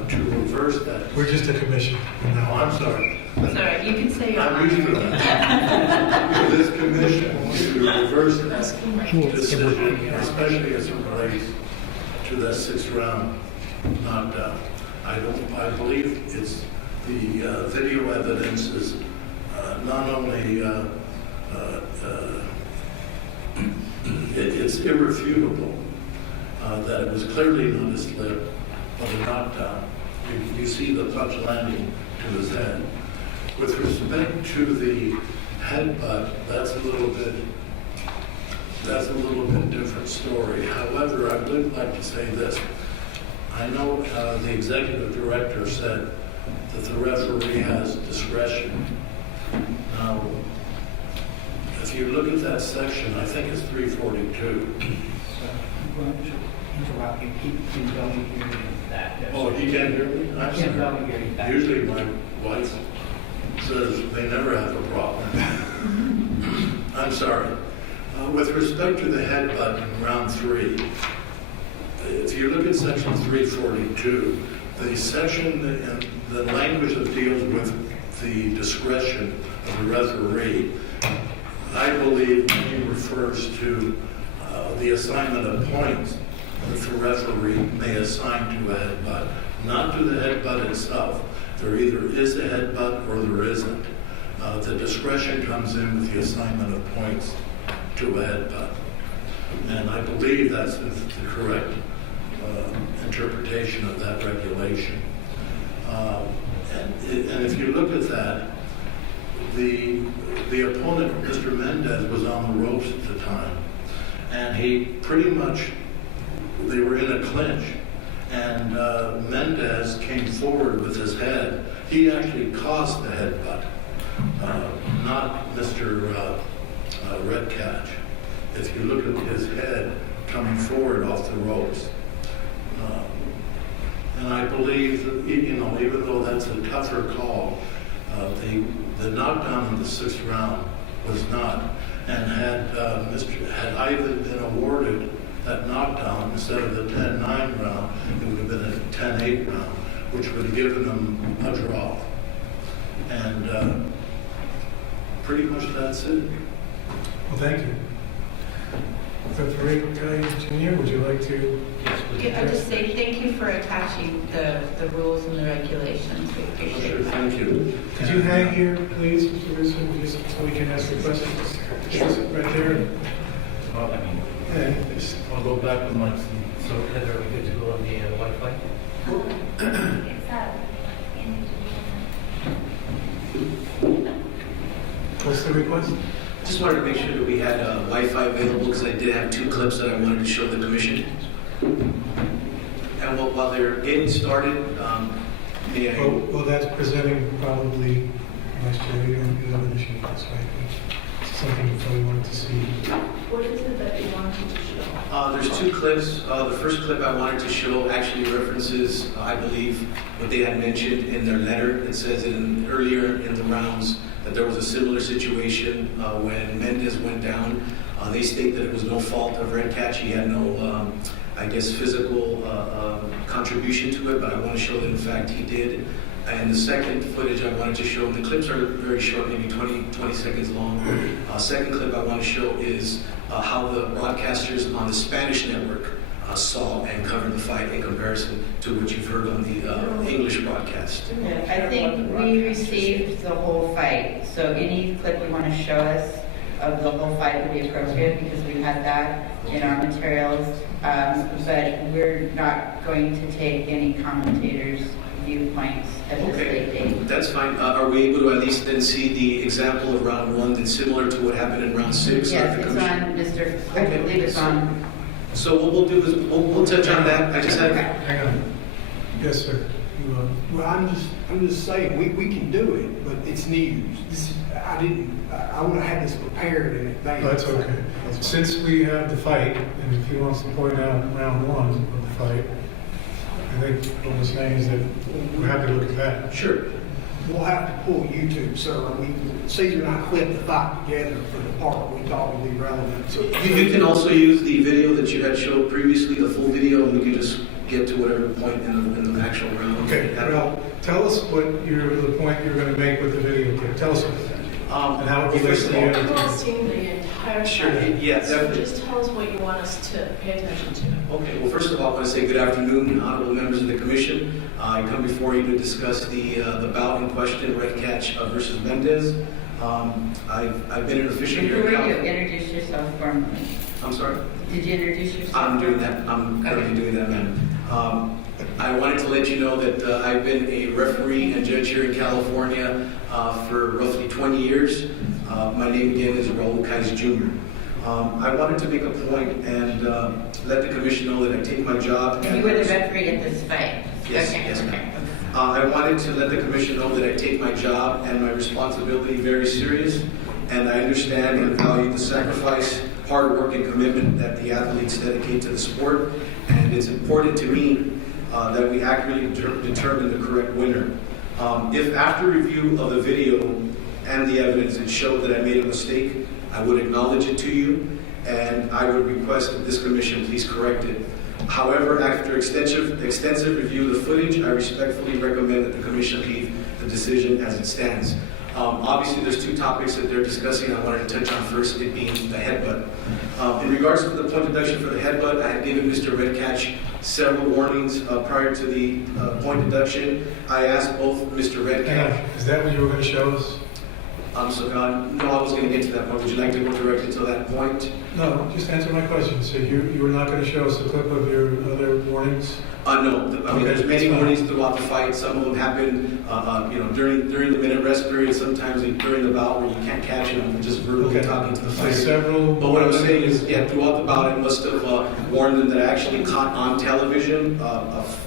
to reverse that. We're just a commission. No, I'm sorry. Sorry, you can say your I'm used to that. For this commission to reverse that decision, especially as it relates to that sixth round knockdown. I believe it's the video evidence is not only it's irrefutable that it was clearly not a slip but a knockdown. You see the punch landing to his head. With respect to the headbutt, that's a little bit different story. However, I would like to say this. I know the executive director said that the referee has discretion. Now, if you look at that section, I think it's 342. Oh, he can't hear me? I'm sorry. Usually my wife says they never have a problem. I'm sorry. With respect to the headbutt in round 3, if you look at section 342, the section, the language that deals with the discretion of the referee, I believe he refers to the assignment of points that the referee may assign to a headbutt, not to the headbutt itself. There either is a headbutt or there isn't. The discretion comes in with the assignment of points to a headbutt. And I believe that's the correct interpretation of that regulation. And if you look at that, the opponent, Mr. Mendez, was on the ropes at the time. And he pretty much, they were in a clinch. And Mendez came forward with his head. He actually caused the headbutt, not Mr. Redcatch. If you look at his head coming forward off the ropes. And I believe that, even though that's a tougher call, the knockdown in the 6th round was not. And had Ivan been awarded that knockdown instead of the 10-9 round, it would have been a 10-8 round, which would have given him a draw. And pretty much that's it. Well, thank you. Referee Jr., would you like to? I'll just say thank you for attaching the rules and the regulations. We appreciate Sure, it. thank you. Could you hang here, please, Mr. Russo, just so we can ask the questions? Just right there. I'll go back with my, so Heather, are we good to go on the Wi-Fi? What's the request? Just wanted to make sure that we had Wi-Fi available because I did have 2 clips that I wanted to show the commission. And while they're getting started, may I? Well, that's presenting probably last year. You don't have an issue with this, right? It's something you probably wanted to see. What is it that you wanted to show? There's 2 clips. The first clip I wanted to show actually references, I believe, what they had mentioned in their letter. It says earlier in the rounds that there was a similar situation when Mendez went down. They state that it was no fault of Redcatch. He had no, I guess, physical contribution to it, but I want to show that in fact he did. And the second footage I wanted to show, and the clips are very short, maybe 20 seconds long. Second clip I want to show is how the broadcasters on the Spanish network saw and covered the fight in comparison to what you've heard on the English broadcast. I think we received the whole fight, so any clip you want to show us of the whole fight would be appropriate because we had that in our materials. But we're not going to take any commentators' viewpoints at this late date. That's fine. Are we able to at least then see the example of round 1 that's similar to what happened in round 6? Yes, it's on, I believe it's on. So what we'll do is we'll touch on that. I just had. Hang on. Yes, sir. Well, I'm just saying, we can do it, but it's news. I would have had this prepared in advance. That's okay. Since we have the fight, and if he wants to point out round 1 of the fight, I think what we're saying is that we're happy to look at that. Sure. We'll have to pull YouTube, sir. Caesar and I clipped the fight together for the part we we thought would be relevant. So you can also use the video that you had showed previously, the full video, and we can just get to whatever point in the actual round. Okay, well, tell us what the point you're going to make with the video clip. Tell us about that. And how it relates to the We've other all things. seen the entire Sure, site. yeah, So definitely. just tell us what you want us to pay attention to. Okay, well, first of all, I want to say good afternoon, honorable members of the commission. I come before you to discuss the bout in question, Red Catch versus Mendez. I've been an official here in Before you California. introduce yourself formally, I'm sorry? did you introduce yourself? I'm doing that. I'm currently doing that, ma'am. I wanted to let you know that I've been a referee and judge here in California for roughly 20 years. My name again is Raul Kais Jr. I wanted to make a point and let the commission know that I take my job. And you were the referee at this fight? Yes, Okay, yes, okay. ma'am. I wanted to let the commission know that I take my job and my responsibility very serious, and I understand and value the sacrifice, hard work, and commitment that the athletes dedicate to the sport, and it's important to me that we accurately determine the correct winner. If after review of the video and the evidence it showed that I made a mistake, I would acknowledge it to you, and I would request that this commission please correct it. However, after extensive review of the footage, I respectfully recommend that the commission leave the decision as it stands. Obviously, there's two topics that they're discussing I wanted to touch on first, it being the headbutt. In regards to the point deduction for the headbutt, I had given Mr. Redcatch several warnings prior to the point deduction. I asked both Mr. Redcatch. Is that what you were going to show us? No, I was going to get to that point. Would you like to go directly to that point? No, just answer my question. So you were not going to show us a clip of your other warnings? No. I mean, there's many warnings throughout the fight. Some of them happen, during the minute rest period. Sometimes during the bout where you can't catch it. I'm just verbally talking to the fighter. Several. But what I'm saying is, yeah, throughout the bout, I must have warned them that I actually caught on television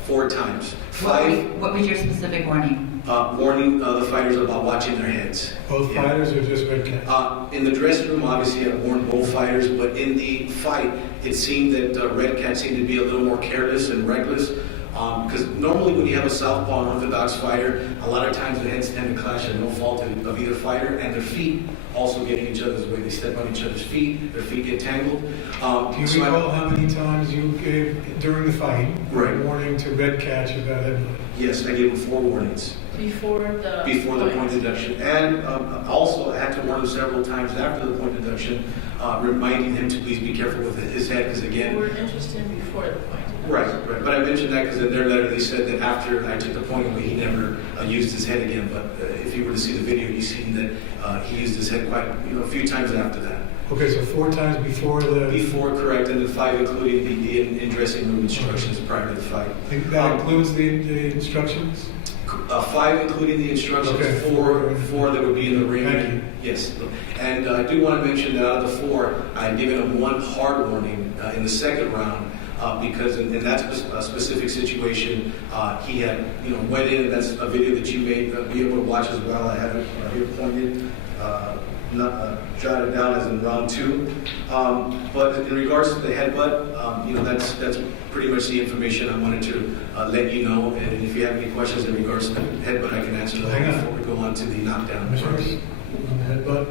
4 times. 5. What was your specific warning? Warning the fighters about watching their heads. Both fighters or just Redcatch? In the dressing room, obviously, I warned both fighters, but in the fight, it seemed that Redcatch seemed to be a little more careless and reckless. Because normally when you have a southpaw and orthodox fighter, a lot of times the heads tend to clash at no fault of either fighter, and their feet also get in each other's way. They step on each other's feet, their feet get tangled. Do you recall how many times you gave, during the fight, Right. a warning to Redcatch about headbutt? Yes, I gave him 4 warnings. Before the Point deduction. And also, I had to warn him several times after the point deduction, reminding him to please be careful with his head, because again... We're interested in before the point. Right. But I mentioned that because in their letter they said that after I took the point away, he never used his head again. But if you were to see the video, you see that he used his head quite a few times after that. Okay, so 4 times before the... Before, correct, and then 5 including the in dressing room instructions prior to the fight. That includes the instructions? 5 including the instructions, Okay. 4 that would be in the ring. Thank you. Yes, and I do want to mention that out of the 4, I had given him 1 hard warning in the second round. Because in that specific situation, he had, went in, and that's a video that you may be able to watch as well. I have it here pointed, not jotted down as in round 2. But in regards to the headbutt, that's pretty much the information I wanted to let you know. And if you have any questions in regards to the headbutt, I can answer those before we go on to the knockdown. Headbutt?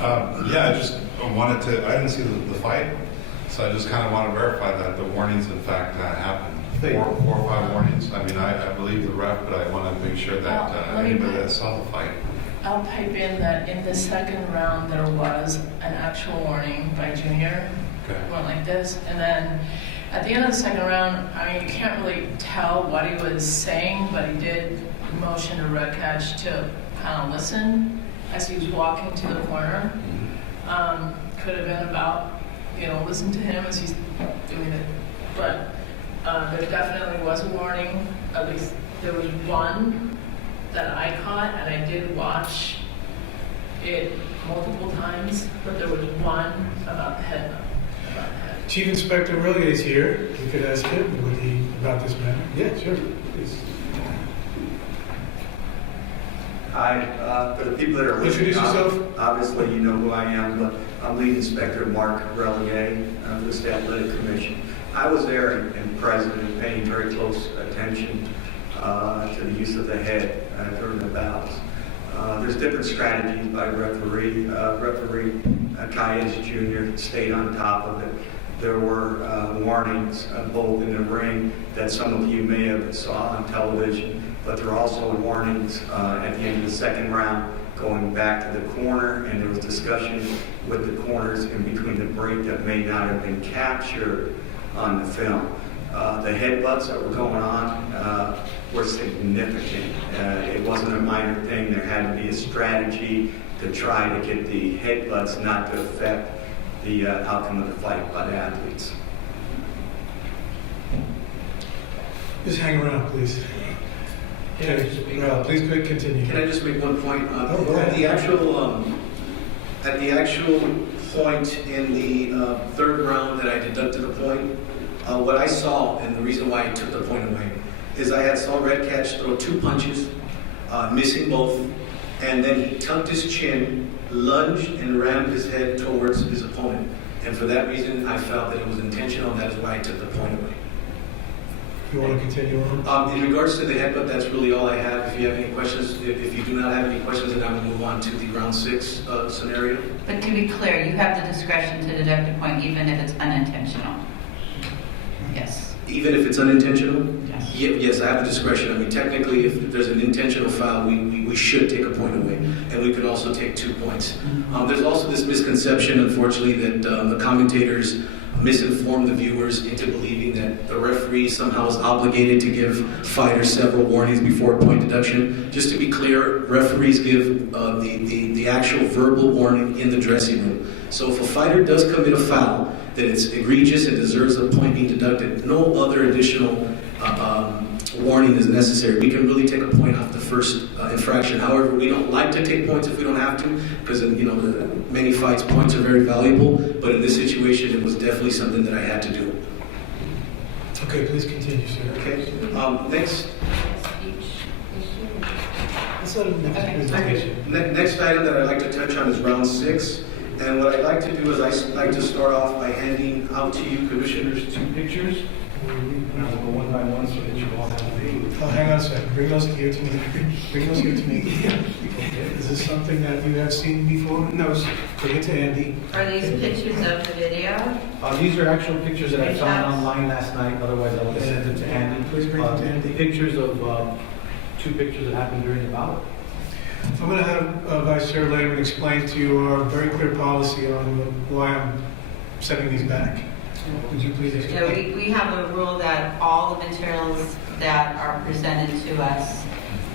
Yeah, I just wanted to, I didn't see the fight, so I just kind of want to verify that the warnings in fact happened. 4 or 5 warnings. I mean, I believe the ref, but I want to make sure that anybody that saw the fight. I'll pipe in that in the second round there was an actual warning by Junior. Okay. Went like this, and then at the end of the second round, I mean, you can't really tell what he was saying, but he did motion to Redcatch to kind of listen as he was walking to the corner. Could have been about, listen to him as he's doing it. But there definitely was a warning. At least there was one that I caught, and I did watch it multiple times, but there was one about the headbutt. Chief Inspector Rillier is here. You could ask him about this matter. Yeah, sure. Please. Hi, for the people that are listening, Introduce yourself. Obviously you know who I am, but I'm Lead Inspector Mark Relier of the State Athletic Commission. I was there and present and paying very close attention to the use of the head during the bouts. There's different strategies by referee. Referee Calles Jr. stayed on top of it. There were warnings both in the ring that some of you may have saw on television, but there were also warnings at the end of the second round going back to the corner, and there was discussion with the corners in between the break that may not have been captured on the film. The headbutts that were going on were significant. It wasn't a minor thing. There had to be a strategy to try to get the headbutts not to affect the outcome of the fight by the athletes. Just hang around, please. Okay, please continue. Can I just make one point? Go ahead. At the actual point in the third round that I deducted a point, what I saw, and the reason why I took the point away, is I saw Redcatch throw 2 punches, missing both, and then he tucked his chin, lunged, and rammed his head towards his opponent. And for that reason, I felt that it was intentional. That is why I took the point away. You want to continue on? In regards to the headbutt, that's really all I have. If you have any questions, if you do not have any questions, then I will move on to the round 6 scenario. But to be clear, you have the discretion to deduct a point even if it's unintentional. Yes. Even if it's unintentional? Yes. Yes, I have the discretion. I mean, technically, if there's an intentional foul, we should take a point away. And we can also take 2 points. There's also this misconception, unfortunately, that the commentators misinform the viewers into believing that the referee somehow is obligated to give fighters several warnings before point deduction. Just to be clear, referees give the actual verbal warning in the dressing room. So if a fighter does commit a foul, that it's egregious and deserves a point being deducted, no other additional warning is necessary. We can really take a point off the first infraction. However, we don't like to take points if we don't have to, because in many fights, points are very valuable. But in this situation, it was definitely something that I had to do. Okay, please continue, sir. Okay. Next. Let's let him next presentation. Next item that I'd like to touch on is round 6. And what I'd like to do is I'd like to start off by handing out to you, commissioners, 2 pictures. And I'll go one by one so that you all have the. Oh, hang on a second. Bring those here to me. Bring those here to me. Is this something that you have seen before? No, sir. Bring it to Andy. Are these pictures of the video? These are actual pictures that I found online last night, otherwise I would have sent them to Andy. Please bring it to Andy. Pictures of 2 pictures that happened during the bout. I'm going to have Vice Chair Lehman explain to you our very clear policy on why I'm sending these back. Would you please explain? Yeah, we have a rule that all the materials that are presented to us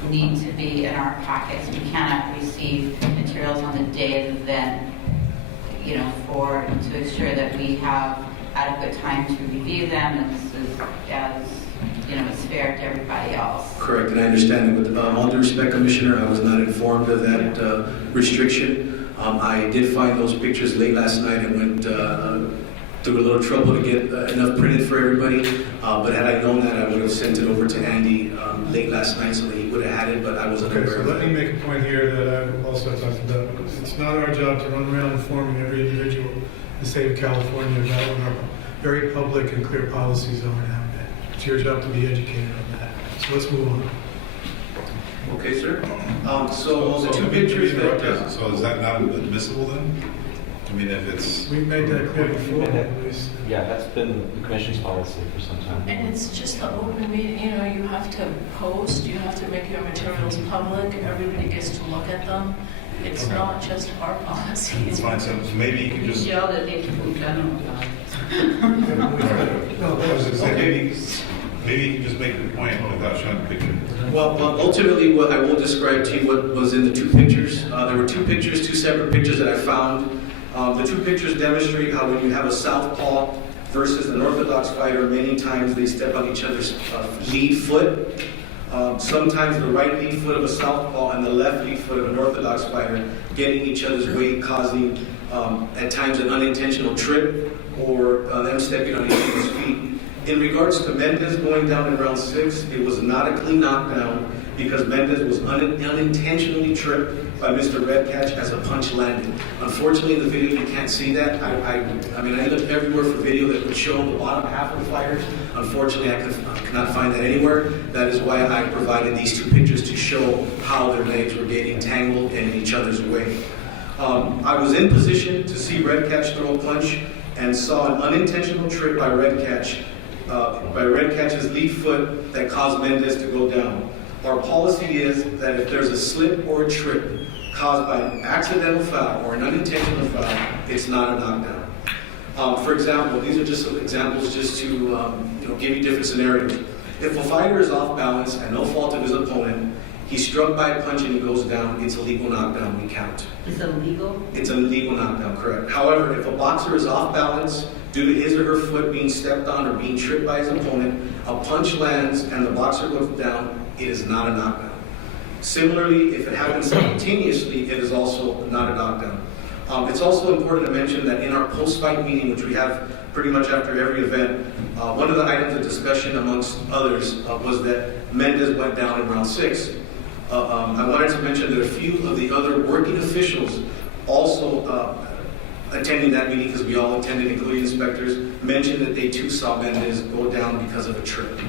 need to be in our packets. We cannot receive materials on the day of the event, to ensure that we have adequate time to review them as it's fair to everybody else. Correct, and I understand it. With all due respect, Commissioner, I was not informed of that restriction. I did find those pictures late last night and went through a little trouble to get enough printed for everybody. But had I known that, I would have sent it over to Andy late last night so that he would have had it, but I wasn't aware So of let that. me make a point here that I also talked about. It's not our job to run around informing every individual in the state of California about what our very public and clear policies are now. It's your job to be educated on that. So let's move on. Okay, sir. So the 2 pictures that... So is that not admissible then? I mean, if it's... We've made that clear before. Yeah, that's been the commission's policy for some time. And it's just an open meeting, you have to post, you have to make your materials public, everybody gets to look at them. It's not just our policy. It's fine, so maybe you can just... Yelled at me from general. Maybe you can just make the point without showing the picture. Well, ultimately, what I will describe to you what was in the 2 pictures. There were 2 pictures, 2 separate pictures that I found. The 2 pictures demonstrate how when you have a southpaw versus an orthodox fighter, many times they step on each other's lead foot. Sometimes the right lead foot of a southpaw and the left lead foot of an orthodox fighter getting each other's weight, causing at times an unintentional trip or them stepping on each other's feet. In regards to Mendez going down in round 6, it was not a clean knockdown because Mendez was unintentionally tripped by Mr. Redcatch as a punch landed. Unfortunately, in the video, you can't see that. I mean, I looked everywhere for video that would show the bottom half of the fighters. Unfortunately, I could not find that anywhere. That is why I provided these 2 pictures to show how their legs were getting tangled and in each other's way. I was in position to see Red Catch throw a punch and saw an unintentional trip by Red Catch's lead foot that caused Mendez to go down. Our policy is that if there's a slip or a trip caused by an accidental foul or an unintentional foul, it's not a knockdown. For example, these are just some examples just to give you different scenarios. If a fighter is off balance and no fault of his opponent, he's struck by a punch and he goes down, it's a legal knockdown, we count. It's illegal? It's a legal knockdown, correct. However, if a boxer is off balance due to his or her foot being stepped on or being tripped by his opponent, a punch lands and the boxer goes down, it is not a knockdown. Similarly, if it happens simultaneously, it is also not a knockdown. It's also important to mention that in our post-fight meeting, which we have pretty much after every event, one of the items of discussion amongst others was that Mendez went down in round 6. I wanted to mention that a few of the other working officials also attending that meeting, because we all attended, including inspectors, mentioned that they too saw Mendez go down because of a trip.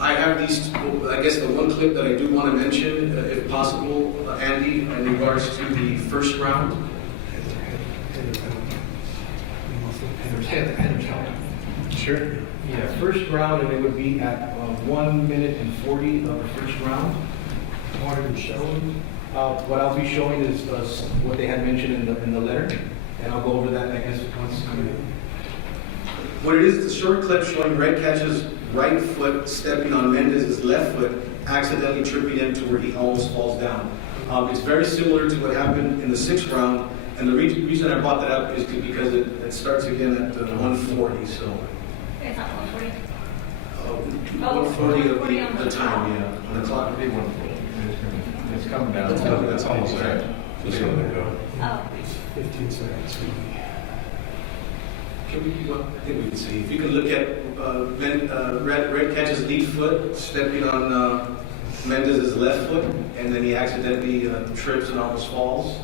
I have these, I guess the one clip that I do want to mention, if possible, Andy, in regards to the first round. Sure. Yeah, first round, and it would be at 1 minute and 40 of the first round. What are you showing? What I'll be showing is what they had mentioned in the letter, and I'll go over that, I guess, once. What it is a short clip showing Red Catch's right foot stepping on Mendez's left foot, accidentally tripping him to where he almost falls down. It's very similar to what happened in the 6th round, and the reason I brought that up is because it starts again at 1:40. So. It's not 140. 1:40 of the time, yeah. On the clock would be 1:40. It's coming down. That's almost there. Just so they go. Oh. 15 seconds. I think we can see. If you can look at Red Catch's lead foot stepping on Mendez's left foot, and then he accidentally trips and almost falls.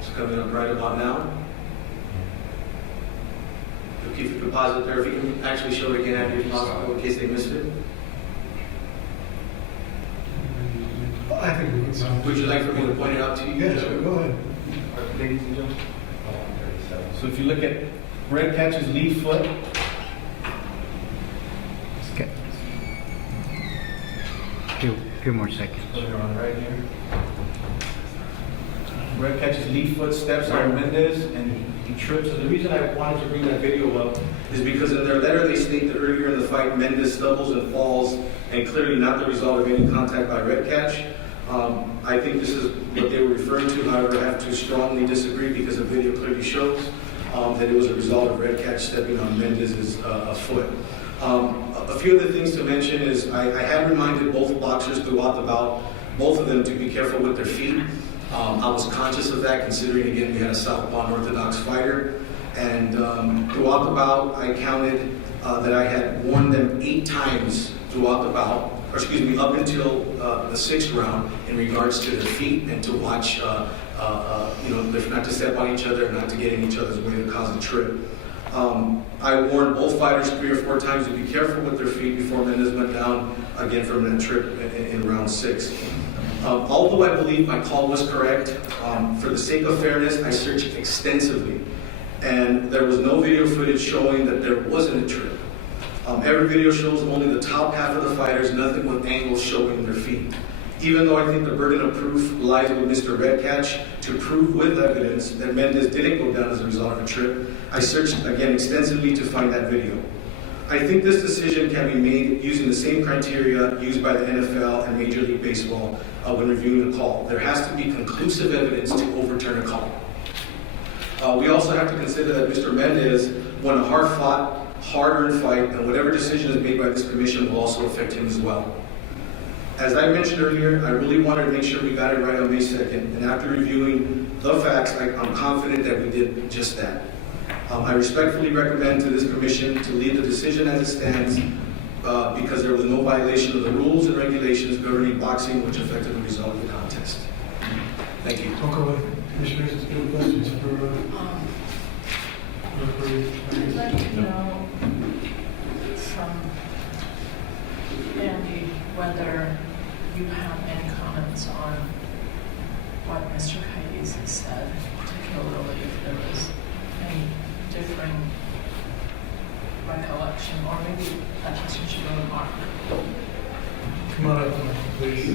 It's coming up right about now. If you can pause it there, if you can actually show it again after if possible, in case they missed it. I think we can. Would you like for me to point it out to you? Yeah, sure, go ahead. Ladies and gentlemen. So if you look at Red Catch's lead foot, Okay. Few more seconds. right here. Red Catch's lead foot steps on Mendez and he trips. So the reason I wanted to bring that video up is because in their letter they state that earlier in the fight Mendez stumbles and falls, and clearly not the result of any contact by Red Catch. I think this is what they were referring to. However, I have to strongly disagree because the video clearly shows that it was a result of Red Catch stepping on Mendez's foot. A few other things to mention is I had reminded both boxers throughout the bout, both of them, to be careful with their feet. I was conscious of that, considering, again, we had a southpaw unorthodox fighter. And throughout the bout, I counted that I had warned them 8 times throughout the bout, or excuse me, up until the 6th round, in regards to their feet and to watch, not to step on each other, not to get in each other's way to cause a trip. I warned both fighters 3 or 4 times to be careful with their feet before Mendez went down again from that trip in round 6. Although I believe my call was correct, for the sake of fairness, I searched extensively, and there was no video footage showing that there wasn't a trip. Every video shows only the top half of the fighters, nothing with angles showing their feet. Even though I think the burden of proof lies with Mr. Red Catch to prove with evidence that Mendez didn't go down as a result of a trip, I searched again extensively to find that video. I think this decision can be made using the same criteria used by the NFL and Major League Baseball when reviewing a call. There has to be conclusive evidence to overturn a call. We also have to consider that Mr. Mendez won a hard-fought, hard-earned fight, and whatever decision is made by this commission will also affect him as well. As I mentioned earlier, I really wanted to make sure we got it right on May 2nd, and after reviewing the facts, I'm confident that we did just that. I respectfully recommend to this commission to leave the decision as it stands because there was no violation of the rules and regulations governing boxing which affected the result of the contest. Thank you. Don't go away. Commissioners, any questions for I'd like to know from Andy whether you have any comments on what Mr. Cayese has said, particularly if there was any differing recollection, or maybe that question should go to Mark. Come on up, please.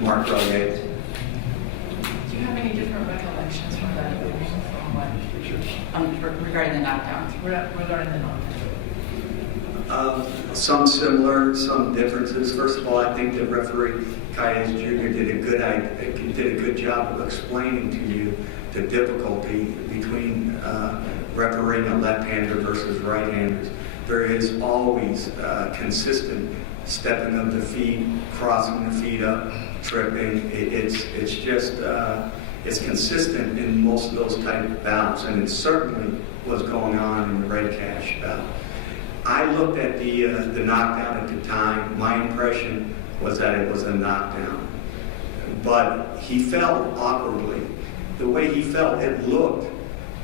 Mark Rogate. Do you have any different recollections from that evening from what? Regarding the knockdown? Regarding the knockdown. Some similar, some differences. First of all, I think that referee Cayes Jr. did a good job of explaining to you the difficulty between refereeing a left-hander versus right-handers. There is always consistent stepping of the feet, crossing the feet up, tripping. It's just it's consistent in most of those type of bouts, and it certainly was going on in the Red Cash bout. I looked at the knockdown at the time. My impression was that it was a knockdown, but he fell awkwardly. The way he fell, it looked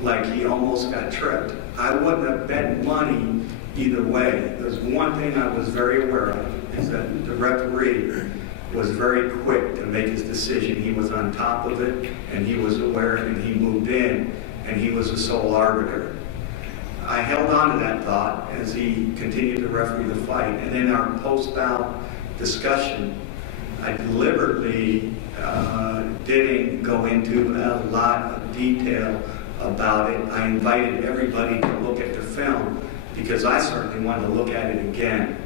like he almost got tripped. I wouldn't have bet money either way. There's one thing I was very aware of, is that the referee was very quick to make his decision. He was on top of it, and he was aware, and he moved in, and he was the sole arbiter. I held on to that thought as he continued to referee the fight, and in our post-bout discussion, I deliberately didn't go into a lot of detail about it. I invited everybody to look at the film because I certainly wanted to look at it again.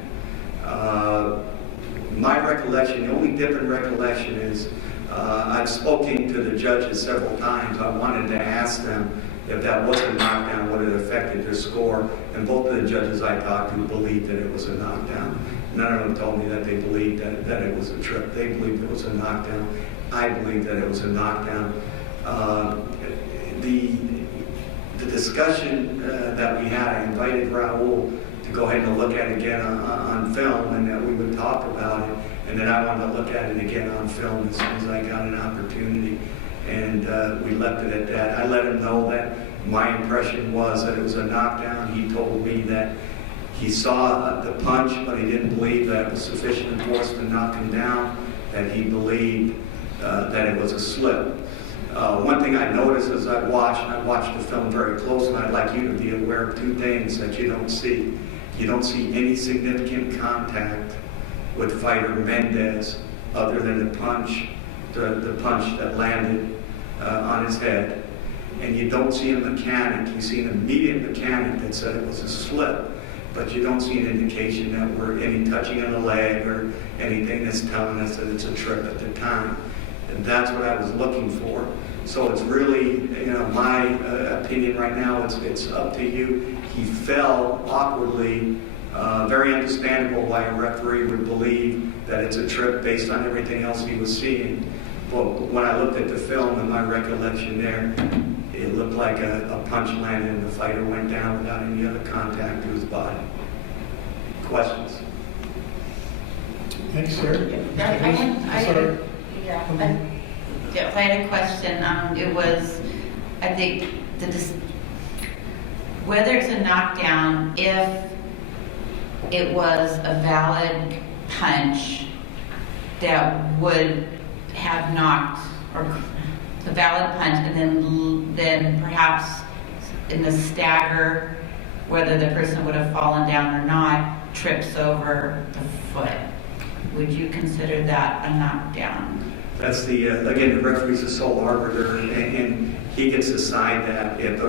My recollection, the only different recollection is I've spoken to the judges several times. I wanted to ask them if that was a knockdown, would it affected their score? And both of the judges I talked to believed that it was a knockdown. None of them told me that they believed that it was a trip. They believed it was a knockdown. I believed that it was a knockdown. The discussion that we had, I invited Raul to go ahead and look at it again on film, and that we would talk about it. And then I wanted to look at it again on film as soon as I got an opportunity. And we left it at that. I let him know that my impression was that it was a knockdown. He told me that he saw the punch, but he didn't believe that it was sufficient force to knock him down, that he believed that it was a slip. One thing I noticed as I watched the film very close, and I'd like you to be aware of two things that you don't see. You don't see any significant contact with fighter Mendez other than the punch that landed on his head. And you don't see a mechanic. You see an immediate mechanic that said it was a slip, but you don't see an indication that we're any touching of the leg or anything that's telling us that it's a trip at the time. And that's what I was looking for. So it's really, my opinion right now, it's up to you. He fell awkwardly. Very understandable why a referee would believe that it's a trip based on everything else he was seeing. But when I looked at the film and my recollection there, it looked like a punch landed and the fighter went down without any other contact to his body. Questions? Thanks, sir. I had a question. It was, I think, whether it's a knockdown, if it was a valid punch that would have knocked, or a valid punch, and then perhaps in the stagger, whether the person would have fallen down or not, trips over the foot. Would you consider that a knockdown? That's again, the referee's the sole arbiter, and he gets to decide that. If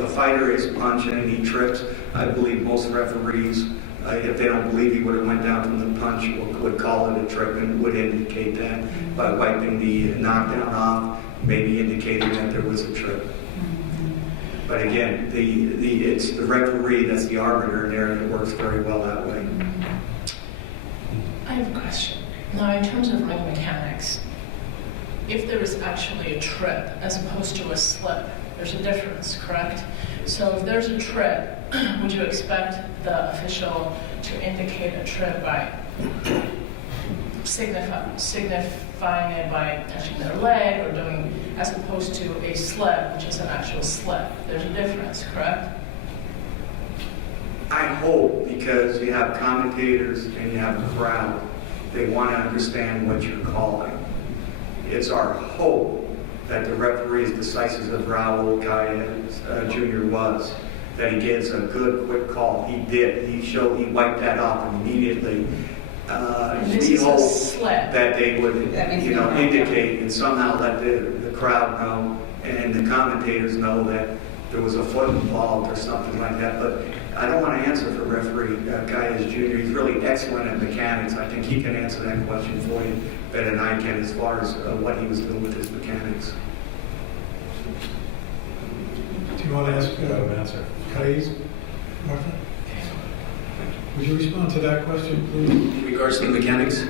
a fighter is punching and he trips, I believe most referees, if they don't believe he would have went down from the punch, would call it a trip and would indicate that by wiping the knockdown off, maybe indicating that there was a trip. But again, it's the referee that's the arbiter there, and it works very well that way. I have a question. Now, in terms of ring mechanics, if there is actually a trip as opposed to a slip, there's a difference, correct? So if there's a trip, would you expect the official to indicate a trip by signifying it by touching their leg or doing, as opposed to a slip, which is an actual slip? There's a difference, correct? I hope, because you have commentators and you have a crowd, they want to understand what you're calling. It's our hope that the referee, as decisive as Raul Calles Jr. was, that he gets a good, quick call. He did. He wiped that off immediately. This We is a hope slip. that they would, That means you know, no. indicate and somehow let the crowd know and the commentators know that there was a foot involved or something like that. But I don't want to answer for referee Calles Jr. He's really excellent at mechanics. I think he can answer that question for you better than I can as far as what he was doing with his mechanics. Do you want to ask Calles, Martha? Would you respond to that question, please? In regards to the mechanics?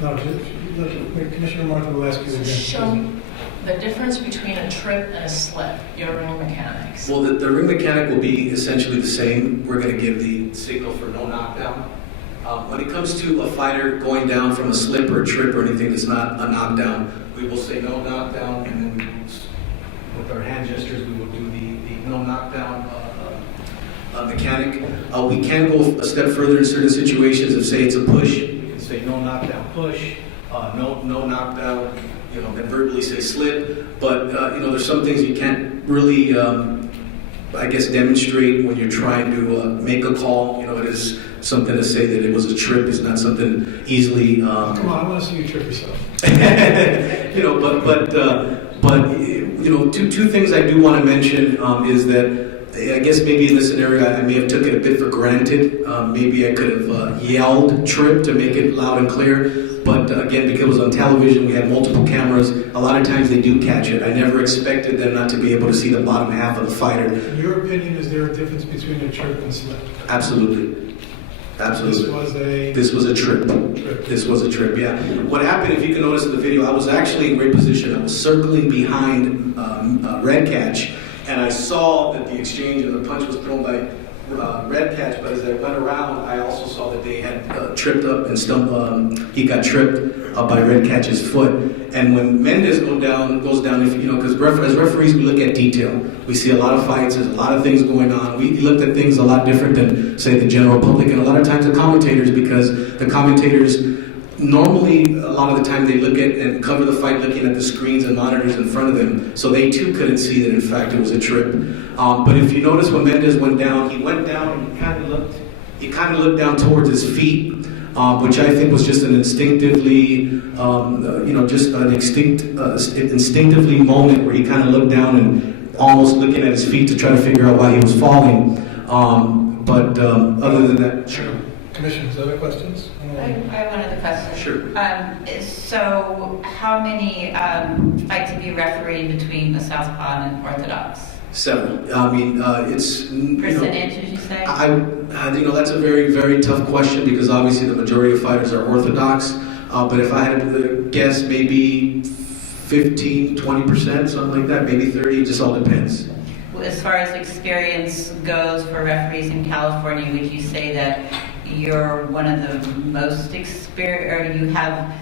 No, Commissioner Martha will ask you again. Show the difference between a trip and a slip, your ring mechanics. Well, the ring mechanic will be essentially the same. We're going to give the signal for no knockdown. When it comes to a fighter going down from a slip or a trip or anything that's not a knockdown, we will say no knockdown, and then with our hand gestures, we will do the no knockdown mechanic. We can go a step further in certain situations. If say it's a push, we can say no knockdown push, no knockdown. You know, then verbally say slip. But you know, there's some things you can't really, I guess, demonstrate when you're trying to make a call. You know, it is something to say that it was a trip. It's not something easily. Come on, I want to see you trip yourself. You know, but you know, two things I do want to mention is that. I guess maybe in this scenario I may have took it a bit for granted. Maybe I could have yelled trip to make it loud and clear. But again, because it was on television, we had multiple cameras. A lot of times they do catch it. I never expected them not to be able to see the bottom half of the fighter. In your opinion, is there a difference between a trip and slip? Absolutely. Absolutely. This was a trip. This was a trip, yeah. What happened, if you can notice in the video, I was actually in great position. I was circling behind Red Catch. And I saw that the exchange and the punch was thrown by Red Catch, but as I went around, I also saw that they had tripped up and he got tripped by Red Catch's foot. And when Mendes goes down, if you know, because as referees we look at detail. We see a lot of fights, there's a lot of things going on. We looked at things a lot different than, say, the general public, and a lot of times the commentators, because the commentators normally, a lot of the time, they look at and cover the fight looking at the screens and monitors in front of them, so they too couldn't see that in fact it was a trip. But if you notice when Mendes went down, he went down and he kind of looked down towards his feet, which I think was just an instinctively, just an instinctively moment where he kind of looked down and almost looking at his feet to try to figure out why he was falling. But other than that, sure. Commissioners, other questions? I have one other question. Sure. So how many fights have you refereed between the Southpaw and Orthodox? Several. I mean, it's... Percentage, did you say? That's a very, very tough question because obviously the majority of fighters are Orthodox. But if I had to guess, maybe 15, 20%, something like that, maybe 30, it just all depends. As far as experience goes for referees in California, would you say that you're one of the most experienced, or you have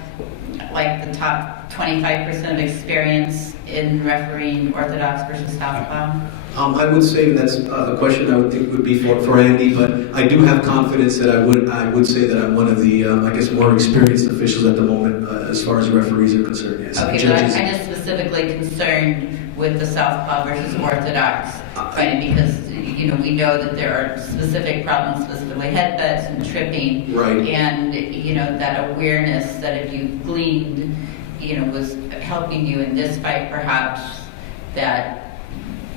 like the top 25% of experience in refereeing Orthodox versus Southpaw? I would say that's a question I would think would be for Andy, but I do have confidence that I would say that I'm one of the more experienced officials at the moment as far as referees are concerned. Yes. Okay, but I'm just specifically concerned with the Southpaw versus Orthodox fighting because we know that there are specific problems, specifically headbutts and tripping, right? And that awareness that if you gleaned, was helping you in this fight, perhaps that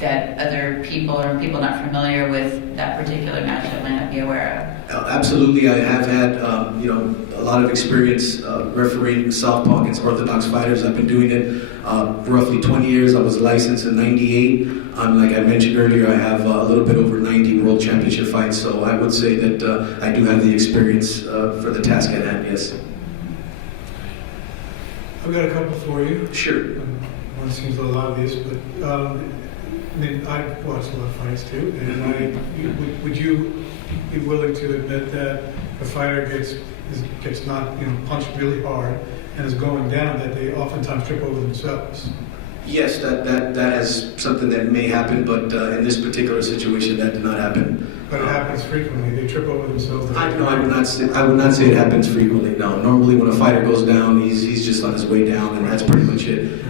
other people or people not familiar with that particular matchup might not be aware of. Absolutely, I have had a lot of experience refereeing Southpaw against Orthodox fighters. I've been doing it roughly 20 years. I was licensed in '98. Like I mentioned earlier, I have a little bit over 90 world championship fights. So I would say that I do have the experience for the task at hand. Yes. I've got a couple for you. Sure. One seems a little obvious, but I've watched a lot of fights too, and would you be willing to admit that a fighter gets not punched really hard and is going down, that they oftentimes trip over themselves? Yes, that has something that may happen, but in this particular situation, that did not happen. But it happens frequently. They trip over themselves. I would not say it happens frequently, no. Normally, when a fighter goes down, he's just on his way down, and that's pretty much it.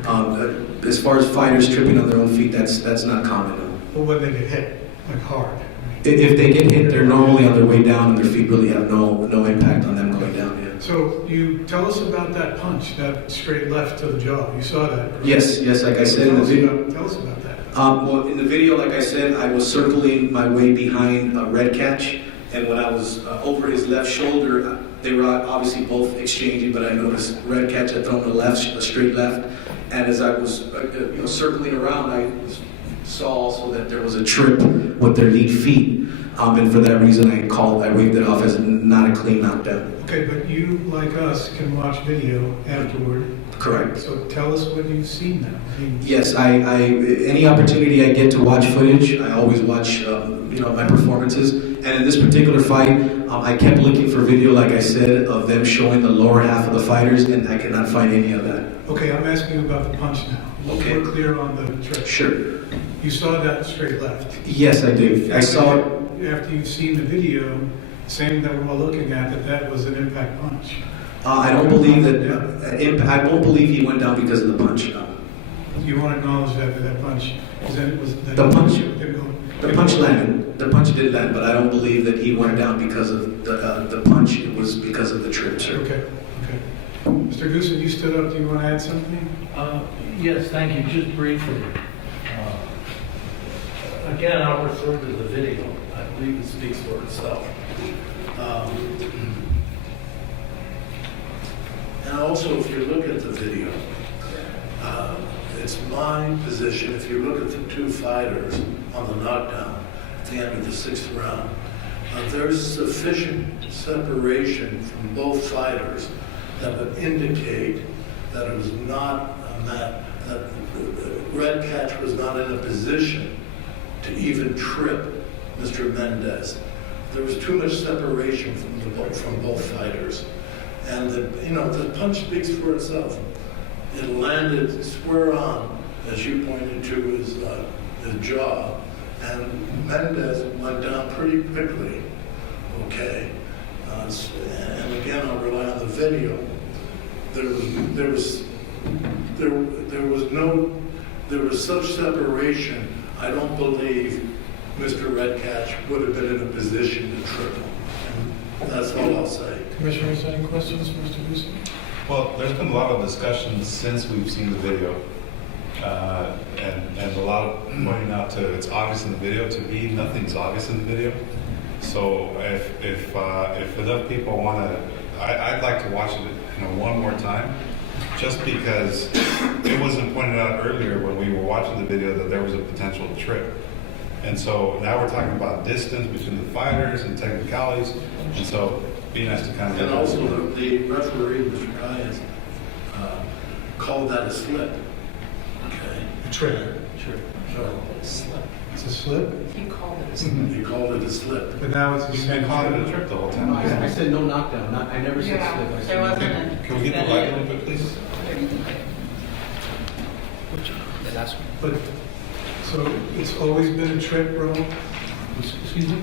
As far as fighters tripping on their own feet, that's not common, no. But when they get hit, like hard. If they get hit, they're normally on their way down, and their feet really have no impact on them going down, yeah. So you tell us about that punch, that straight left to the jaw. You saw that, correct? Yes, like I said in the video. Tell us about that. Well, in the video, like I said, I was circling my way behind Red Catch, and when I was over his left shoulder, they were obviously both exchanging, but I noticed Red Catch had thrown a straight left, and as I was circling around, I saw also that there was a trip with their lead feet, and for that reason, I waved it off as not a clean knockdown. Okay, but you, like us, can watch video afterward. Correct. So tell us what you've seen now. Yes, I any opportunity I get to watch footage, I always watch my performances. And in this particular fight, I kept looking for video, like I said, of them showing the lower half of the fighters, and I could not find any of that. Okay, I'm asking you about the punch now. Okay. We're clear on the trip. Sure. You saw that straight left. Yes, I did. I saw it. After you've seen the video, saying that we're all looking at, that was an impact punch. I don't believe that. I don't believe he went down because of the punch. No. You want to acknowledge that punch? The punch landed. The punch did land, but I don't believe that he went down because of the punch. It was because of the trip, sir. Okay. Mr. Goosen, you stood up. Do you want to add something? Yes, thank you. Just briefly. Again, I'll refer to the video. I believe it speaks for itself. And also, if you look at the video, it's my position, if you look at the two fighters on the knockdown at the end of the 6th round, there's sufficient separation from both fighters that would indicate that it was not that Red Catch was not in a position to even trip Mr. Mendez. There was too much separation from both fighters. And the punch speaks for itself. It landed square on, as you pointed to, his jaw, and Mendez went down pretty quickly. Okay, and again, I'll rely on the video. There was such separation. I don't believe Mr. Red Catch would have been in a position to trip him. That's all I'll say. Commissioners, any questions for Mr. Goosen? Well, there's been a lot of discussion since we've seen the video, and a lot of pointing out to it's obvious in the video. To me, nothing's obvious in the video. So if enough people want to, I'd like to watch it one more time, just because it wasn't pointed out earlier when we were watching the video that there was a potential trip. And so now we're talking about distance between the fighters and technicalities, and so it'd be nice to kind of. And also the referee, Mr. Kayas, called that a slip. Okay. A trip. Sure. So, Slip. It's a slip? He called it a slip. He called it a slip. But now it's You've been calling it a trip the whole time. I said no knockdown. I never said Yeah, slip. I there said wasn't a. Can we get the light a little bit, please? The last one. But, so it's always been a trip, bro? Excuse me?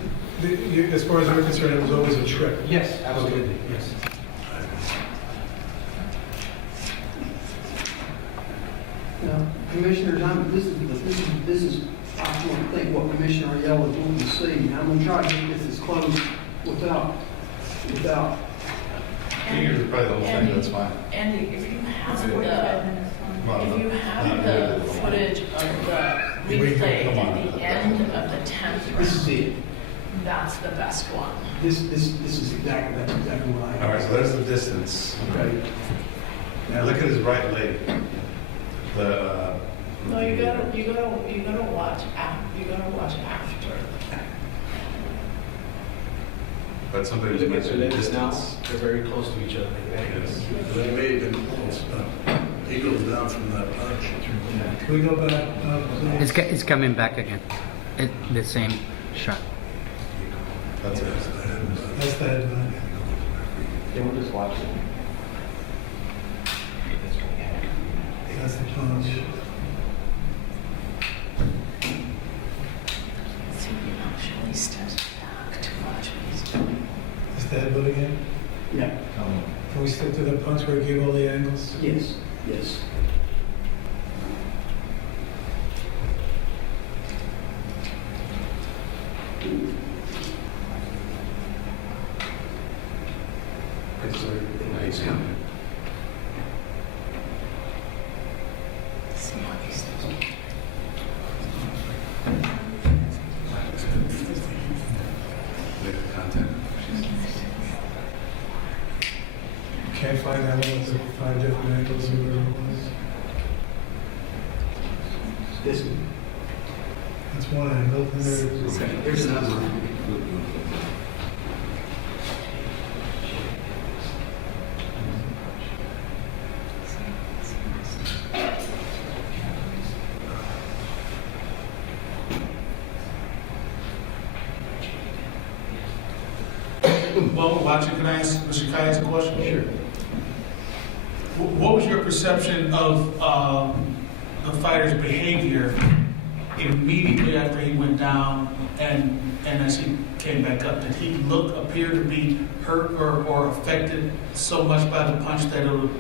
As far as you're concerned, it was always a trip? Yes, absolutely. Yes. Now, Commissioners, this is, I don't think what Commissioner Aiello is wanting to see. I'm going to try to get this as close without. Fingers are probably the whole thing, that's fine. Andy, if you have the footage of the replay at the end of the 10th This is round, it. that's the best one. This is exactly what I. All right, so there's the distance. Okay. Now look at his right leg. No, you gotta watch after. But somebody was Look at mentioning the legs now. distance. They're very close to each other. Yes. They may have been close, but he goes down from that punch. Can we go back? Please? It's coming back again. The same shot. That's it. That's the headline. Can we just watch it? That's the punch. So he actually steps back. again? Yeah. Can we stick to the punch where he gave all the angles? Yes, yes. Can't find that one with the 5 different angles or whatever it was. This one. That's one angle, and There's another one. Well, watching, can I ask, Mr. Kai ask a question? Sure. What was your perception of the fighter's behavior immediately after he went down and as he came back up? Did he appear to be hurt or affected so much by the punch that it would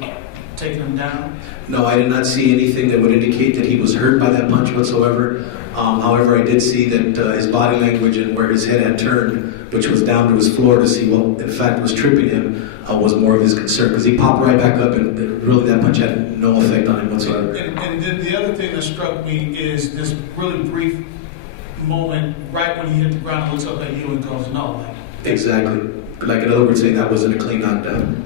take him down? No, I did not see anything that would indicate that he was hurt by that punch whatsoever. However, I did see that his body language and where his head had turned, which was down to his floor to see what in fact was tripping him, was more of his concern, because he popped right back up and really that punch had no effect on him whatsoever. And then the other thing that struck me is this really brief moment right when he hit the ground, looks up at you and goes, no. Exactly. Like in other words, saying that wasn't a clean knockdown.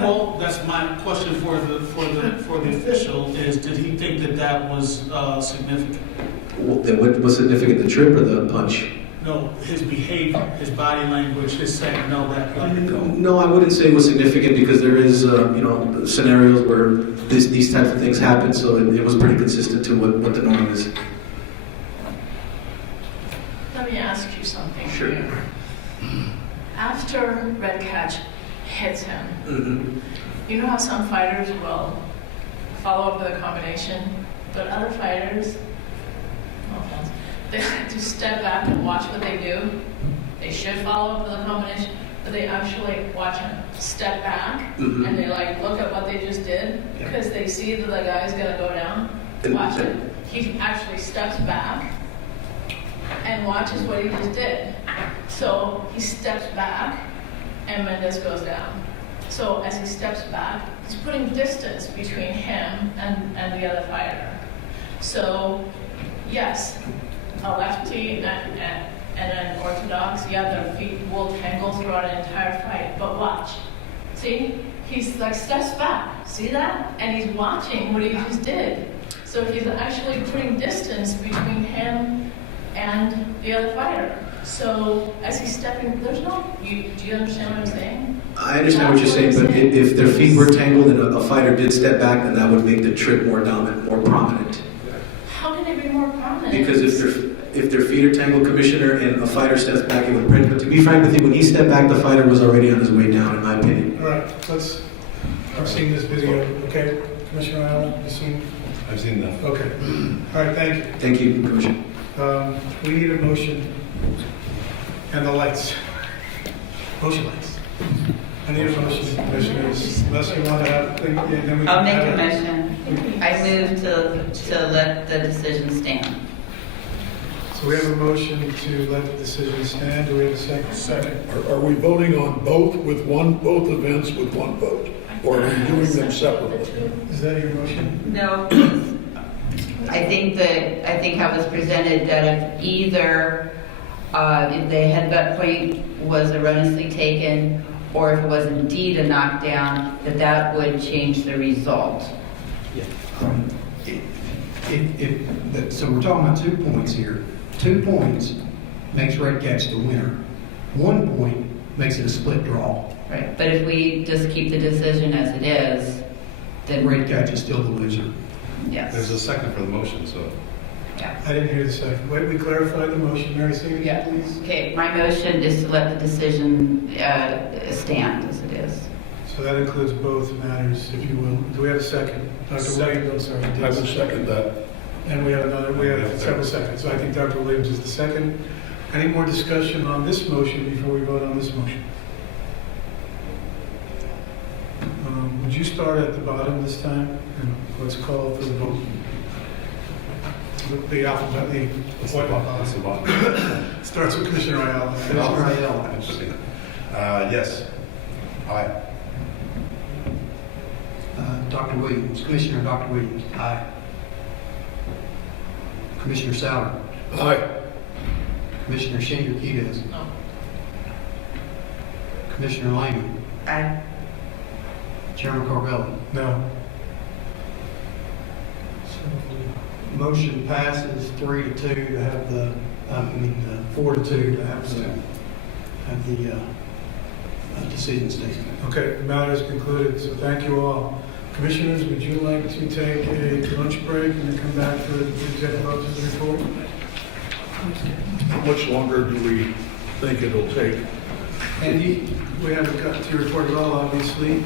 Well, that's my question for the official is, did he think that was significant? Then what was significant, the trip or the punch? No, his behavior, his body language, his saying no, that like. No, I wouldn't say it was significant because there is, scenarios where these types of things happen, so it was pretty consistent to what the norm is. Let me ask you something. Sure. After Red Catch hits him, Mm-hmm. you know how some fighters will follow up with a combination, but other fighters, no offense, they like to step back and watch what they do. They should follow up with a combination, but they actually watch him step back Mhm. and they like look at what they just did because they see that the guy's gonna go down. Watch it. He actually steps back and watches what he just did. So he steps back and Mendes goes down. So as he steps back, he's putting distance between him and the other fighter. So yes, a lefty and an orthodox, their feet will tangle throughout an entire fight, but watch. See, he's like steps back, see that? And he's watching what he just did. So he's actually putting distance between him and the other fighter. So as he's stepping, do you understand what I'm saying? I understand what you're saying, but if their feet were tangled and a fighter did step back, then that would make the trip more dominant, more prominent. How can it be more prominent? Because if their feet are tangled, Commissioner, and a fighter steps back, it would bring. But to be frank with you, when he stepped back, the fighter was already on his way down, in my opinion. All right, I've seen this video, okay? Commissioner Allen, you seen? I've seen that. Okay. All right, thank you. Thank you, Commissioner. We need a motion and the lights. Motion lights. I need a motion, Commissioners, unless you want to have, then we. I'll make a motion. I move to let the decision stand. So we have a motion to let the decision stand. Do we have a second? Second. Are we voting on both events with one vote? Or are we doing them separately? Is that your motion? No. I think how it was presented that if either if the headbutt point was erroneously taken or if it was indeed a knockdown, that would change the result. So we're talking about 2 points here. 2 points makes Red Catch the winner. 1 point makes it a split draw. Right. But if we just keep the decision as it is, then Red Catch is still the loser. Yes. There's a second for the motion, so. Yeah. I didn't hear the second. Wait, we clarified the motion. Mary, say it again, please. Okay, my motion is to let the decision stand as it is. So that includes both matters, if you will. Do we have a second? Dr. Williams, I'm sorry. I will second that. And we have several seconds. So I think Dr. Williams is the second. Any more discussion on this motion before we vote on this motion? start at the bottom this time, and let's call for the vote. The alphabet, the appointment. Starts with Commissioner Ayala. Commissioner Ayala. Interesting. Yes. Aye. Dr. Williams, Commissioner Dr. Williams. Aye. Commissioner Sauer. Aye. Commissioner Shingrikidis. No. Commissioner Lehman. Aye. Chairman Carvelli. No. Motion passes 3-2 to have the, 4-2 to have the decision statement. Okay, the matter is concluded, so thank you all. Commissioners, would you like to take a lunch break and then come back for the executive officer's report? How much longer do we think it'll take? Andy, we haven't gotten to your report at all, obviously.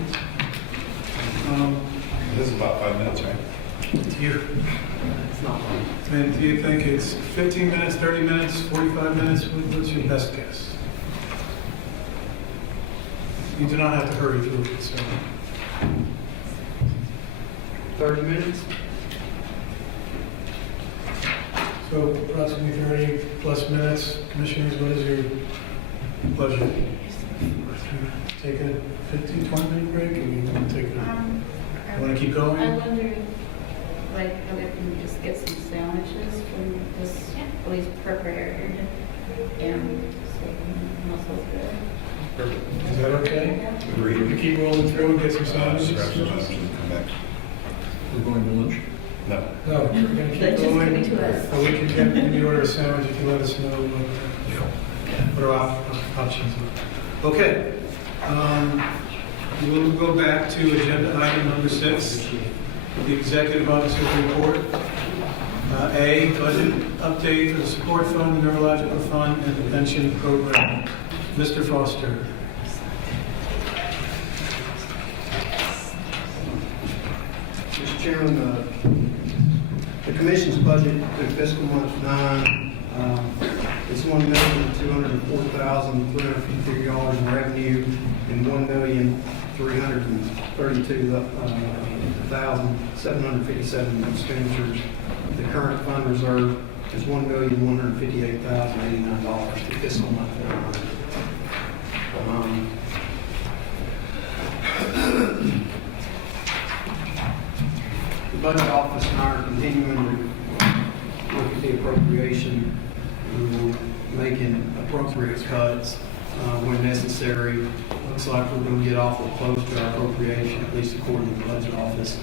This is about 5 minutes, right? Do you, and do you think it's 15 minutes, 30 minutes, 45 minutes? What's your best guess? You do not have to hurry through it, so. 30 minutes? So approximately 30 plus minutes. Commissioners, what is your pleasure? Take a 15, 20 minute break, or you want to take a, want to keep going? I wonder, like, if we can just get some sandwiches from this police prepared and so muscles good. Perfect. Is that okay? Agreed. We keep rolling through and get some sandwiches? Come back. We're going to lunch? No. No, we're going to keep Then just give going. it to us. Or we can get, maybe order a sandwich if you let us know what our options are. Okay. We'll go back to agenda item number 6, the executive officer's report. A, budget update for the support fund, the neurological fund, and the pension program. Mr. Foster. Mr. Chairman, the commission's budget for fiscal month 9 is $1,204,353 in revenue and $1,332,757 in expenditures. The current fund reserve is $1,158,089 for fiscal month 9. The budget office and I are continuing to look at the appropriation. We're making appropriate cuts when necessary. Looks like we're going to get awful close to our appropriation, at least according to the budget office.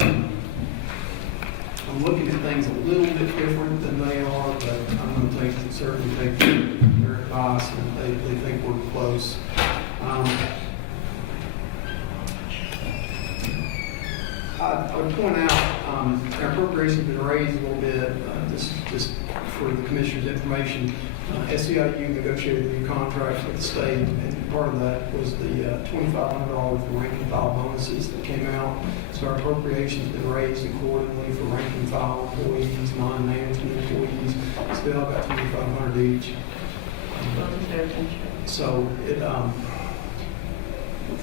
I'm looking at things a little bit different than they are, but I'm going to certainly take their advice, and they think we're close. I would point out, our appropriations have been raised a little bit, just for the commissioner's information. SEIU negotiated a new contract with the state, and part of that was the $2,500 for rank and file bonuses that came out. So our appropriations have been raised accordingly for rank and file employees, non-management employees. Still got $2,500 each. So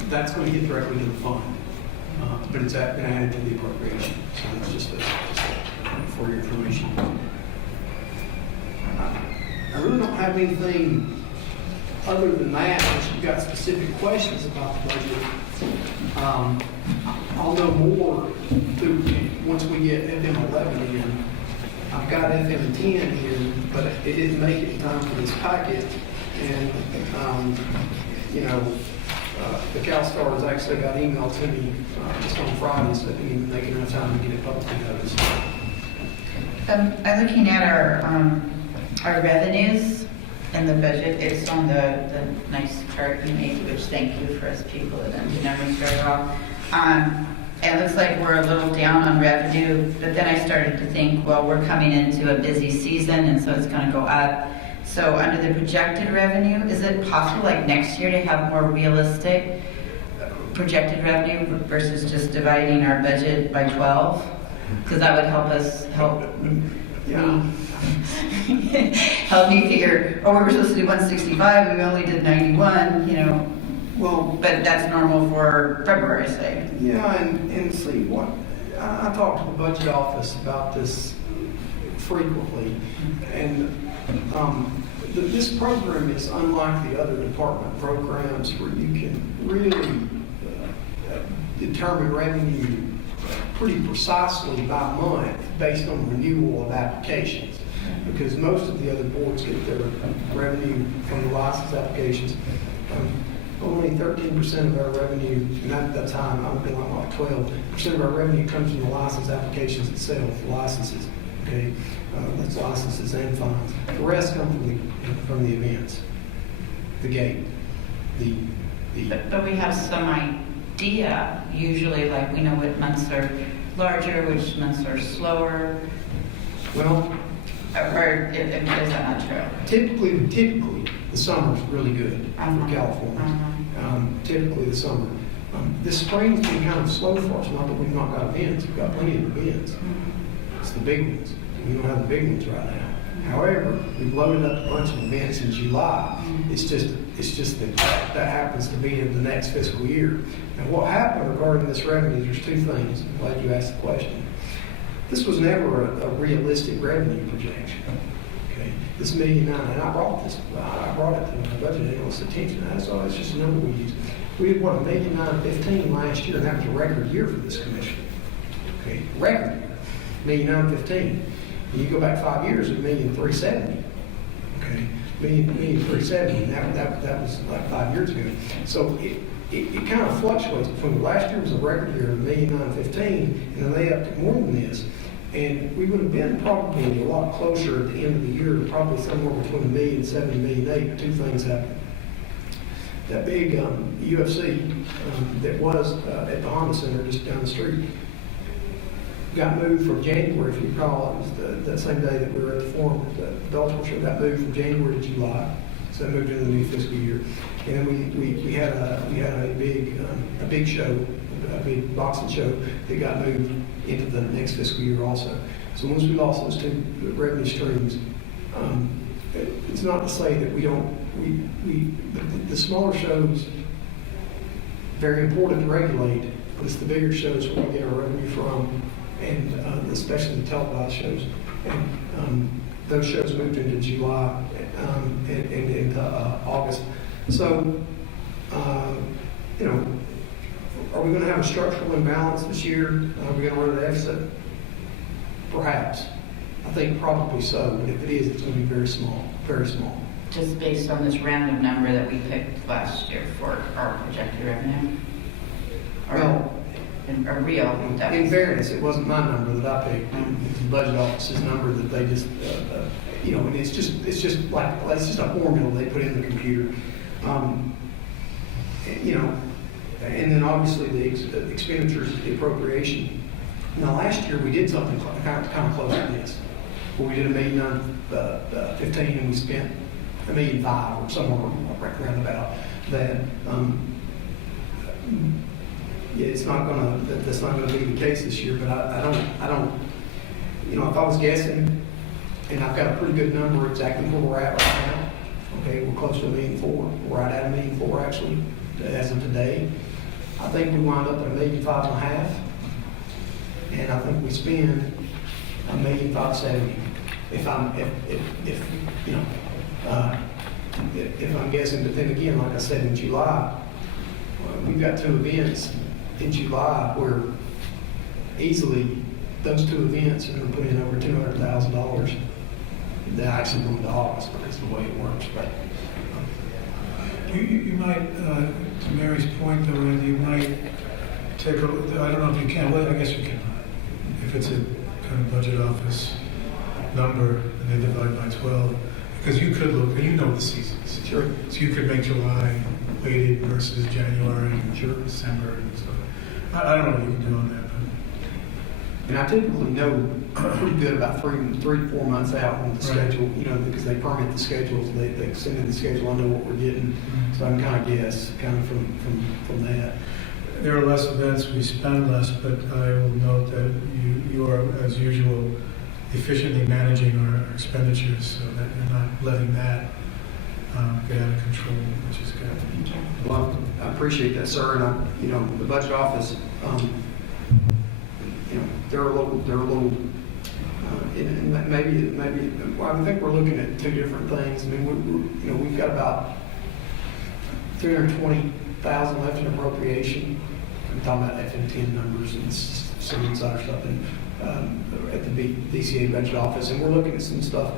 that's going to get directly to the fund. But it's been added to the appropriation, so it's just for your information. I really don't have anything other than that, unless you've got specific questions about the budget. I'll know more once we get FM11 in. I've got FM10 in, but it didn't make it in time for this packet. And, the CalSTARS actually got emailed to me just on Friday, so they didn't even make enough time to get it publicly noticed. I'm looking at our revenues and the budget. It's on the nice chart you made, which thank you for us people that don't do numbers very well. It looks like we're a little down on revenue, but then I started to think, well, we're coming into a busy season, and so it's going to go up. So under the projected revenue, is it possible like next year to have more realistic projected revenue versus just dividing our budget by 12? Because that would help me figure, oh, we were supposed to do 165 and we only did 91, Well, But that's normal for February, say. yeah, and see, what, I talk to the budget office about this frequently, and this program is unlike the other department programs where you can really determine revenue pretty precisely by month based on renewal of applications. Because most of the other boards get their revenue from the license applications. Only 13% of our revenue, and that's high, I've been like 12% of our revenue comes from the license applications itself, licenses, okay? That's licenses and fines. The rest come from the events, the gate, But we have some idea, usually, like we know what months are larger, which months are slower. Well, or is that not true? Typically, the summer's really good for California. Typically, the summer. This spring's been kind of slow for us. Not that we've not got events. We've got plenty of events. It's the big ones. We don't have the big ones right now. However, we've loaded up a bunch of events in July. It's just that happens to be in the next fiscal year. And what happened regarding this revenue, there's two things. I'm glad you asked the question. This was never a realistic revenue projection. Okay, this $1.9 million, and I brought it to the budget analyst's attention. It's just a number we used. We had won $1.915 million last year, and that was a record year for this commission. Okay, record year, $1.915 million. And you go back 5 years, it was $1.370 million. Okay, $1.370 million. That was like 5 years ago. So it kind of fluctuates between last year was a record year of $1.915 million, and then they upped it more than this. And we would have been probably a lot closer at the end of the year, probably somewhere between $1.7 million and $1.8 million. Two things happened. That big UFC that was at the Honda Center just down the street got moved from January, if you recall. It was that same day that we were at the forum, the Baltimore show got moved from January to July. So that moved into the new fiscal year. And then we had a big show, a big boxing show that got moved into the next fiscal year also. So once we lost those two revenue streams, it's not to say that but the smaller shows, very important to regulate, but it's the bigger shows where we get our revenue from, and especially the televised shows. And those shows moved into July and into August. So, are we going to have a structural imbalance this year? Are we going to run a deficit? Perhaps. I think probably so, but if it is, it's going to be very small, very small. Just based on this random number that we picked last year for our projected revenue? Well, a real deficit? In fairness, it wasn't my number that I picked. It's the budget office's number that they just, and it's just a formula they put in the computer. And then obviously the expenditures, the appropriation. Now last year we did something kind of close to this, where we did $1.915 million and we spent $1.5 million or somewhere right around about that. That's not gonna be the case this year. But I don't. If I was guessing, and I've got a pretty good number exactly where we're at right now. Okay, we're close to $1.4 million. We're right at $1.4 million actually as of today. I think we wind up at $1.5 million, and I think we spend $1.570 million. If I'm guessing, but then again, like I said, in July, we've got two events in July where easily those two events are going to put in over $200,000. They actually go into August because of the way it works. But You might, to Mary's point though, Randy, you might take a look, I don't know if you can, well, I guess you can. If it's a kind of budget office number and they divide by 12, because you could look, and you know the seasons. Sure. So you could make July weighted versus January, sure, December, and stuff. I don't know what you can do on that. And I typically know pretty good about 3 to 4 months out on the schedule, because they permit the schedules, they send in the schedule, I know what we're getting, so I can kind of guess from that. There are less events, we spend less, but I will note that you are, as usual, efficiently managing our expenditures so that you're not letting that get out of control, which is good. Well, I appreciate that, sir, and the budget office, they're a little, and maybe, well, I think we're looking at two different things. I mean, we've got about $320,000 left in appropriation. I'm talking about FM10 numbers and some insider stuff at the DCA budget office, and we're looking at some stuff,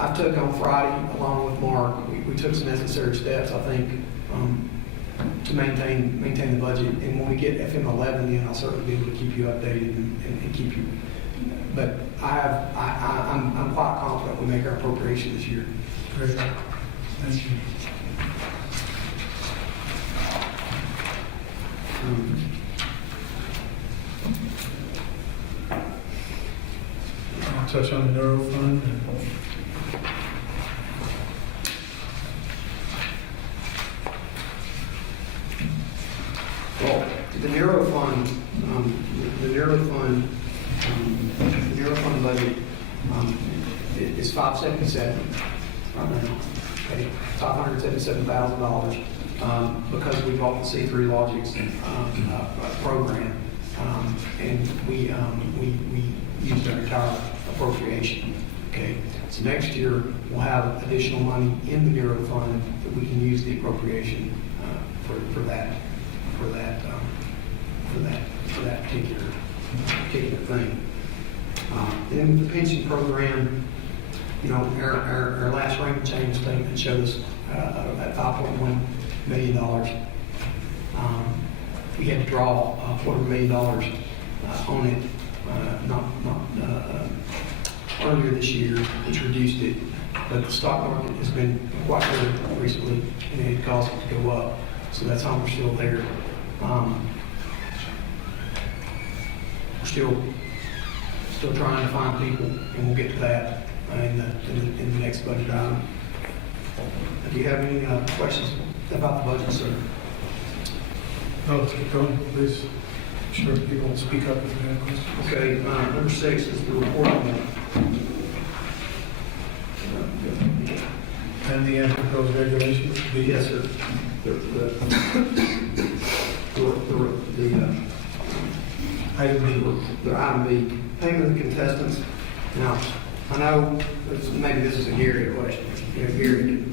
I took on Friday, along with Mark, we took some necessary steps, I think, to maintain the budget. And when we get FM11 in, I'll certainly be able to keep you updated and keep you. But I'm quite confident we make our appropriation this year. Great. Thank you. I'll touch on the neuro fund. Well, the neuro fund budget is $577 right now. Okay, $577,000 because we bought the C3 Logics program, and we used our entire appropriation. Okay, so next year we'll have additional money in the neuro fund that we can use the appropriation for that particular thing. Then with the pension program, our last rank change statement showed us at $5.1 million. We had to draw $250,000 on it, not earlier this year, which reduced it. But the stock market has been quite good recently, and it caused it to go up. So that's how we're still there. We're still trying to find people, and we'll get to that in the next budget item. Do you have any questions about the budget, sir? No, keep going, please. I'm sure people will speak up if they have questions. Okay, number 6 is the report on And the proposed regulations? Yes, sir. The item B, payment of the contestants. Now, I know maybe this is a Gary question. Gary.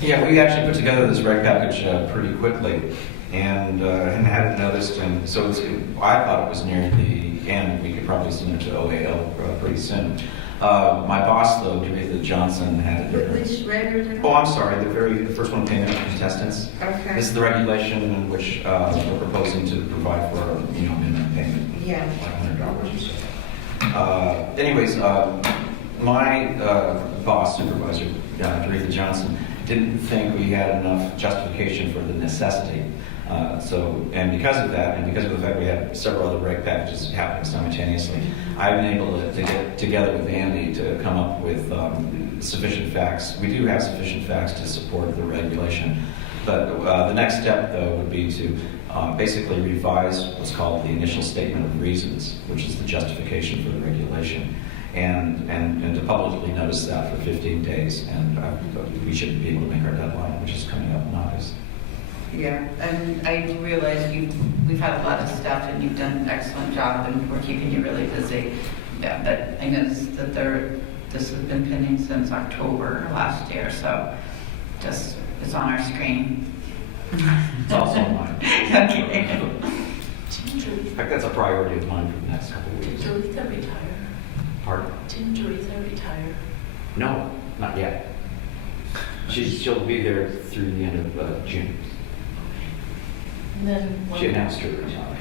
Yeah, we actually put together this reg package pretty quickly and had it noticed, and so I thought it was near the end. We could probably send it to OAL pretty soon. My boss, though, Teresa Johnson, had it. Which reg are they? Oh, I'm sorry, the first one, payment of contestants. Okay. This is the regulation in which we're proposing to provide for a minimum payment. Yeah. Like $100 or so. Anyways, my boss, supervisor, Teresa Johnson, didn't think we had enough justification for the necessity. And because of that, and because of the fact we had several other reg packages happening simultaneously, I've been able to get together with Andy to come up with sufficient facts. We do have sufficient facts to support the regulation. But the next step, though, would be to basically revise what's called the initial statement of reasons, which is the justification for the regulation, and to publicly notice that for 15 days. And we should be able to make our deadline, which is coming up in August. Yeah, and I realize we've had a lot of stuff, and you've done an excellent job, and we're keeping you really busy. Yeah, but I noticed that this has been pending since October last year, so it's on our screen. It's also mine. Okay. In fact, that's a priority of mine for the next couple of weeks. Did Teresa retire? Pardon? Didn't Teresa retire? No, not yet. She'll be there through the end of June. And then She announced her retirement.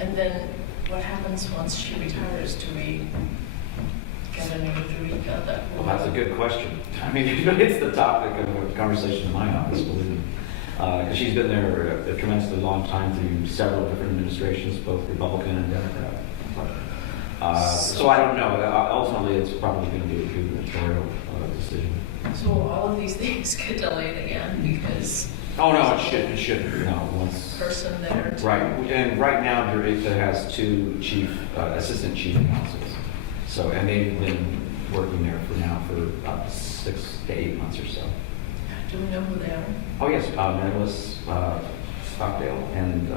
And then what happens once she retires? Do we get a new Eureka that will... Well, that's a good question. I mean, it's the topic of a conversation in my office, believe me. Because she's been there a tremendously long time through several different administrations, both Republican and Democrat. So I don't know. Ultimately, it's probably going to be a gubernatorial decision. So all of these things get delayed again because... Oh, no, it shouldn't. No, once... Person there. Right. And right now, Eureka has two assistant chief counsels. So, and they've been working there for now for about 6 to 8 months or so. Do we know who they are? Oh, yes, Mary Liz Stockdale, and,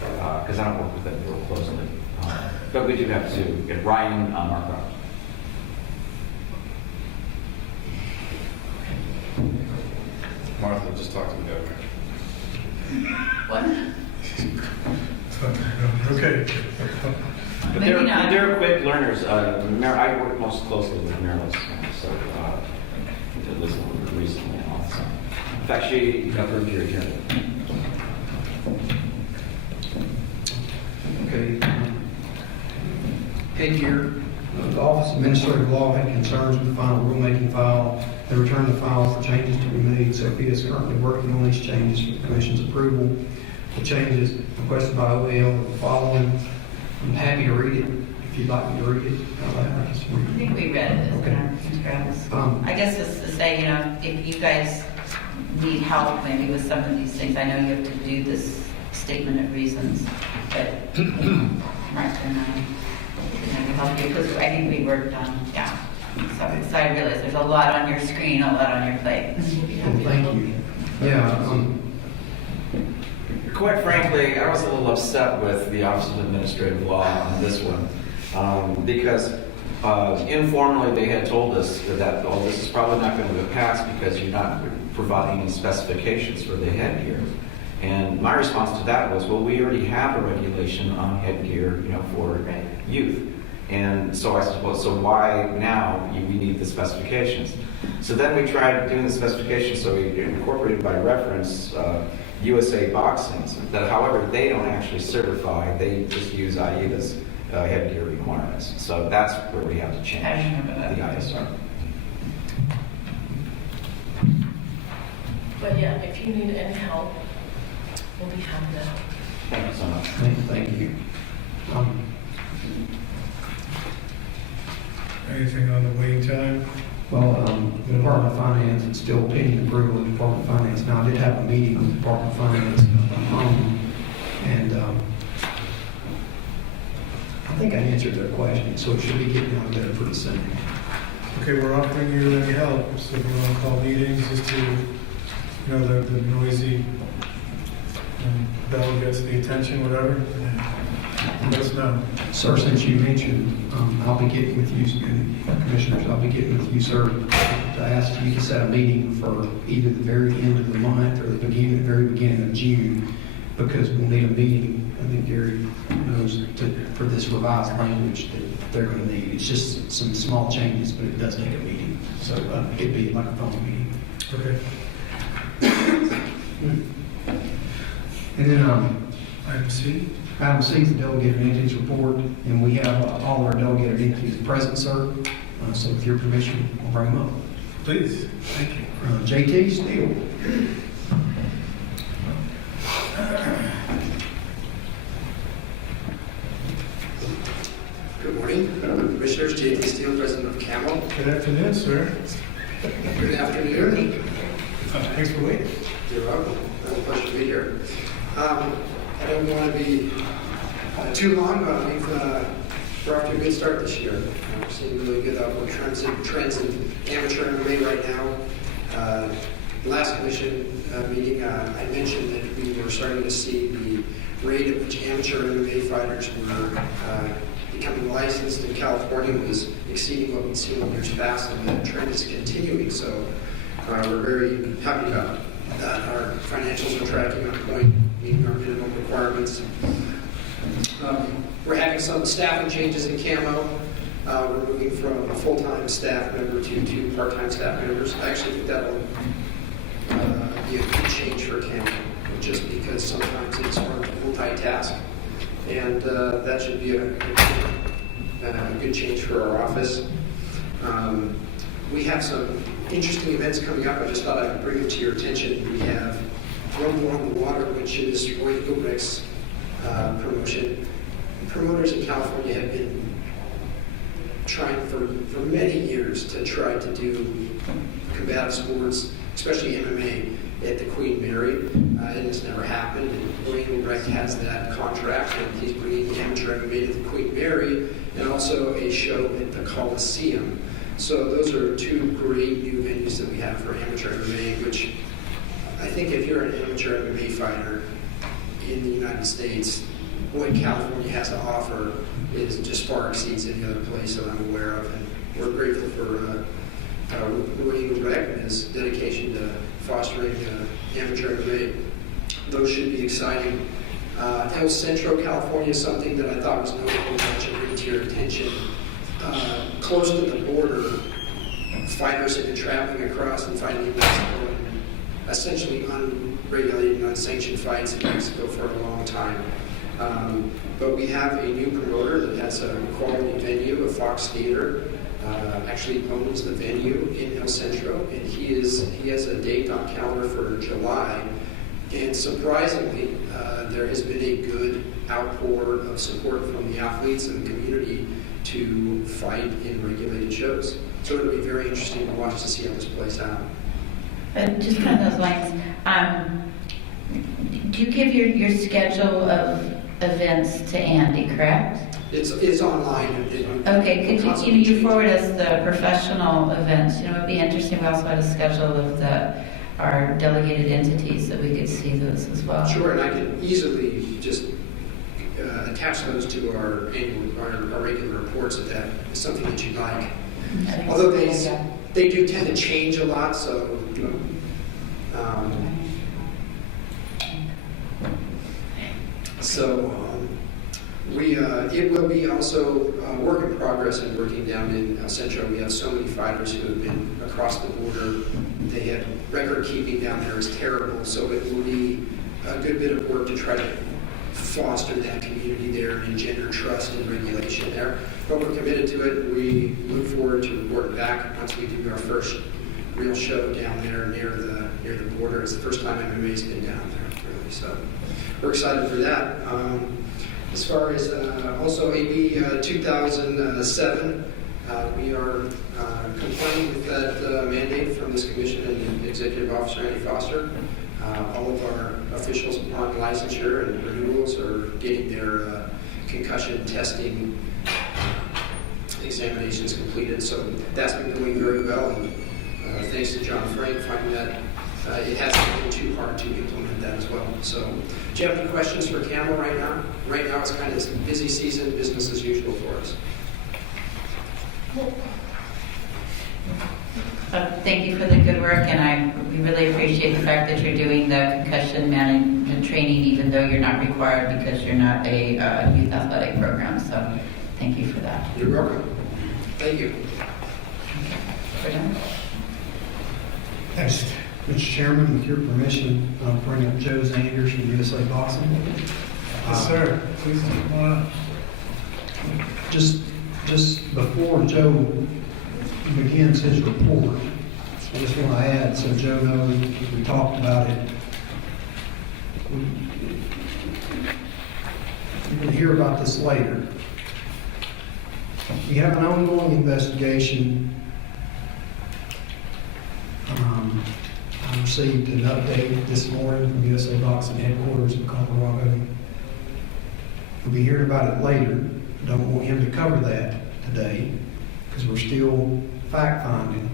because I don't work with them real closely. But we do have to get Ryan Markgraf. Martha, just talk to the governor. What? Okay. But Maybe not. they're quick learners. I work most closely with Marilyn, so did listen to her recently and all that. In fact, she approved your agenda. Okay. Headgear, the Office of Administrative Law had concerns with the final rulemaking file. They returned the file for changes to be made. Sophia is currently working on these changes for the Commission's approval. The changes requested by OAL are the following. I'm happy to read it if you'd like me to read it. I think we read it in our materials. I guess it's to say, you know, if you guys need help maybe with some of these things, I know you have to do this statement of reasons, but Mark and I can help you because I think we worked on, yeah. So I realize there's a lot on your screen, a lot on your plate. Well, thank you. Yeah. Quite frankly, I was a little upset with the Office of Administrative Law on this one because informally they had told us that, oh, this is probably not going to pass because you're not providing any specifications for the headgear. And my response to that was, well, we already have a regulation on headgear, you know, for youth. And so I said, well, so why now we need the specifications? So then we tried doing the specifications, so we incorporated by reference USA Boxing, that however, they don't actually certify, they just use AIDA's headgear requirements. So that's where we have to change the ISR. But yeah, if you need any help, we'll be happy to help. Thank you so much. Thank you. Anything on the waiting time? Well, the Department of Finance, it's still pending approval of the Department of Finance. Now, I did have a meeting with the Department of Finance, and I think I answered their question, so it should be getting out there pretty soon. Okay, we're offering you any help, so if you want to call meetings, just to, you know, the noisy bell gets the attention, whatever, let us know. Sir, since you mentioned, I'll be getting with you, Commissioners, I'll be getting with you, sir, to ask you to set a meeting for either the very end of the month or the very beginning of June, because we'll need a meeting, I think Gary knows, for this revised language that they're going to need. It's just some small changes, but it does take a meeting. So it'd be like a phone meeting. Okay. And then Item C? Item C is the delegated entities report, and we have all of our delegated entities present, sir. So with your permission, I'll bring them up. Please. Thank you. JT Steele. Good morning, Commissioners. J.T. Steele, President of CAMO. Good afternoon, sir. Good afternoon. Thanks for waiting. You're welcome. It's a pleasure to be here. I don't want to be too long, but we're off to a good start this year. We're seeing really good upward trends in amateur MMA right now. Last commission meeting, I mentioned that we were starting to see the rate at which amateur MMA fighters were becoming licensed in California was exceeding what we'd seen in years past, and the trend is continuing. So we're very happy about that. Our financials are tracking on point, meeting our minimum requirements. We're having some staffing changes in CAMO. We're moving from a full-time staff member to 2 part-time staff members. I actually think that'll be a good change for CAMO, just because sometimes it's hard to multitask. And that should be a good change for our office. We have some interesting events coming up. I just thought I'd bring them to your attention. We have Rumble on the Water, which is Roy Gilbrick's promotion. Promoters in California have been trying for many years to try to do combative sports, especially MMA, at the Queen Mary. It has never happened. And Wayne Brecht has that contract, and he's bringing amateur MMA to the Queen Mary, and also a show at the Coliseum. So those are two great new venues that we have for amateur MMA, which I think if you're an amateur MMA fighter in the United States, what California has to offer is just far exceeds any other place that I'm aware of. And we're grateful for Wayne Brecht and his dedication to fostering amateur MMA. Those should be exciting. El Centro, California is something that I thought was notable to bring to your attention. Close to the border, fighters have been traveling across and fighting in Mexico and essentially unregulated and unsanctioned fights in Mexico for a long time. But we have a new promoter that has a quality venue, a Fox Theater, actually owns the venue in El Centro, and he has a date on calendar for July. And surprisingly, there has been a good outpour of support from the athletes and the community to fight in regulated shows. So it'll be very interesting to watch to see how this plays out. But just on those lines, do you give your schedule of events to Andy, correct? It's online. Okay, could you forward us the professional events? You know, it'd be interesting. We also had a schedule of our delegated entities that we could see those as well. Sure, and I can easily just attach those to our regular reports if that is something that you'd like. Although they do tend to change a lot, so it will be also work in progress and working down in El Centro. We have so many fighters who have been across the border. They had record keeping down there is terrible, so it will be a good bit of work to try to foster that community there and engender trust and regulation there. But we're committed to it. We look forward to reporting back once we do our first real show down there near the border. It's the first time MMA's been down there, really. So we're excited for that. As far as also AB 2007, we are complying with that mandate from this commission and Executive Officer Andy Foster. All of our officials upon licensure and renewals are getting their concussion testing examinations completed. So that's been going very well. And thanks to John Frank finding that it hasn't been too hard to implement that as well. So do you have any questions for Camel right now? Right now it's kind of busy season, business as usual for us. Thank you for the good work, and we really appreciate the fact that you're doing the concussion management training, even though you're not required because you're not a youth athletic program. So thank you for that. You're welcome. Thank you. Thanks, Mr. Chairman. With your permission, I'll bring up Joe Zanders from USA Boxing. Yes, sir. Please come on up. Just before Joe begins his report, I just want to add, so Joe knows we talked about it. You're going to hear about this later. We have an ongoing investigation. I received an update this morning from USA Boxing headquarters in Colorado. We'll be hearing about it later. Don't want him to cover that today because we're still fact-finding.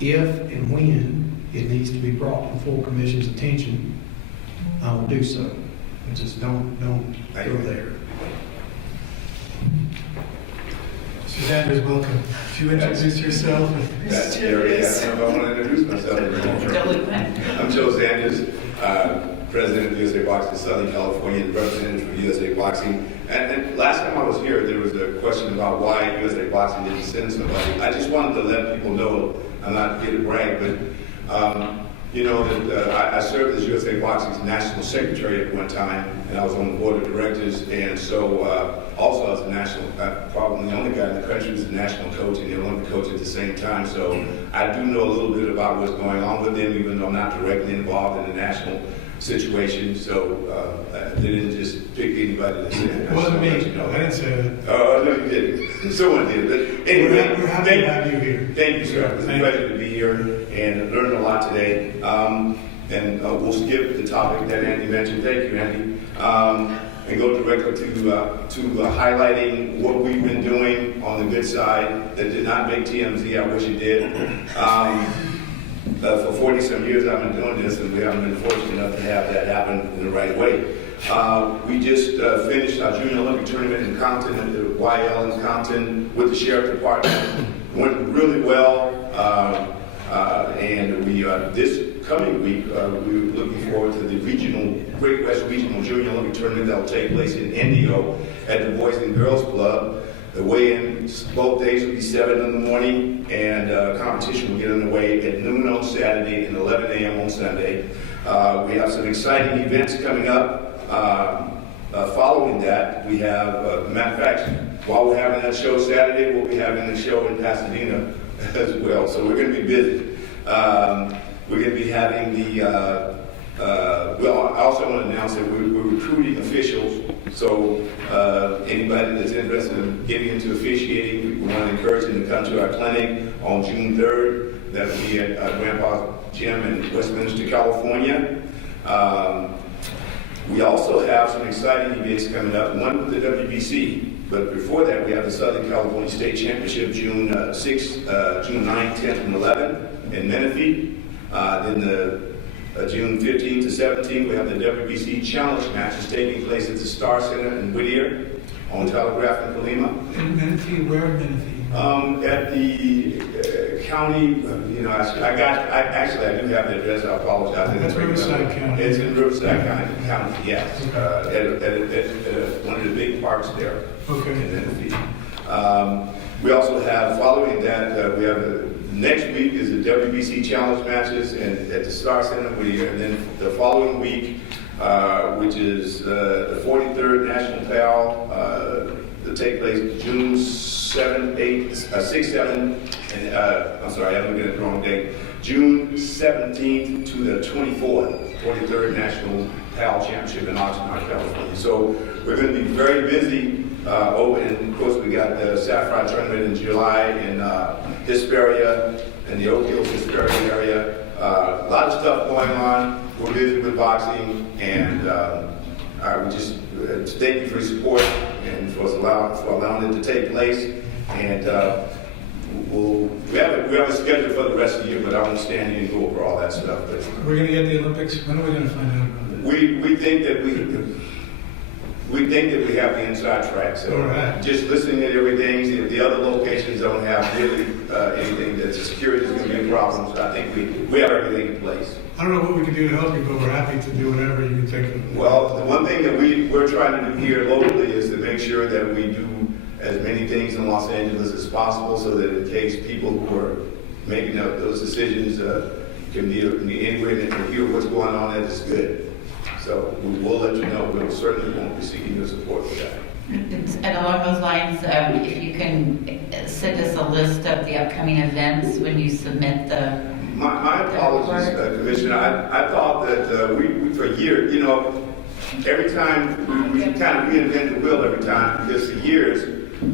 If and when it needs to be brought to the full commission's attention, I will do so. But just don't go there. Mr. Sanders, welcome. If you introduce yourself. That's scary. I don't know if I want to introduce myself anymore. I'm Joe Sanders, President of USA Boxing Southern California, and representative for USA Boxing. And last time I was here, there was a question about why USA Boxing didn't send somebody. I just wanted to let people know, I'm not here to brag, but you know that I served as USA Boxing's national secretary at one time, and I was on the board of directors, and so also I was a national, probably the only guy in the country who's a national coach and the Olympic coach at the same time. So I do know a little bit about what's going on with them, even though I'm not directly involved in the national situation, so they didn't just pick anybody to say it. It wasn't me. I didn't say that. Oh, no, you didn't. Someone did. But anyway, We're happy to have you here. Thank you, sir. It's a pleasure to be here and learn a lot today. And we'll skip the topic that Andy mentioned. Thank you, Andy. And go directly to highlighting what we've been doing on the good side that did not make TMZ. I wish it did. For 40-some years I've been doing this, and we haven't been fortunate enough to have that happen in the right way. We just finished our Junior Olympic tournament in Compton, at the YL in Compton, with the Sheriff Department. Went really well, and we this coming week we're looking forward to the Great West Regional Junior Olympic tournament that will take place in Indio at the Boys and Girls Club. The weigh-in both days will be 7 in the morning, and competition will get underway at noon on Saturday and 11 a.m. on Sunday. We have some exciting events coming up. Following that, we have, matter of fact, while we're having that show Saturday, we'll be having a show in Pasadena as well. So we're going to be busy. We're going to be having the, well, I also want to announce that we're recruiting officials. So anybody that's interested in getting into officiating, we want to encourage them to come to our clinic on June 3rd. That'll be at Grandpa Gym in Westminster, California. We also have some exciting events coming up, one with the WBC. But before that, we have the Southern California State Championship, June 6th, June 9th, 10th, and 11th in Menifee. Then the June 15th to 17th, we have the WBC Challenge matches taking place at the Star Center in Whittier on Telegraph and Colima. In Menifee, where in Menifee? At the county, you know, I do have the address. I apologize. That's Riverside County. It's in Riverside County, yes. At one of the big parks there. Okay. In Menifee. We also have, following that, we have next week is the WBC Challenge matches at the Star Center, and then the following week, which is the 43rd National PAL, to take place June 7, 8, 6, 7, and I'm sorry, I'm looking at the wrong date. June 17th to the 24th, 43rd National PAL Championship in Oxnard, California. So we're going to be very busy. And of course, we got the Sapphire Tournament in July in Hesperia and the Oak Hills Hesperia area. A lot of stuff going on. We're busy with boxing, and we just thank you for your support and for allowing it to take place. And we have a schedule for the rest of the year, but I won't stand here and go over all that stuff. But We're going to get the Olympics. When are we going to find out about it? we think that we have the inside track. So just listening at everything, the other locations don't have really anything that security is going to be a problem. So I think we have everything in place. I don't know what we can do to help you, but we're happy to do whatever you can take. Well, the one thing that we're trying to do here locally is to make sure that we do as many things in Los Angeles as possible, so that in case people who are making those decisions can be anywhere and can hear what's going on, that is good. So we'll let you know. We certainly won't be seeking your support for that. And along those lines, if you can send us a list of the upcoming events when you submit the... My apologies, Commissioner. I thought that we for years, you know, every time we kind of reinvent the wheel every time, because for years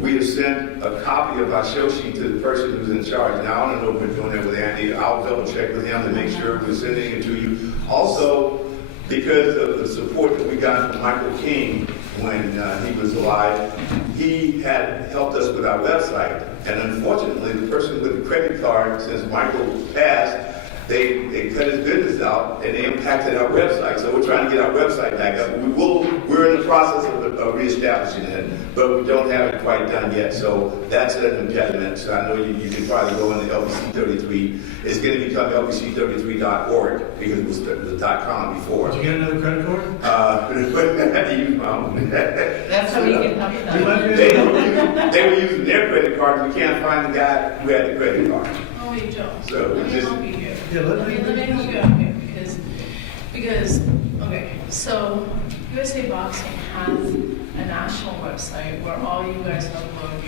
we have sent a copy of our show sheet to the person who's in charge. Now, I don't know if we're doing that with Andy. I'll double check with him to make sure we're sending it to you. Also, because of the support that we got from Michael King when he was alive, he had helped us with our website. And unfortunately, the person with the credit card, since Michael passed, they cut his business out and they impacted our website. So we're trying to get our website back up. We're in the process of reestablishing it, but we don't have it quite done yet. So that's an impediment. So I know you can probably go into LBC 33. It's going to become LBC33.org because it was .com before. Did you get another credit card? That's how you can help them. They were using their credit card. We can't find the guy who had the credit card. Oh, wait, Joe. So let me just help you here. Yeah, let me help you out here because okay, so USA Boxing has a national website where all you guys upload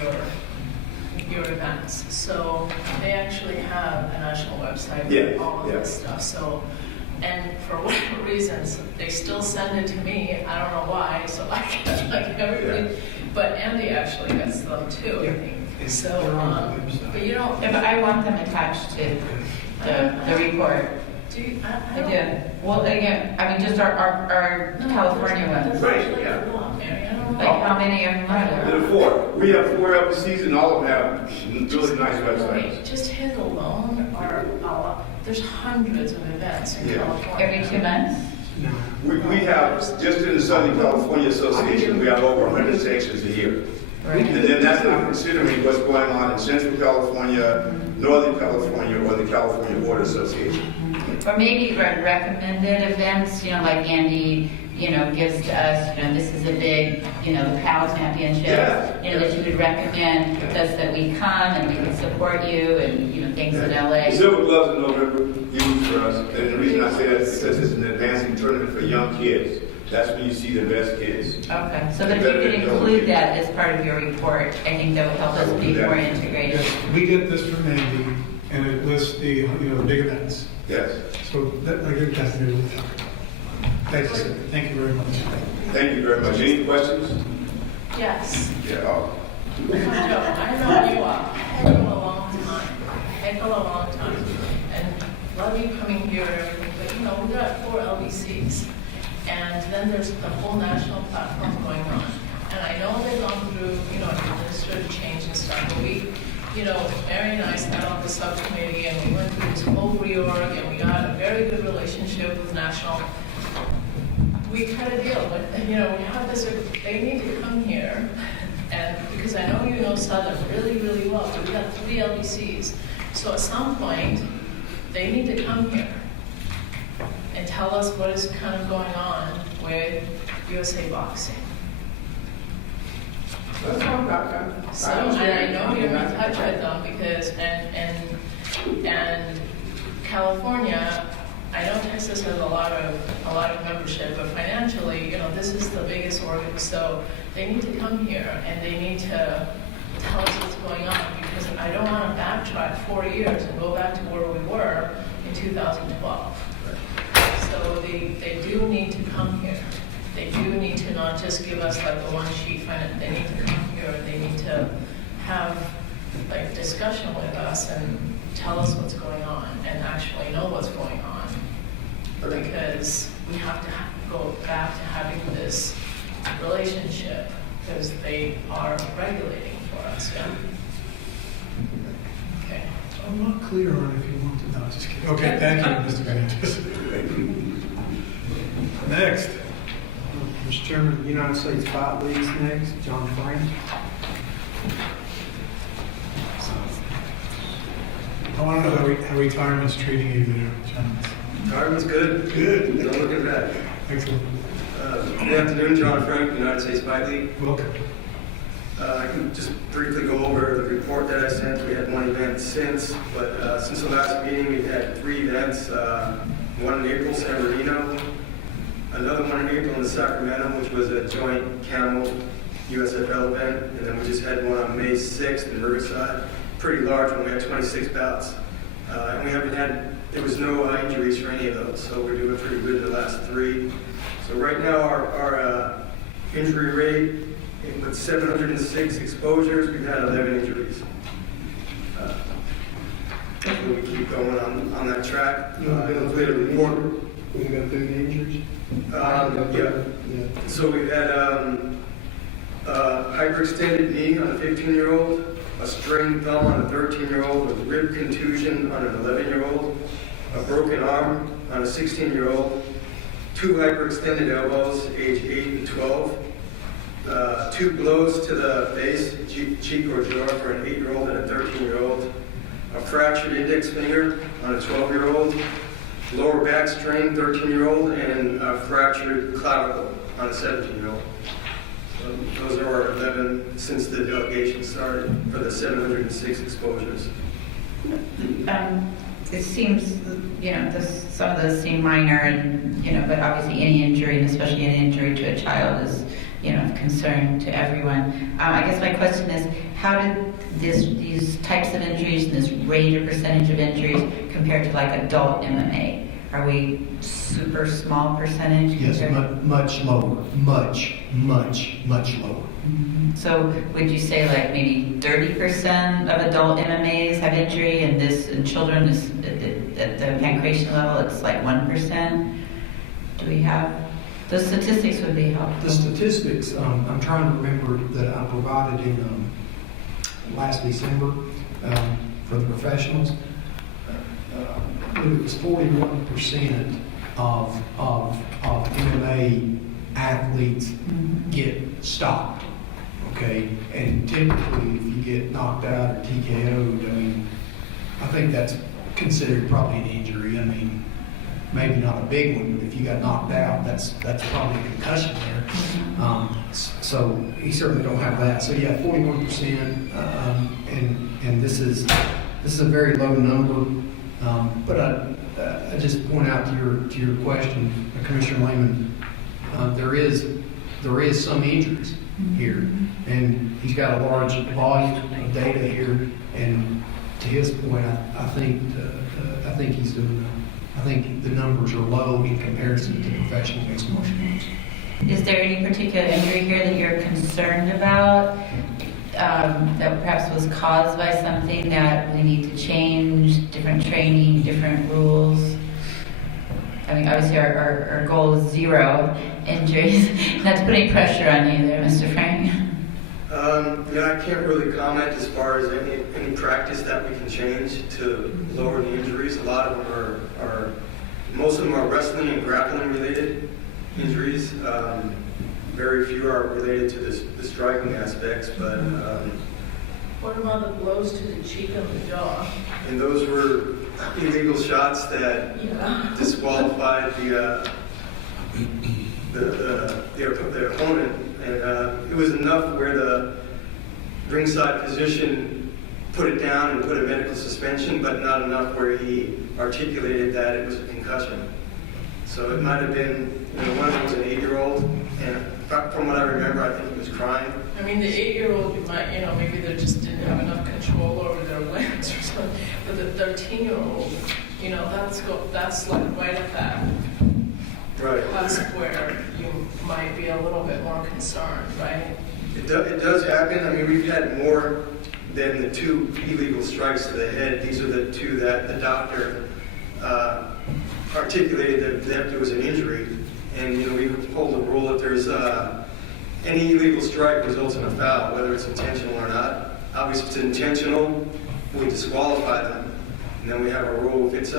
your events. So they actually have a national website with all of this stuff. So And for whatever reasons, they still send it to me. I don't know why, so I get like everybody. But Andy actually gets them too, I think. So, but you don't. If I want them attached to the report. Do you? I do. Well, again, I mean, just our California ones. Right, yeah. Like how many of them are there? There are 4. We have 4 LBCs and all of them have really nice websites. Just his alone are there's hundreds of events in California. Every 2 months? We have, just in the Southern California Association, we have over 100 sanctions a year. Right. And then that's not considering what's going on in Central California, Northern California, or the California Water Association. Or maybe recommended events, like Andy, gives to us, this is a big, the PAL Championship, that you would recommend just that we come and we can support you and, things in LA. The Silver Gloves in November, huge for us. And the reason I say that is because it's an advancing tournament for young kids. That's when you see the best kids. Okay, so that if you could include that as part of your report, I think that would help us be more integrated. Yes, we get this from Andy, and it lists the, the big events. Yes. So that, I think that's really helpful. Thank you, sir. Thank you very much. Thank you very much. Any questions? Yes. Yeah. Joe, I know you a heck of a long time, and love you coming here and everything, but we got 4 LBCs, and then there's the whole national platform going on, and I know they've gone through, administrative change and stuff, but we, Mary and I sat on the subcommittee, and we went through this whole reorg, and we got a very good relationship with national. We cut a deal, but, we have this, they need to come here. And because I know you know Southern really, really well, but we got 3 LBCs. So at some point, they need to come here and tell us what is kind of going on with USA Boxing. So, and I know you're in touch with them because, and California, I know Texas has a lot of membership, but financially, this is the biggest organ, so they need to come here and they need to tell us what's going on, because I don't want to backtrack 4 years and go back to where we were in 2012. So they do need to come here. They do need to not just give us like the one sheet finance. They need to come here and they need to have like discussion with us and tell us what's going on and actually know what's going on. Because we have to go back to having this relationship because they are regulating for us, yeah? Okay. I'm not clear on if you want to, no, just kidding. Okay, thank you, Mr. Sanchez. Next. Mr. Chairman, United States Fight League's next, John Frank. I want to know how retirement's treating you there, John. Retirement's good. Good. Don't look at that. Excellent. Good afternoon, John Frank, United States Fight League. Welcome. I can just briefly go over the report that I sent. We had 1 event since, but since the last meeting, we've had 3 events. One in April, San Bernardino. Another one in April in Sacramento, which was a joint Camel USFL event. And then we just had one on May 6th in Riverside. Pretty large one. We had 26 bouts. And we haven't had, there was no injuries for any of those. So we're doing pretty good in the last 3. So right now our injury rate, with 706 exposures, we've had 11 injuries. We keep going on that track. We got 30 injuries. Yeah. So we've had hyperextended knee on a 15-year-old, a strained thumb on a 13-year-old, a rib contusion on an 11-year-old, a broken arm on a 16-year-old, 2 hyperextended elbows, age 8 and 12, 2 blows to the face, cheek or jaw for an 8-year-old and a 13-year-old, a fractured index finger on a 12-year-old, lower back strain, 13-year-old, and a fractured clavicle on a 17-year-old. So those are our 11 since the delegation started for the 706 exposures. It seems, some of those seem minor, and but obviously any injury, and especially an injury to a child, is of concern to everyone. I guess my question is, how did these types of injuries and this rate or percentage of injuries compare to like adult MMA? Are we super small percentage? Yes, compared- much lower, much lower. So would you say like maybe 30% of adult MMAs have injury, and this in children is at the pancreation level, it's like 1%? Do we have, those statistics would be helpful. The statistics, I'm trying to remember that I provided in last December for the professionals. It was 41% of MMA athletes get stopped. Okay, and typically if you get knocked out or TKO'd, I mean, I think that's considered probably an injury. I mean, maybe not a big one, but if you got knocked out, that's probably a concussion there. So he certainly don't have that. So yeah, 41%, and this is a very low number. But I just point out to your question, Commissioner Lehman, there is some injuries here, and he's got a large volume of data here. And to his point, I think he's doing. I think the numbers are low in comparison to professional mixed martial arts. Is there any particular injury here that you're concerned about, that perhaps was caused by something that we need to change, different training, different rules? I mean, obviously our goal is 0 injuries. Not to put any pressure on you there, Mr. Frank. I can't really comment as far as any practice that we can change to lower the injuries. A lot of them most of them are wrestling and grappling related injuries. Very few are related to the striking aspects, but What about the blows to the cheek and the jaw? and those were illegal shots that disqualified the opponent, and it was enough where the ringside physician put it down and put a medical suspension, but not enough where he articulated that it was a concussion. So it might have been, one of them was an 8-year-old, and from what I remember, I think he was crying. I mean, the 8-year-old, you might, maybe they just didn't have enough control over their limbs or something. But the 13-year-old, that's like right at that. Right. That's where you might be a little bit more concerned, right? It does happen. I mean, we've had more than the 2 illegal strikes to the head. These are the 2 that the doctor articulated that there was an injury. And, we hold the rule that there's any illegal strike results in a foul, whether it's intentional or not. Obviously, if it's intentional, we disqualify them. And then we have a rule if it's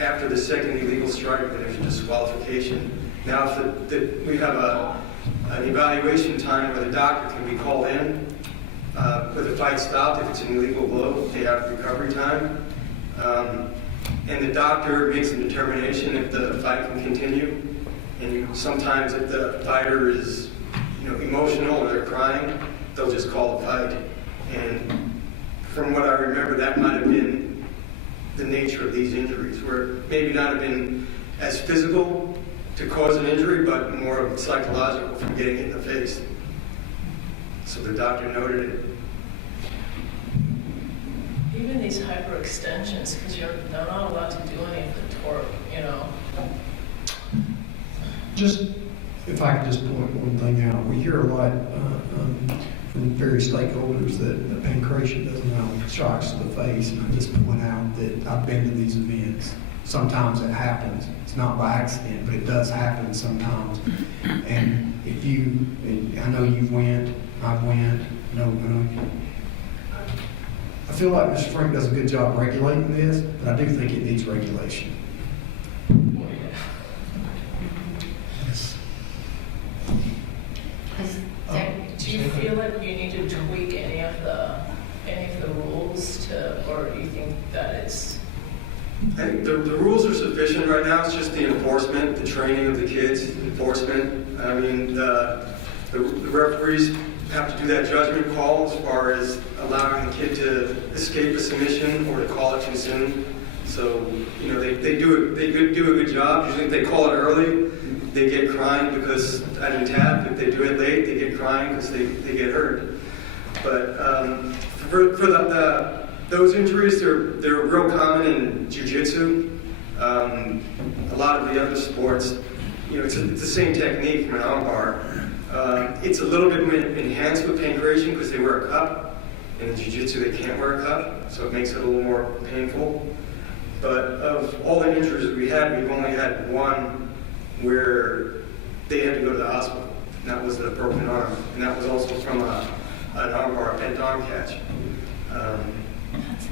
after the second illegal strike, then there's a disqualification. Now, if we have an evaluation time where the doctor can be called in with the fight stopped. If it's an illegal blow, they have recovery time. And the doctor makes a determination if the fight can continue. And sometimes if the fighter is, emotional or they're crying, they'll just call a fight. And from what I remember, that might have been the nature of these injuries, where maybe not have been as physical to cause an injury, but more of psychological from getting it in the face. So the doctor noted it. Even these hyperextensions, because they're not allowed to do any of the torque, Just, if I could just point one thing out, we hear a lot from various stakeholders that the pancreation doesn't allow shocks to the face, and I just point out that I've been to these events. Sometimes it happens. It's not by accident, but it does happen sometimes. And I know you've went, I've went, I feel like Mr. Frank does a good job regulating this, but I do think it needs regulation. Do you feel like you need to tweak any of the rules or do you think that it's? I think the rules are sufficient right now. It's just the enforcement, the training of the kids, enforcement. I mean, the referees have to do that judgment call as far as allowing the kid to escape a submission or to call it too soon. So, they do a good job. Usually if they call it early, they get crying because I didn't tap. If they do it late, they get crying because they get hurt. But for those injuries, they're real common in jiu-jitsu. A lot of the other sports, it's the same technique from an armbar. It's a little bit enhanced with pancreation because they wear a cup. In jiu-jitsu, they can't wear a cup, so it makes it a little more painful. But of all the injuries we had, we've only had one where they had to go to the hospital, and that was a broken arm, and that was also from an armbar, a bent arm catch.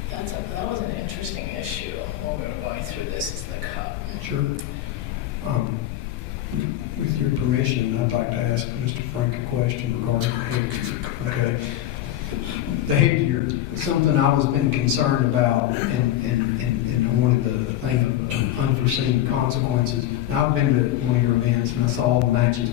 That was an interesting issue when we were going through this, is the cup. Sure. With your permission, I'd like to ask Mr. Frank a question regarding the headgear. Okay. The headgear, something I was been concerned about, and I wanted the thing of unforeseen consequences. Now, I've been to one of your events and I saw all the matches.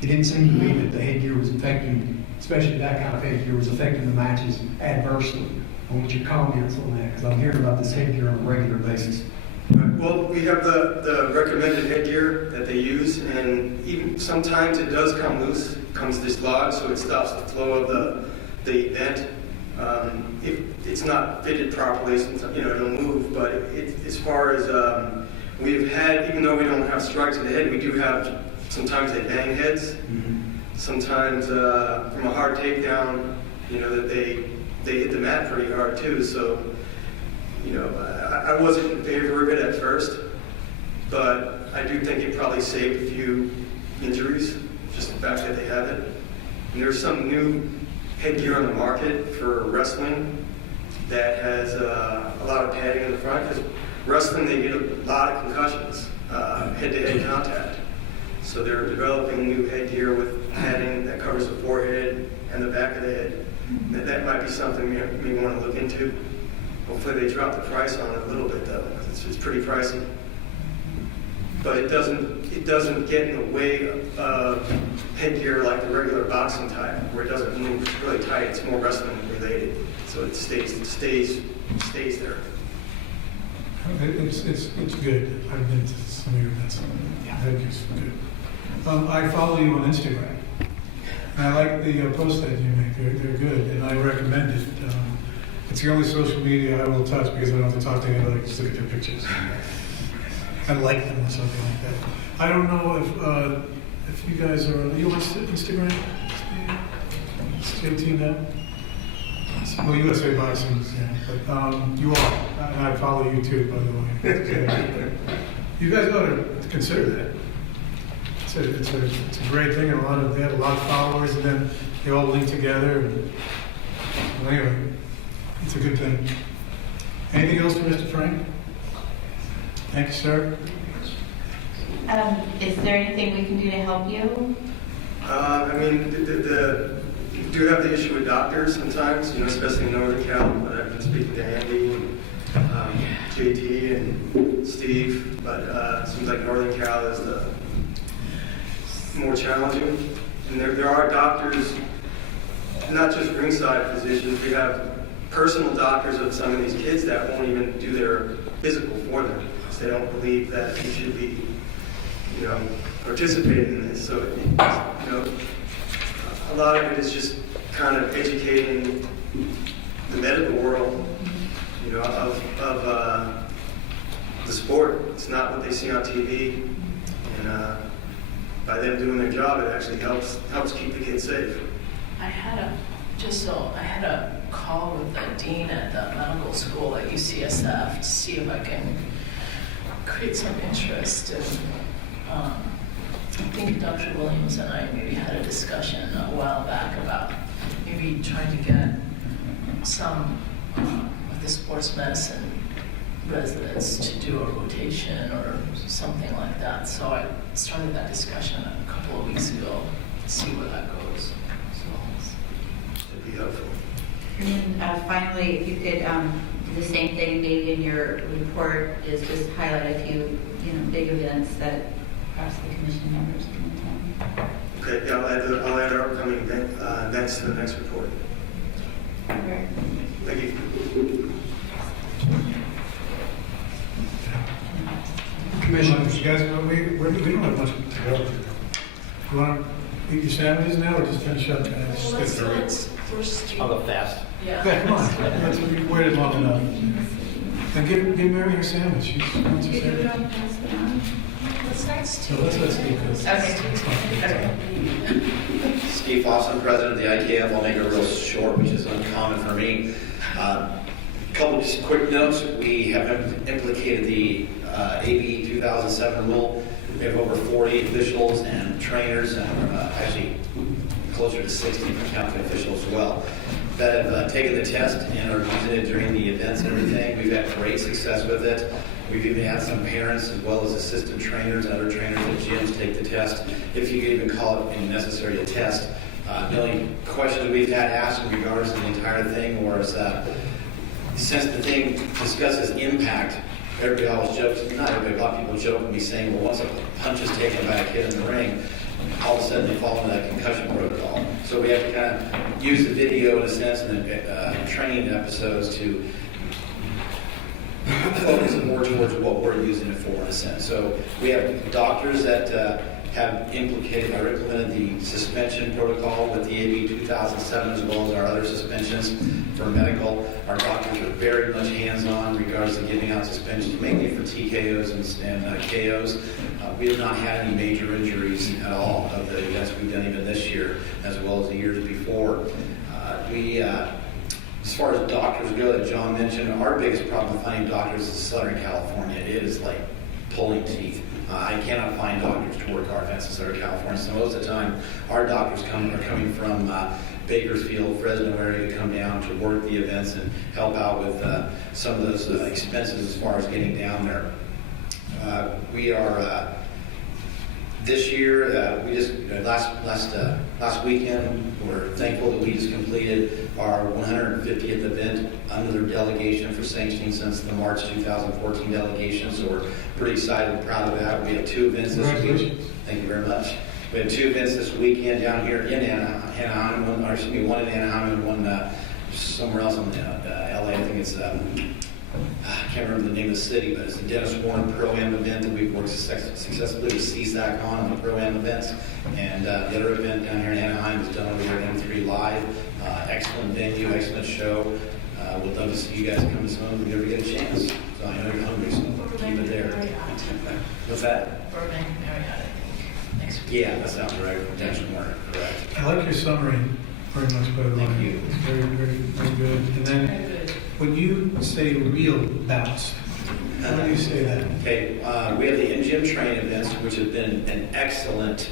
It didn't seem to me that the headgear was affecting, especially that kind of headgear, was affecting the matches adversely. I want your comments on that, because I'm hearing about this headgear on a regular basis. Well, we have the recommended headgear that they use, and even sometimes it does come loose, comes dislodged, so it stops the flow of the event. If it's not fitted properly, it'll move. But as far as we've had, even though we don't have strikes to the head, we do have sometimes they bang heads. Sometimes from a hard takedown, that they hit the mat pretty hard too. So. I wasn't in favor of it at first, but I do think it probably saved a few injuries, just the fact that they have it. And there's some new headgear on the market for wrestling that has a lot of padding in the front, because wrestling, they get a lot of concussions, head-to-head contact. So they're developing new headgear with padding that covers the forehead and the back of the head. That might be something we want to look into. Hopefully they drop the price on it a little bit though, because it's pretty pricey. But it doesn't get in the way of headgear like the regular boxing type, where it doesn't move really tight. It's more wrestling related, so it stays there. It's good. I've been to some of your events. Headgear's good. I follow you on Instagram, and I like the posts that you make. They're good, and I recommend it. It's the only social media I will touch because I don't have to talk to anybody, just look at their pictures. I like them or something like that. I don't know if you guys are you on Instagram? COT now? Well, USA Boxing, yeah. But you are. And I follow you too, by the way. Okay. You guys ought to consider that. It's a great thing, and they have a lot of followers, and then they all link together. Well, anyway. It's a good thing. Anything else for Mr. Frank? Thank you, sir. Is there anything we can do to help you? You do have the issue with doctors sometimes, especially in Northern Cal, but I've been speaking to Andy and JT and Steve, but it seems like Northern Cal is the more challenging. And there are doctors, not just ringside physicians, we have personal doctors of some of these kids that won't even do their physical for them, because they don't believe that you should be, participating in this. So, a lot of it is just kind of educating the medical world, of the sport. It's not what they see on TV, and by them doing their job, it actually helps keep the kids safe. I had a call with the dean at the medical school at UCSF to see if I can create some interest. And I think Dr. Williams and I maybe had a discussion a while back about maybe trying to get some of the sports medicine residents to do a rotation or something like that. So I started that discussion a couple of weeks ago to see where that goes. It'd be helpful. And then finally, if you could do the same thing maybe in your report, is just highlight a few, big events that perhaps the commission members can attend. Okay, yeah, I'll add our upcoming events to the next report. Okay. Thank you. Commissioners, you guys, we don't have much to go. You want to eat your sandwiches now, or just finish up? Well, let's I'll go fast. Yeah. Yeah, come on. We waited long enough. And give Mary her sandwich. She wants a sandwich. What's next? So let's speak this. Okay. Steve Fossum, president of the IKF. I'll make it real short, which is uncommon for me. Couple just quick notes. We have implicated the AB 2007 rule. We have over 40 officials and trainers, and actually closer to 60 for county officials as well, that have taken the test and are using it during the events and everything. We've had great success with it. We've even had some parents as well as assistant trainers and other trainers at gyms take the test, if you could even call it necessary a test. The only questions we've had asked in regards to the entire thing was, since the thing discusses impact, everybody always jokes, not everybody, a lot of people joke with me saying, well, once a punch is taken by a kid in the ring, all of a sudden they fall into that concussion protocol. So we have to kind of use the video in a sense and the training episodes to focus more towards what we're using it for in a sense. So we have doctors that have implemented the suspension protocol with the AB 2007 as well as our other suspensions for medical. Our doctors are very much hands-on in regards to giving out suspensions, mainly for TKOs and KOs. We have not had any major injuries at all of the events we've done even this year, as well as the years before. As far as doctors go, that John mentioned, our biggest problem with finding doctors is Southern California. It is like pulling teeth. I cannot find doctors to work our events in Southern California. So most of the time, our doctors are coming from Bakersfield, Fresno area to come down to work the events and help out with some of those expenses as far as getting down there. We are this year. We just last weekend. We're thankful that we just completed our 150th event under their delegation for sanctioning since the March 2014 delegation. So we're pretty excited and proud of that. We have 2 events this week. Thank you very much. We have 2 events this weekend down here in Anaheim. One in Anaheim and one somewhere else in LA. I think it's I can't remember the name of the city, but it's the Dennis Warren Pro-Am event that we've worked successfully with CSAC on the Pro-Am events. And the other event down here in Anaheim is done over here at M3 Live. Excellent venue, excellent show. We'd love to see you guys come to some if you ever get a chance. So I know you're hungry, so keep it there. What's that? Burbank, Marriott. Next week. Yeah, that sounds right. Dennis Warren, correct. I like your summary very much, by the way. Thank you. It's very, very, very good. And then when you say real bouts, how do you say that? Okay, we have the in-gym training events, which have been an excellent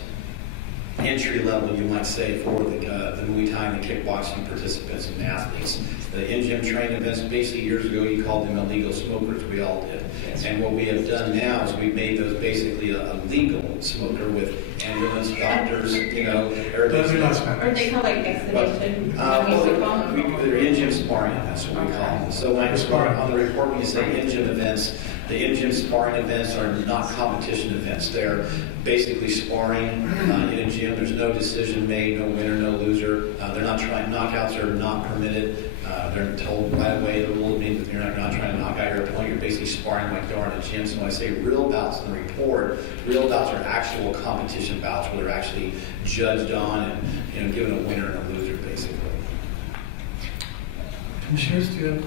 entry level, you might say, for the Muay Thai and the kickboxing participants and athletes. The in-gym training events, basically years ago, you called them illegal smokers. We all did. And what we have done now is we've made those basically a legal smoker with ambulance doctors, everything. Those are not smokers. Or they call like exhibition. They're in-gym sparring events, what we call them. So when on the report, when you say in-gym events, the in-gym sparring events are not competition events. They're basically sparring in a gym. There's no decision made, no winner, no loser. They're not trying. Knockouts are not permitted. They're told right away the rule means that you're not trying to knock out your opponent. You're basically sparring like they are in a gym. So when I say real bouts in the report, real bouts are actual competition bouts where they're actually judged on and given a winner and a loser, basically. Commissioners, do you have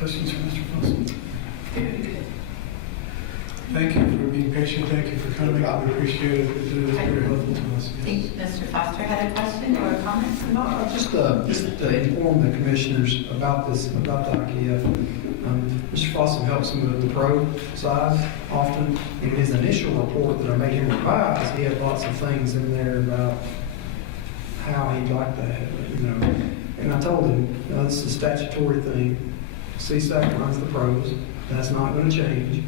questions for Mr. Fossum? Thank you for being patient. Thank you for coming. We appreciate it. It was very helpful to us. I think Mr. Foster had a question or a comment? No, just to inform the commissioners about this, about the IKF. Mr. Fossum helps him with the pro side often. In his initial report that I made him revise, he had lots of things in there about how he'd like that, And I told him, this is a statutory thing. CSAC runs the pros. That's not going to change.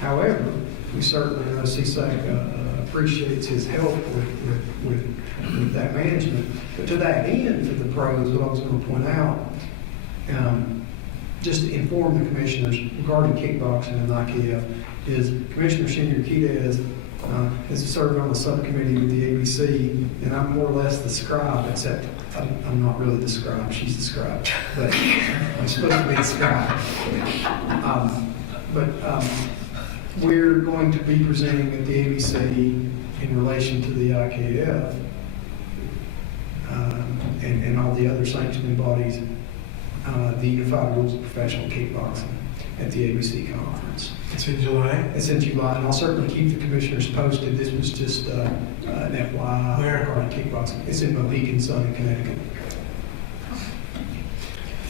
However, we certainly know CSAC appreciates his help with that management. But to that end, to the pros, what I was going to point out, just to inform the commissioners regarding kickboxing and IKF, is Commissioner Senior Quidez has served on the subcommittee with the ABC, and I'm more or less the scribe, except I'm not really the scribe, she's the scribe, but I'm supposed to be the scribe. We're going to be presenting at the ABC in relation to the IKF and all the other sanctioning bodies, the Unified Rules of Professional Kickboxing. at the ABC conference. It's in July? It's in July, and I'll certainly keep the commissioners posted. This was just an FYI. Where? Regarding kickboxing. It's in Mohegan Sun, Connecticut.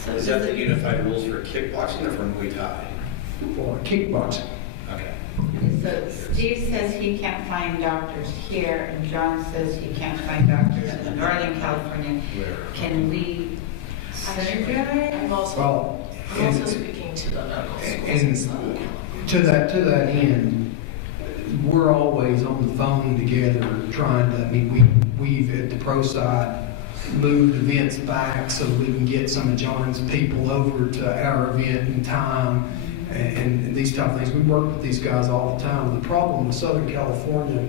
So Is that the unified rules for kickboxing or for Muay Thai? For kickboxing. Okay. So Steve says he can't find doctors here, and John says he can't find doctors in Northern California. Can we survey? I'm also, Well, I'm also speaking to the medical schools in and Southern to that end, we're always on the phone together trying to, I mean, we've at the pro side moved events back so we can get some of John's people over to our event in time and these type of things. We work with these guys all the time. The problem with Southern California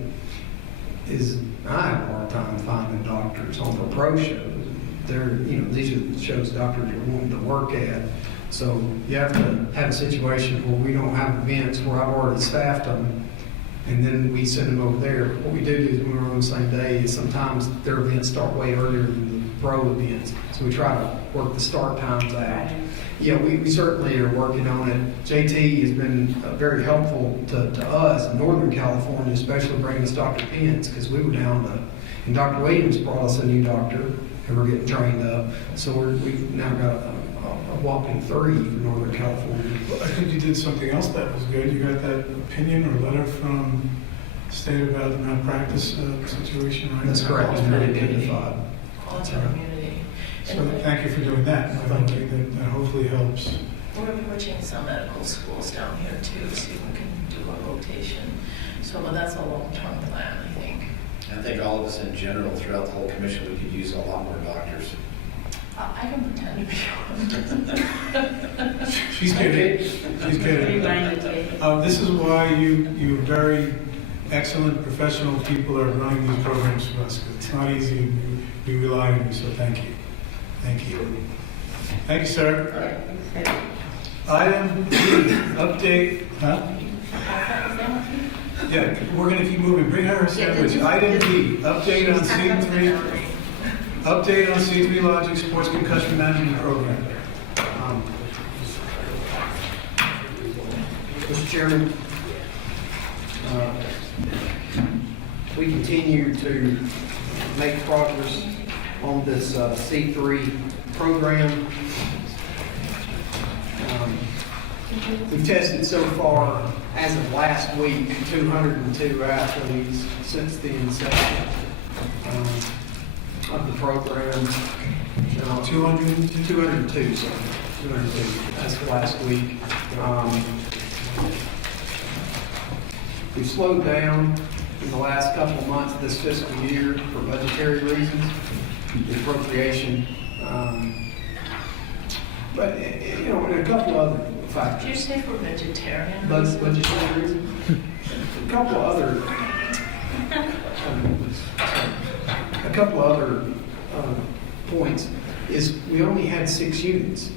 is I have a hard time finding doctors on the pro shows. These are the shows doctors are wanting to work at. So you have to have a situation where we don't have events where I've already staffed them, and then we send them over there. What we do is when we're on the same day is sometimes their events start way earlier than the pro events. So we try to work the start times out. Yeah, we certainly are working on it. JT has been very helpful to us in Northern California, especially bringing us Dr. Pence, because we were down to, and Dr. Williams brought us a new doctor, and we're getting trained up. So we've now got a whopping 3 for Northern California. Well, I think you did something else that was good. You got that opinion or letter from the state about the malpractice situation, right? That's correct. It's very dignified. quality immunity. So thank you for doing that. I think that hopefully helps. We're approaching some medical schools down here too, see if we can do a rotation. So, but that's a long-term plan, I think. I think all of us in general, throughout the whole commission, we could use a lot more doctors. I can pretend to be one. She's kidding. She's kidding. This is why you very excellent professional people are running these programs for us. 'Cause it's not easy. We rely on you, so thank you. Thank you. Thank you, sir. Item D, update. Huh? Yeah, we're going to keep moving. Bring her a sandwich. Item D, update on C3. Update on C3 Logic Sports Concussion Management Program. Mr. Chairman, we continue to make progress on this C3 program. We've tested so far, as of last week, 202 athletes since the inception of the program. 202, sorry. 202, that's last week. We've slowed down in the last couple of months of this fiscal year for budgetary reasons, the appropriation. But, and a couple other factors. Did you say for vegetarian? Budgetary reasons. A couple other points is we only had 6 units,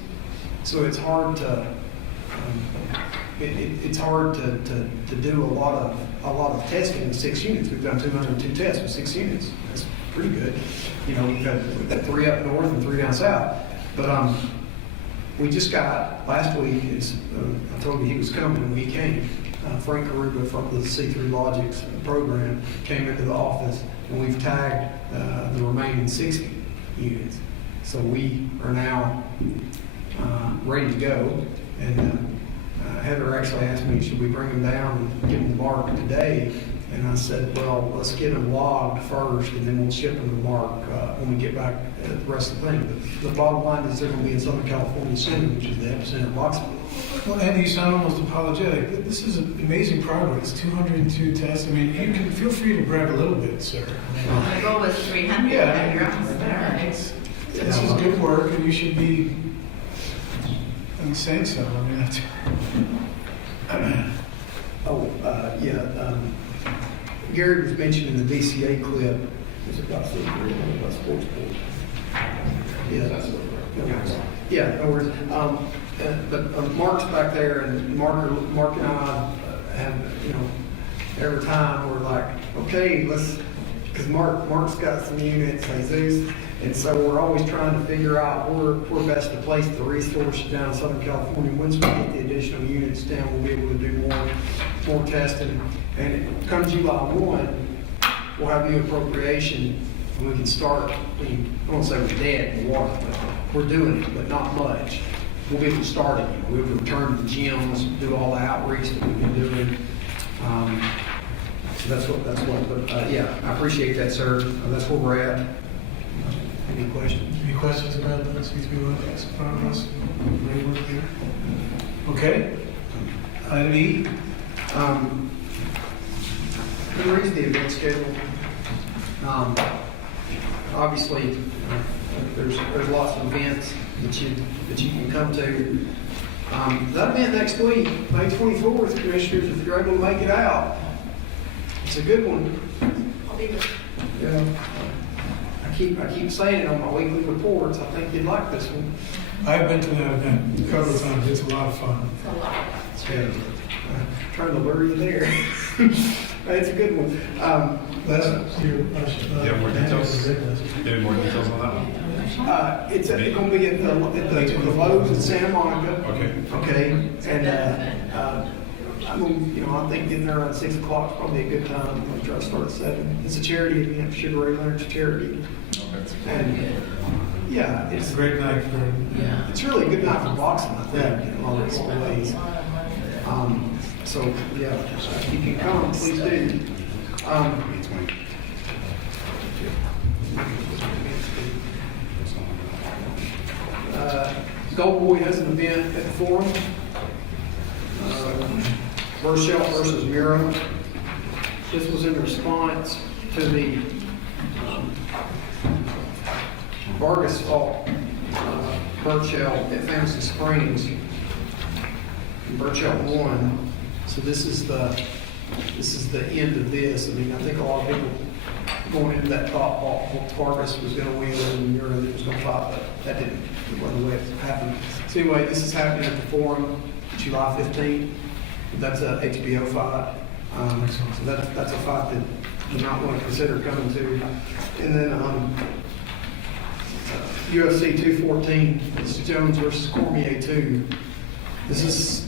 so it's hard to it's hard to do a lot of testing with 6 units. We've done 202 tests with 6 units. That's pretty good. We've got 3 up north and 3 down south. But we just got last week. I told you he was coming, and he came. Frank Aruba from the C3 Logics program came into the office, and we've tagged the remaining 60 units. So we are now ready to go. And Heather actually asked me, should we bring them down and give them the mark today? And I said, well, let's get them logged first, and then we'll ship them the mark when we get back the rest of the thing. But the bottom line is they're going to be in Southern California soon, which is the epicenter of Bloxville. Well, Andy, you sound almost apologetic. This is amazing progress. 202 tests. I mean, you can feel free to brag a little bit, sir. The goal was 300. Yeah, You're almost there. This is good work, and you should be saying so. I mean, that's. Gary was mentioning the DCA clip. Is it about sports board? Yeah, that's what. Yeah, no worries. But Mark's back there, and Mark and I have, every time we're like, okay, let's because Mark's got some units, Jesus, and so we're always trying to figure out where best to place the resources down in Southern California. Once we get the additional units down, we'll be able to do more testing. And come July 1, we'll have new appropriation, and we can start, I won't say we're dead in the water, but we're doing it, but not much. We'll be able to start it. We'll return to the gyms, do all the outreach that we've been doing. So that's what, but yeah, I appreciate that, sir. That's where we're at. Any questions? Any questions about this? These people in front of us? Great work here. Okay. Item E. Here is the event schedule. Obviously, there's lots of events that you can come to. That event next week, May 24th, Commissioners, if you're able to make it out, it's a good one. I'll be there. Yeah. I keep saying it on my weekly reports. I think you'd like this one. I've been to that event a couple of times. It's a lot of fun. It's a lot. Yeah. Trying to lure you there. It's a good one. That's your. You have more details? Maybe more details on that one? It's going to be at the Lowe's in Santa Monica. Okay. Okay. And I think getting there around 6 o'clock is probably a good time. I'm going to try to start at 7. It's a charity event. Sugar Ray Leonard's charity. And yeah, It's a great night for. Yeah. it's really a good night for boxing, I think, in a lot of ways. So, yeah, if you can come, please do. Gold Boy has an event at the Forum. Burchell versus Miro. This was in response to the Vargas fought Burchell at Fantasy Springs. Burchell won. So this is the end of this. I mean, I think a lot of people going into that thought Vargas was going to win and Miro was going to fight, but that didn't. It wasn't the way it happened. So anyway, this is happening at the Forum, July 15th. That's a HBO fight. So that's a fight that you might want to consider coming to. And then UFC 214, it's Jones versus Cormier 2. This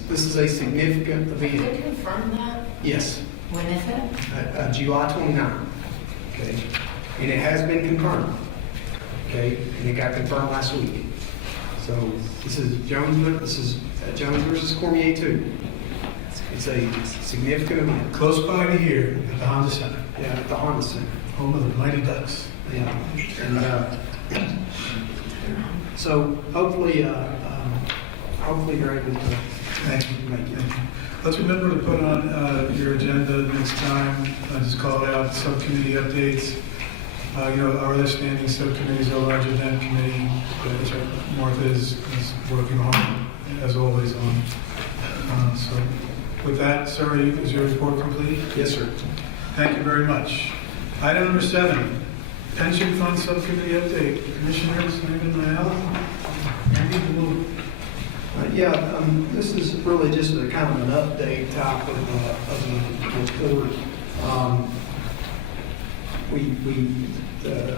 is a significant event. Did you confirm that? Yes. When is it? July 29th. Okay. And it has been confirmed. Okay. And it got confirmed last week. So this is Jones versus Cormier 2. It's a significant event. Close by to here at the Honda Center. Yeah, at the Honda Center. Home of the Mighty Ducks. Yeah. And so hopefully you're able to make it. Let's remember to put on your agenda next time. I just call it out, subcommittee updates. Our other standing subcommittees, our large event committee, which Martha is working on, as always, on. So with that, sir, is your report complete? Yes, sir. Thank you very much. Item number 7, pension fund subcommittee update. Commissioners, David Nyala? This is really just a kind of an update type of a report.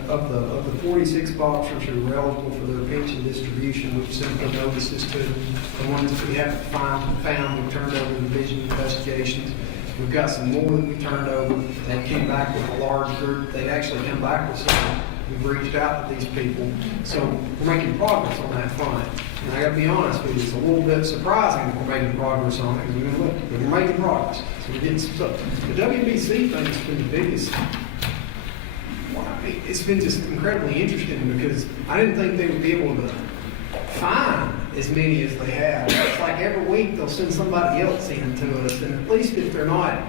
Of the 46 boxers who are eligible for their pension distribution, we've sent the notices to the ones that we haven't found. We've turned over to Division of Investigations. We've got some more that we turned over. They came back with a large group. They actually come back with some. We've reached out to these people. So we're making progress on that front. And I got to be honest with you, it's a little bit surprising that we're making progress on it, because we're making progress. So we're getting some stuff. The WBC thing has been the biggest. It's been just incredibly interesting, because I didn't think they would be able to find as many as they have. It's like every week they'll send somebody else in to us, and at least if they're not,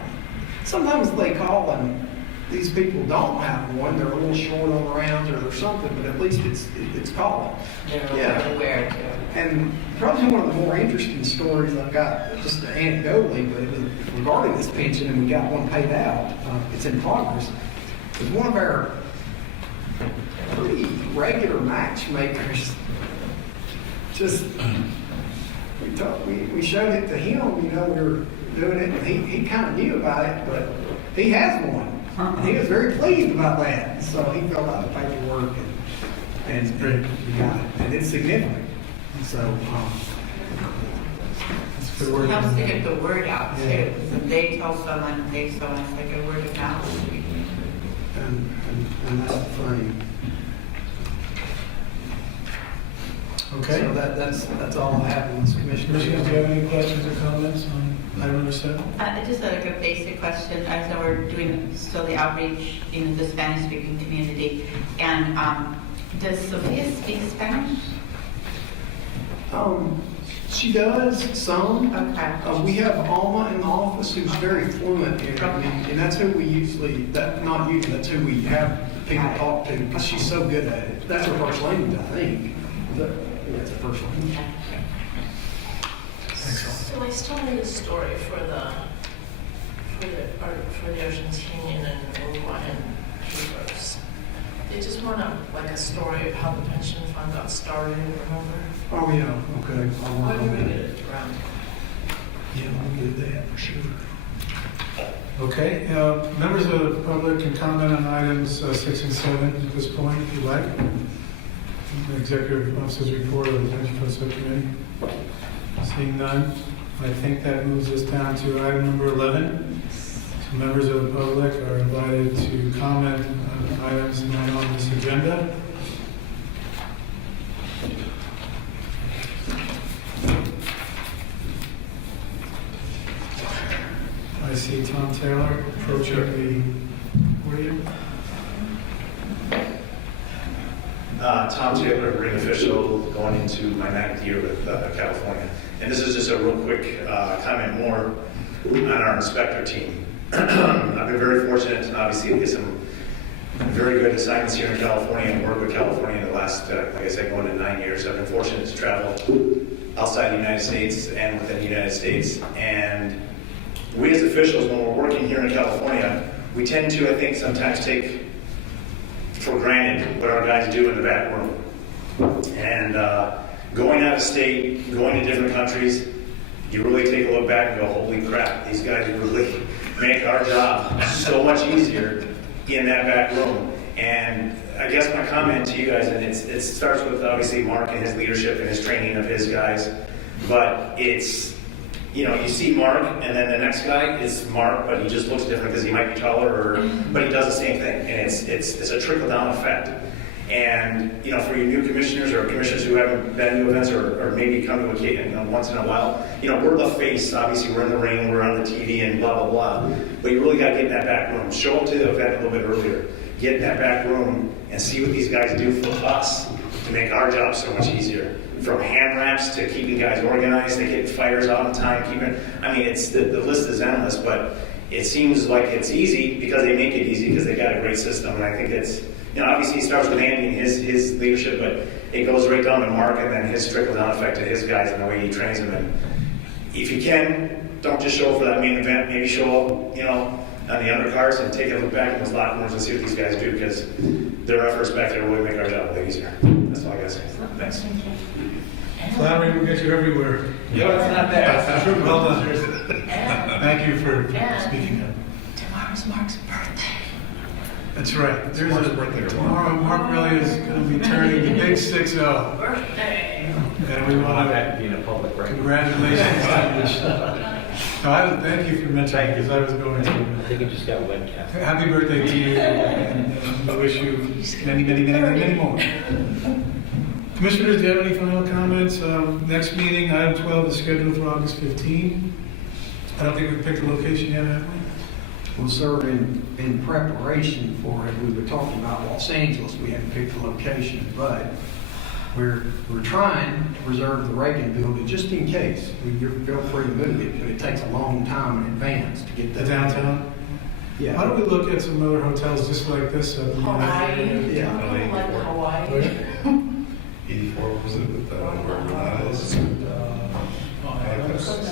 sometimes they call and these people don't have one, they're a little short on rounds or there's something, but at least it's calling. Yeah. Aware. And probably one of the more interesting stories I've got, just anecdotally, but it was regarding this pension, and we got one paid out. It's in progress. It was one of our pretty regular matchmakers. Just we showed it to him. We were doing it, and he kind of knew about it, but he has one. And he was very pleased about that, so he filled out the paperwork and we got it, and it's significant. And so, it's good work. Helps to get the word out too. Yeah. So they tell someone, they so it's like a word of mouth. And that's the thing. Okay. So that's all I have on this commission. Commissioners, do you have any questions or comments on item number 7? I just had like a basic question. I know we're doing still the outreach in the Spanish-speaking community. And does Sophia speak Spanish? She does some. Okay. We have Alma in the office who's very fluent in it, and that's who we usually, that's who we have people talk to, because she's so good at it. That's her first language, I think. That's her first language. So I started a story for the Argentinian and Uruguayan papers. They just want a story of how the pension fund got started, remember? Oh, yeah, okay. Why do we get it around? Yeah, we'll get that for sure. Okay, members of the public can comment on items 6 and 7 at this point, if you like. The Executive Officer's report of the Pension Fund Subcommittee. Seeing none, I think that moves us down to item number 11. So members of the public are invited to comment on items not on this agenda. I see Tom Taylor approaching the podium. Tom Taylor, Marine official, going into my 9th year with California. And this is just a real quick comment more on our inspector team. I've been very fortunate to obviously get some very good assignments here in California and work with California in the last, like I said, going to 9 years. I've been fortunate to travel outside the United States and within the United States. And we as officials, when we're working here in California, we tend to, I think, sometimes take for granted what our guys do in the back room. And going out of state, going to different countries, you really take a look back and go, holy crap, these guys really make our job so much easier in that back room. And I guess my comment to you guys, and it starts with obviously Mark and his leadership and his training of his guys, but it's, you know, you see Mark, and then the next guy is Mark, but he just looks different because he might be taller, but he does the same thing, and it's a trickle-down effect. And, you know, for you new commissioners or commissioners who haven't been to events or maybe come to a case once in a while, you know, we're the face. Obviously, we're in the ring, we're on the TV, and blah, blah, blah. But you really got to get in that back room. Show up to the event a little bit earlier. Get in that back room and see what these guys do for us to make our job so much easier. From hand wraps to keeping guys organized, they get fires out on time, I mean, it's the list is endless, but it seems like it's easy because they make it easy because they got a great system. And I think it's, you know, obviously it starts with Andy and his leadership, but it goes right down to Mark and then his trickle-down effect to his guys and the way he trains them. And if you can, don't just show up for that main event, maybe show up, you know, on the undercards and take a look back in those locker rooms and see what these guys do, because their efforts back there really make our job a little easier. That's all I gotta say. Thanks. Flattery will get you everywhere. Yeah, it's not there. Well done. Thank you for speaking up. Tomorrow's Mark's birthday. That's right. There's tomorrow, Mark really is going to be turning the big 6-0. Birthday. And we want to being a public record. Congratulations to thank you for mentioning because I was going to. I think it just got webcast. Happy birthday to you, and I wish you many, many, many, many more. Commissioners, do you have any final comments? Next meeting, item 12 is scheduled for August 15. I don't think we've picked a location yet, have we? Well, sir, in preparation for it, we were talking about Los Angeles. We haven't picked a location, but we're trying to reserve the Reagan building just in case. You're feel free to move it, but it takes a long time in advance to get The downtown? Yeah. Why don't we look at some other hotels just like this? Hawaii. Yeah. Like Hawaii. 84 was it with where Granada is?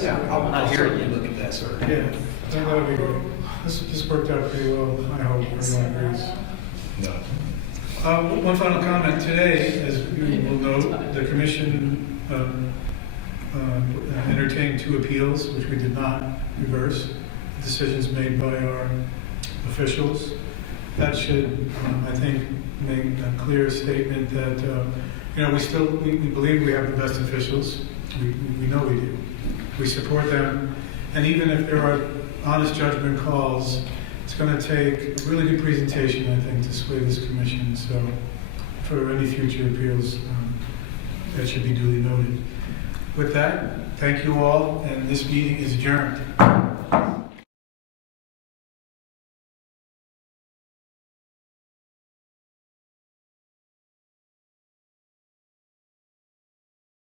Yeah, I'll certainly look at that, sir. Yeah, that would be great. This worked out pretty well, I hope everyone agrees. No. One final comment. Today, as you will note, the commission entertained 2 appeals, which we did not reverse. Decisions made by our officials. That should, I think, make a clear statement that, we believe we have the best officials. We know we do. We support them. And even if there are honest judgment calls, it's going to take a really good presentation, I think, to sway this commission. So for any future appeals, that should be duly noted. With that, thank you all, and this meeting is adjourned.